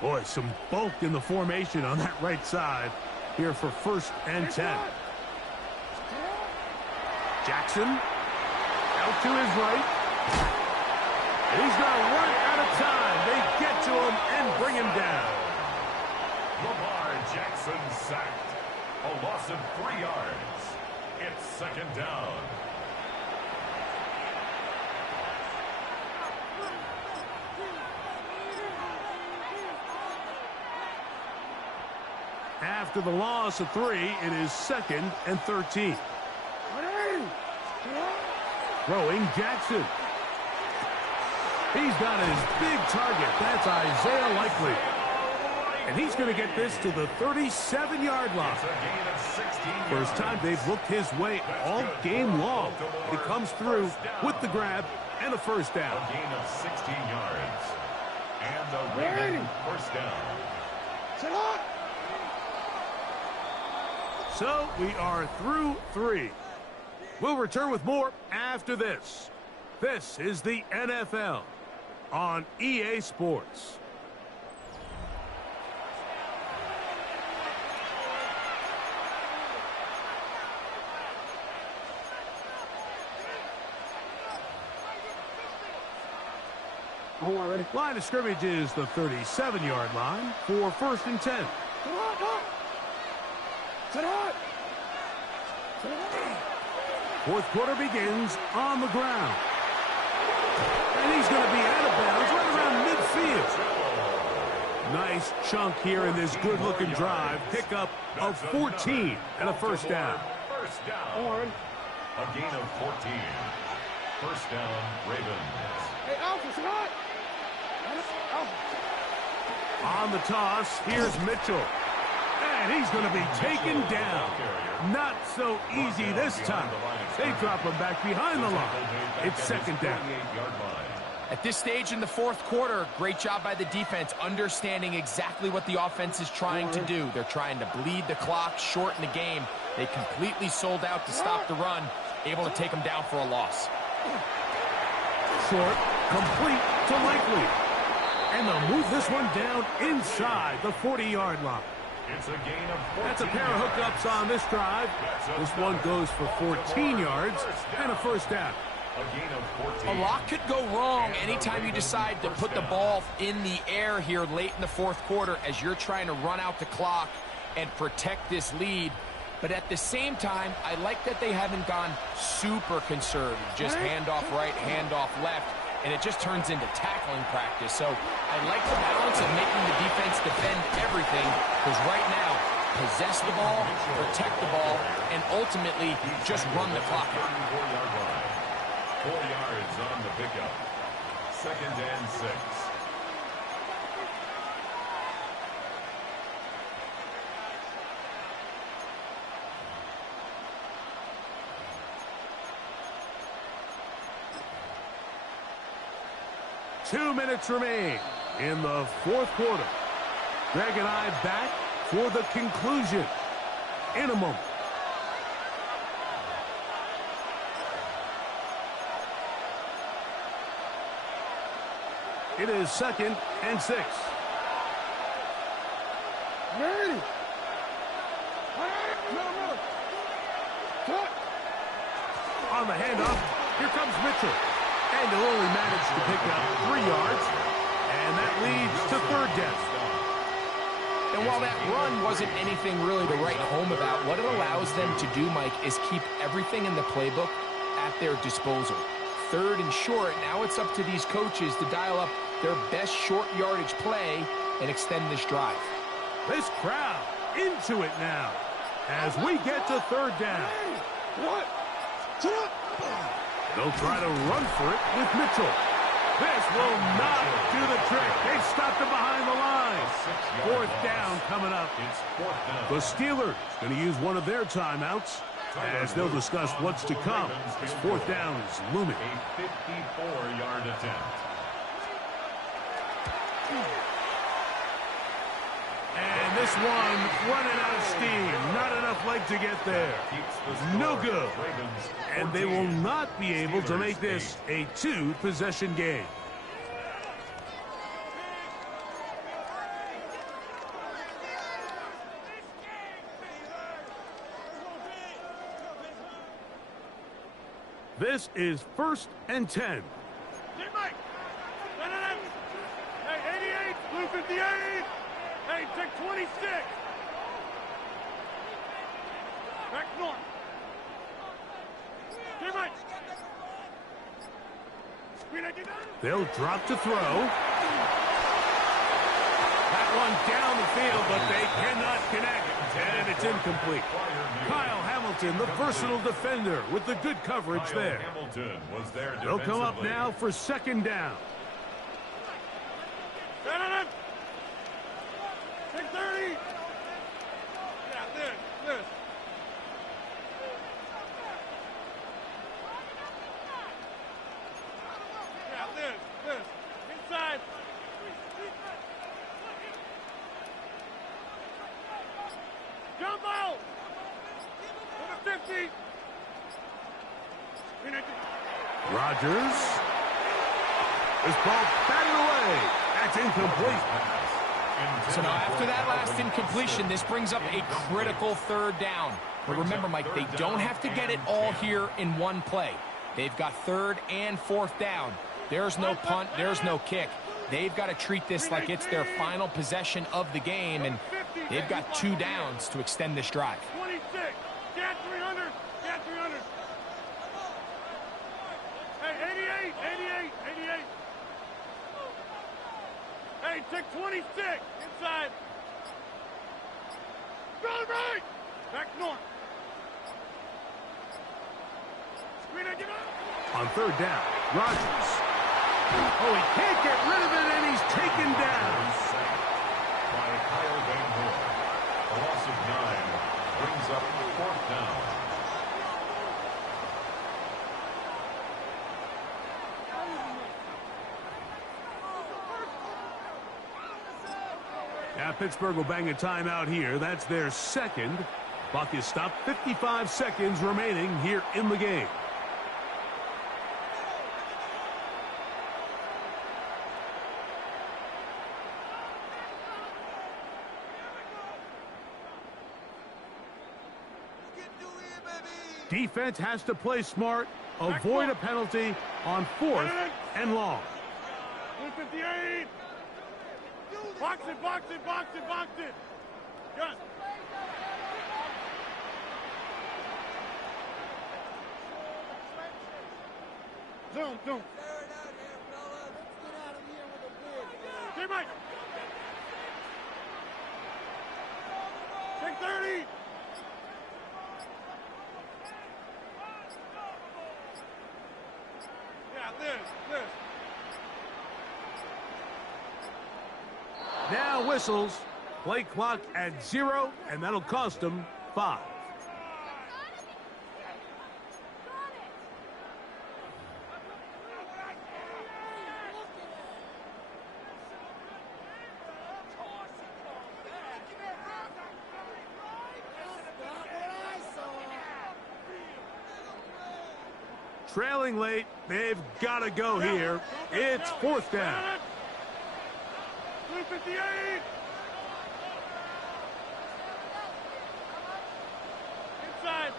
Boy, some bulk in the formation on that right side here for 1st and 10. Jackson out to his right. And he's going to run out of time. They get to him and bring him down. Lamar Jackson sacked. A loss of 3 yards. It's 2nd down. After the loss of 3, it is 2nd and 13. Throwing Jackson. He's got his big target. That's Isaiah Likely. And he's going to get this to the 37-yard line. First time they've looked his way all game long. He comes through with the grab and a first down. A gain of 16 yards. And the Ravens first down. So we are through 3. We'll return with more after this. This is the NFL on EA Sports. Line of scrimmage is the 37-yard line for 1st and 10. Fourth quarter begins on the ground. And he's going to be out of bounds right around midfield. Nice chunk here in this good-looking drive. Pickup of 14 and a first down. First down. A gain of 14. First down, Ravens. Hey, Alpha, it's hot. On the toss, here's Mitchell. And he's going to be taken down. Not so easy this time. They drop him back behind the line. It's second down. At this stage in the fourth quarter, great job by the defense, understanding exactly what the offense is trying to do. They're trying to bleed the clock, shorten the game. They completely sold out to stop the run, able to take them down for a loss. Short, complete to Likely. And they'll move this one down inside the 40-yard line. It's a gain of 14. That's a pair of hookups on this drive. This one goes for 14 yards and a first down. A gain of 14. A lot could go wrong anytime you decide to put the ball in the air here late in the fourth quarter as you're trying to run out the clock and protect this lead. But at the same time, I like that they haven't gone super conservative. Just handoff right, handoff left, and it just turns into tackling practice. So I like the balance of making the defense defend everything, because right now, possess the ball, protect the ball, and ultimately just run the clock out. 4 yards on the pickup. Second and 6. Two minutes remain in the fourth quarter. Greg and I back for the conclusion in a moment. It is second and 6. Ready. On the handoff, here comes Mitchell. And he'll only manage to pick up 3 yards. And that leads to third down. And while that run wasn't anything really to write home about, what it allows them to do, Mike, is keep everything in the playbook at their disposal. Third and short, now it's up to these coaches to dial up their best short yardage play and extend this drive. This crowd into it now as we get to third down. They'll try to run for it with Mitchell. This will not do the trick. They stopped him behind the line. Fourth down coming up. The Steelers going to use one of their timeouts as they'll discuss what's to come. This fourth down is looming. A 54-yard attempt. And this one running out of steam. Not enough leg to get there. No good. And they will not be able to make this a two-possession game. This is 1st and 10. Hey, Mike. Hey, 88, blue 58. Hey, take 26. Back north. Hey, Mike. They'll drop to throw. That one down the field, but they cannot connect. And it's incomplete. Kyle Hamilton, the versatile defender, with the good coverage there. They'll come up now for second down. Take 30. Yeah, this. Yeah, this. Inside. Jump out. Number 50. Rodgers. This ball batted away. That's incomplete. So now after that last incompletion, this brings up a critical third down. But remember, Mike, they don't have to get it all here in one play. They've got third and fourth down. There's no punt. There's no kick. They've got to treat this like it's their final possession of the game, and they've got 2 downs to extend this drive. 26. Get 300. Get 300. Hey, 88. Hey, take 26. Inside. Run right. Back north. Screen it, get out. On third down, Rodgers. Oh, he can't get rid of it, and he's taken down. A loss of 9 brings up 4th down. Now Pittsburgh will bang a timeout here. That's their second. Buck is stopped. 55 seconds remaining here in the game. Defense has to play smart, avoid a penalty on 4th and long. 158. Box it, box it, box it, box it. Gun. Zoom, zoom. Hey, Mike. Take 30. This. Now whistles. Play clock at 0, and that'll cost them 5. Trailing late, they've got to go here. It's 4th down. 358. Inside.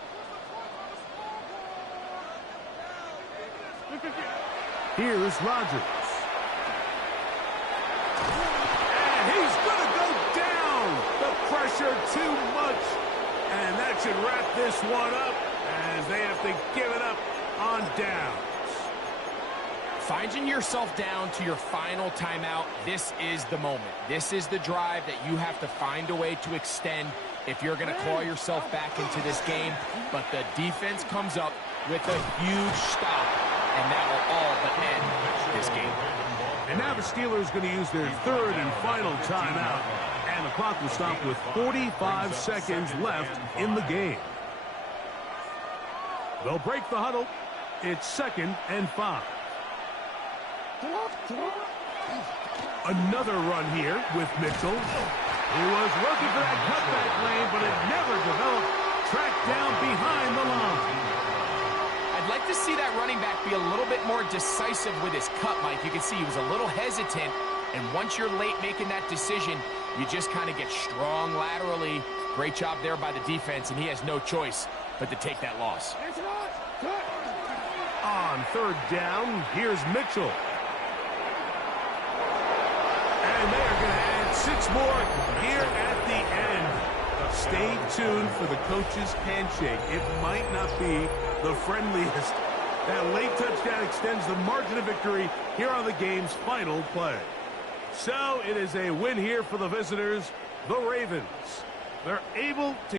358. Here's Rodgers. And he's going to go down. The pressure too much. And that should wrap this one up as they have to give it up on downs. Finding yourself down to your final timeout, this is the moment. This is the drive that you have to find a way to extend if you're going to claw yourself back into this game. But the defense comes up with a huge stop, and that will all but end this game. And now the Steelers are going to use their 3rd and final timeout, and the clock will stop with 45 seconds left in the game. They'll break the huddle. It's 2nd and 5. Another run here with Mitchell. He was looking for that cutback lane, but it never developed. Tracked down behind the line. I'd like to see that running back be a little bit more decisive with his cut, Mike. You can see he was a little hesitant, and once you're late making that decision, you just kind of get strong laterally. Great job there by the defense, and he has no choice but to take that loss. On 3rd down, here's Mitchell. And they are going to add 6 more here at the end. Stay tuned for the coach's handshake. It might not be the friendliest. That late touchdown extends the margin of victory here on the game's final play. So it is a win here for the visitors, the Ravens. They're able to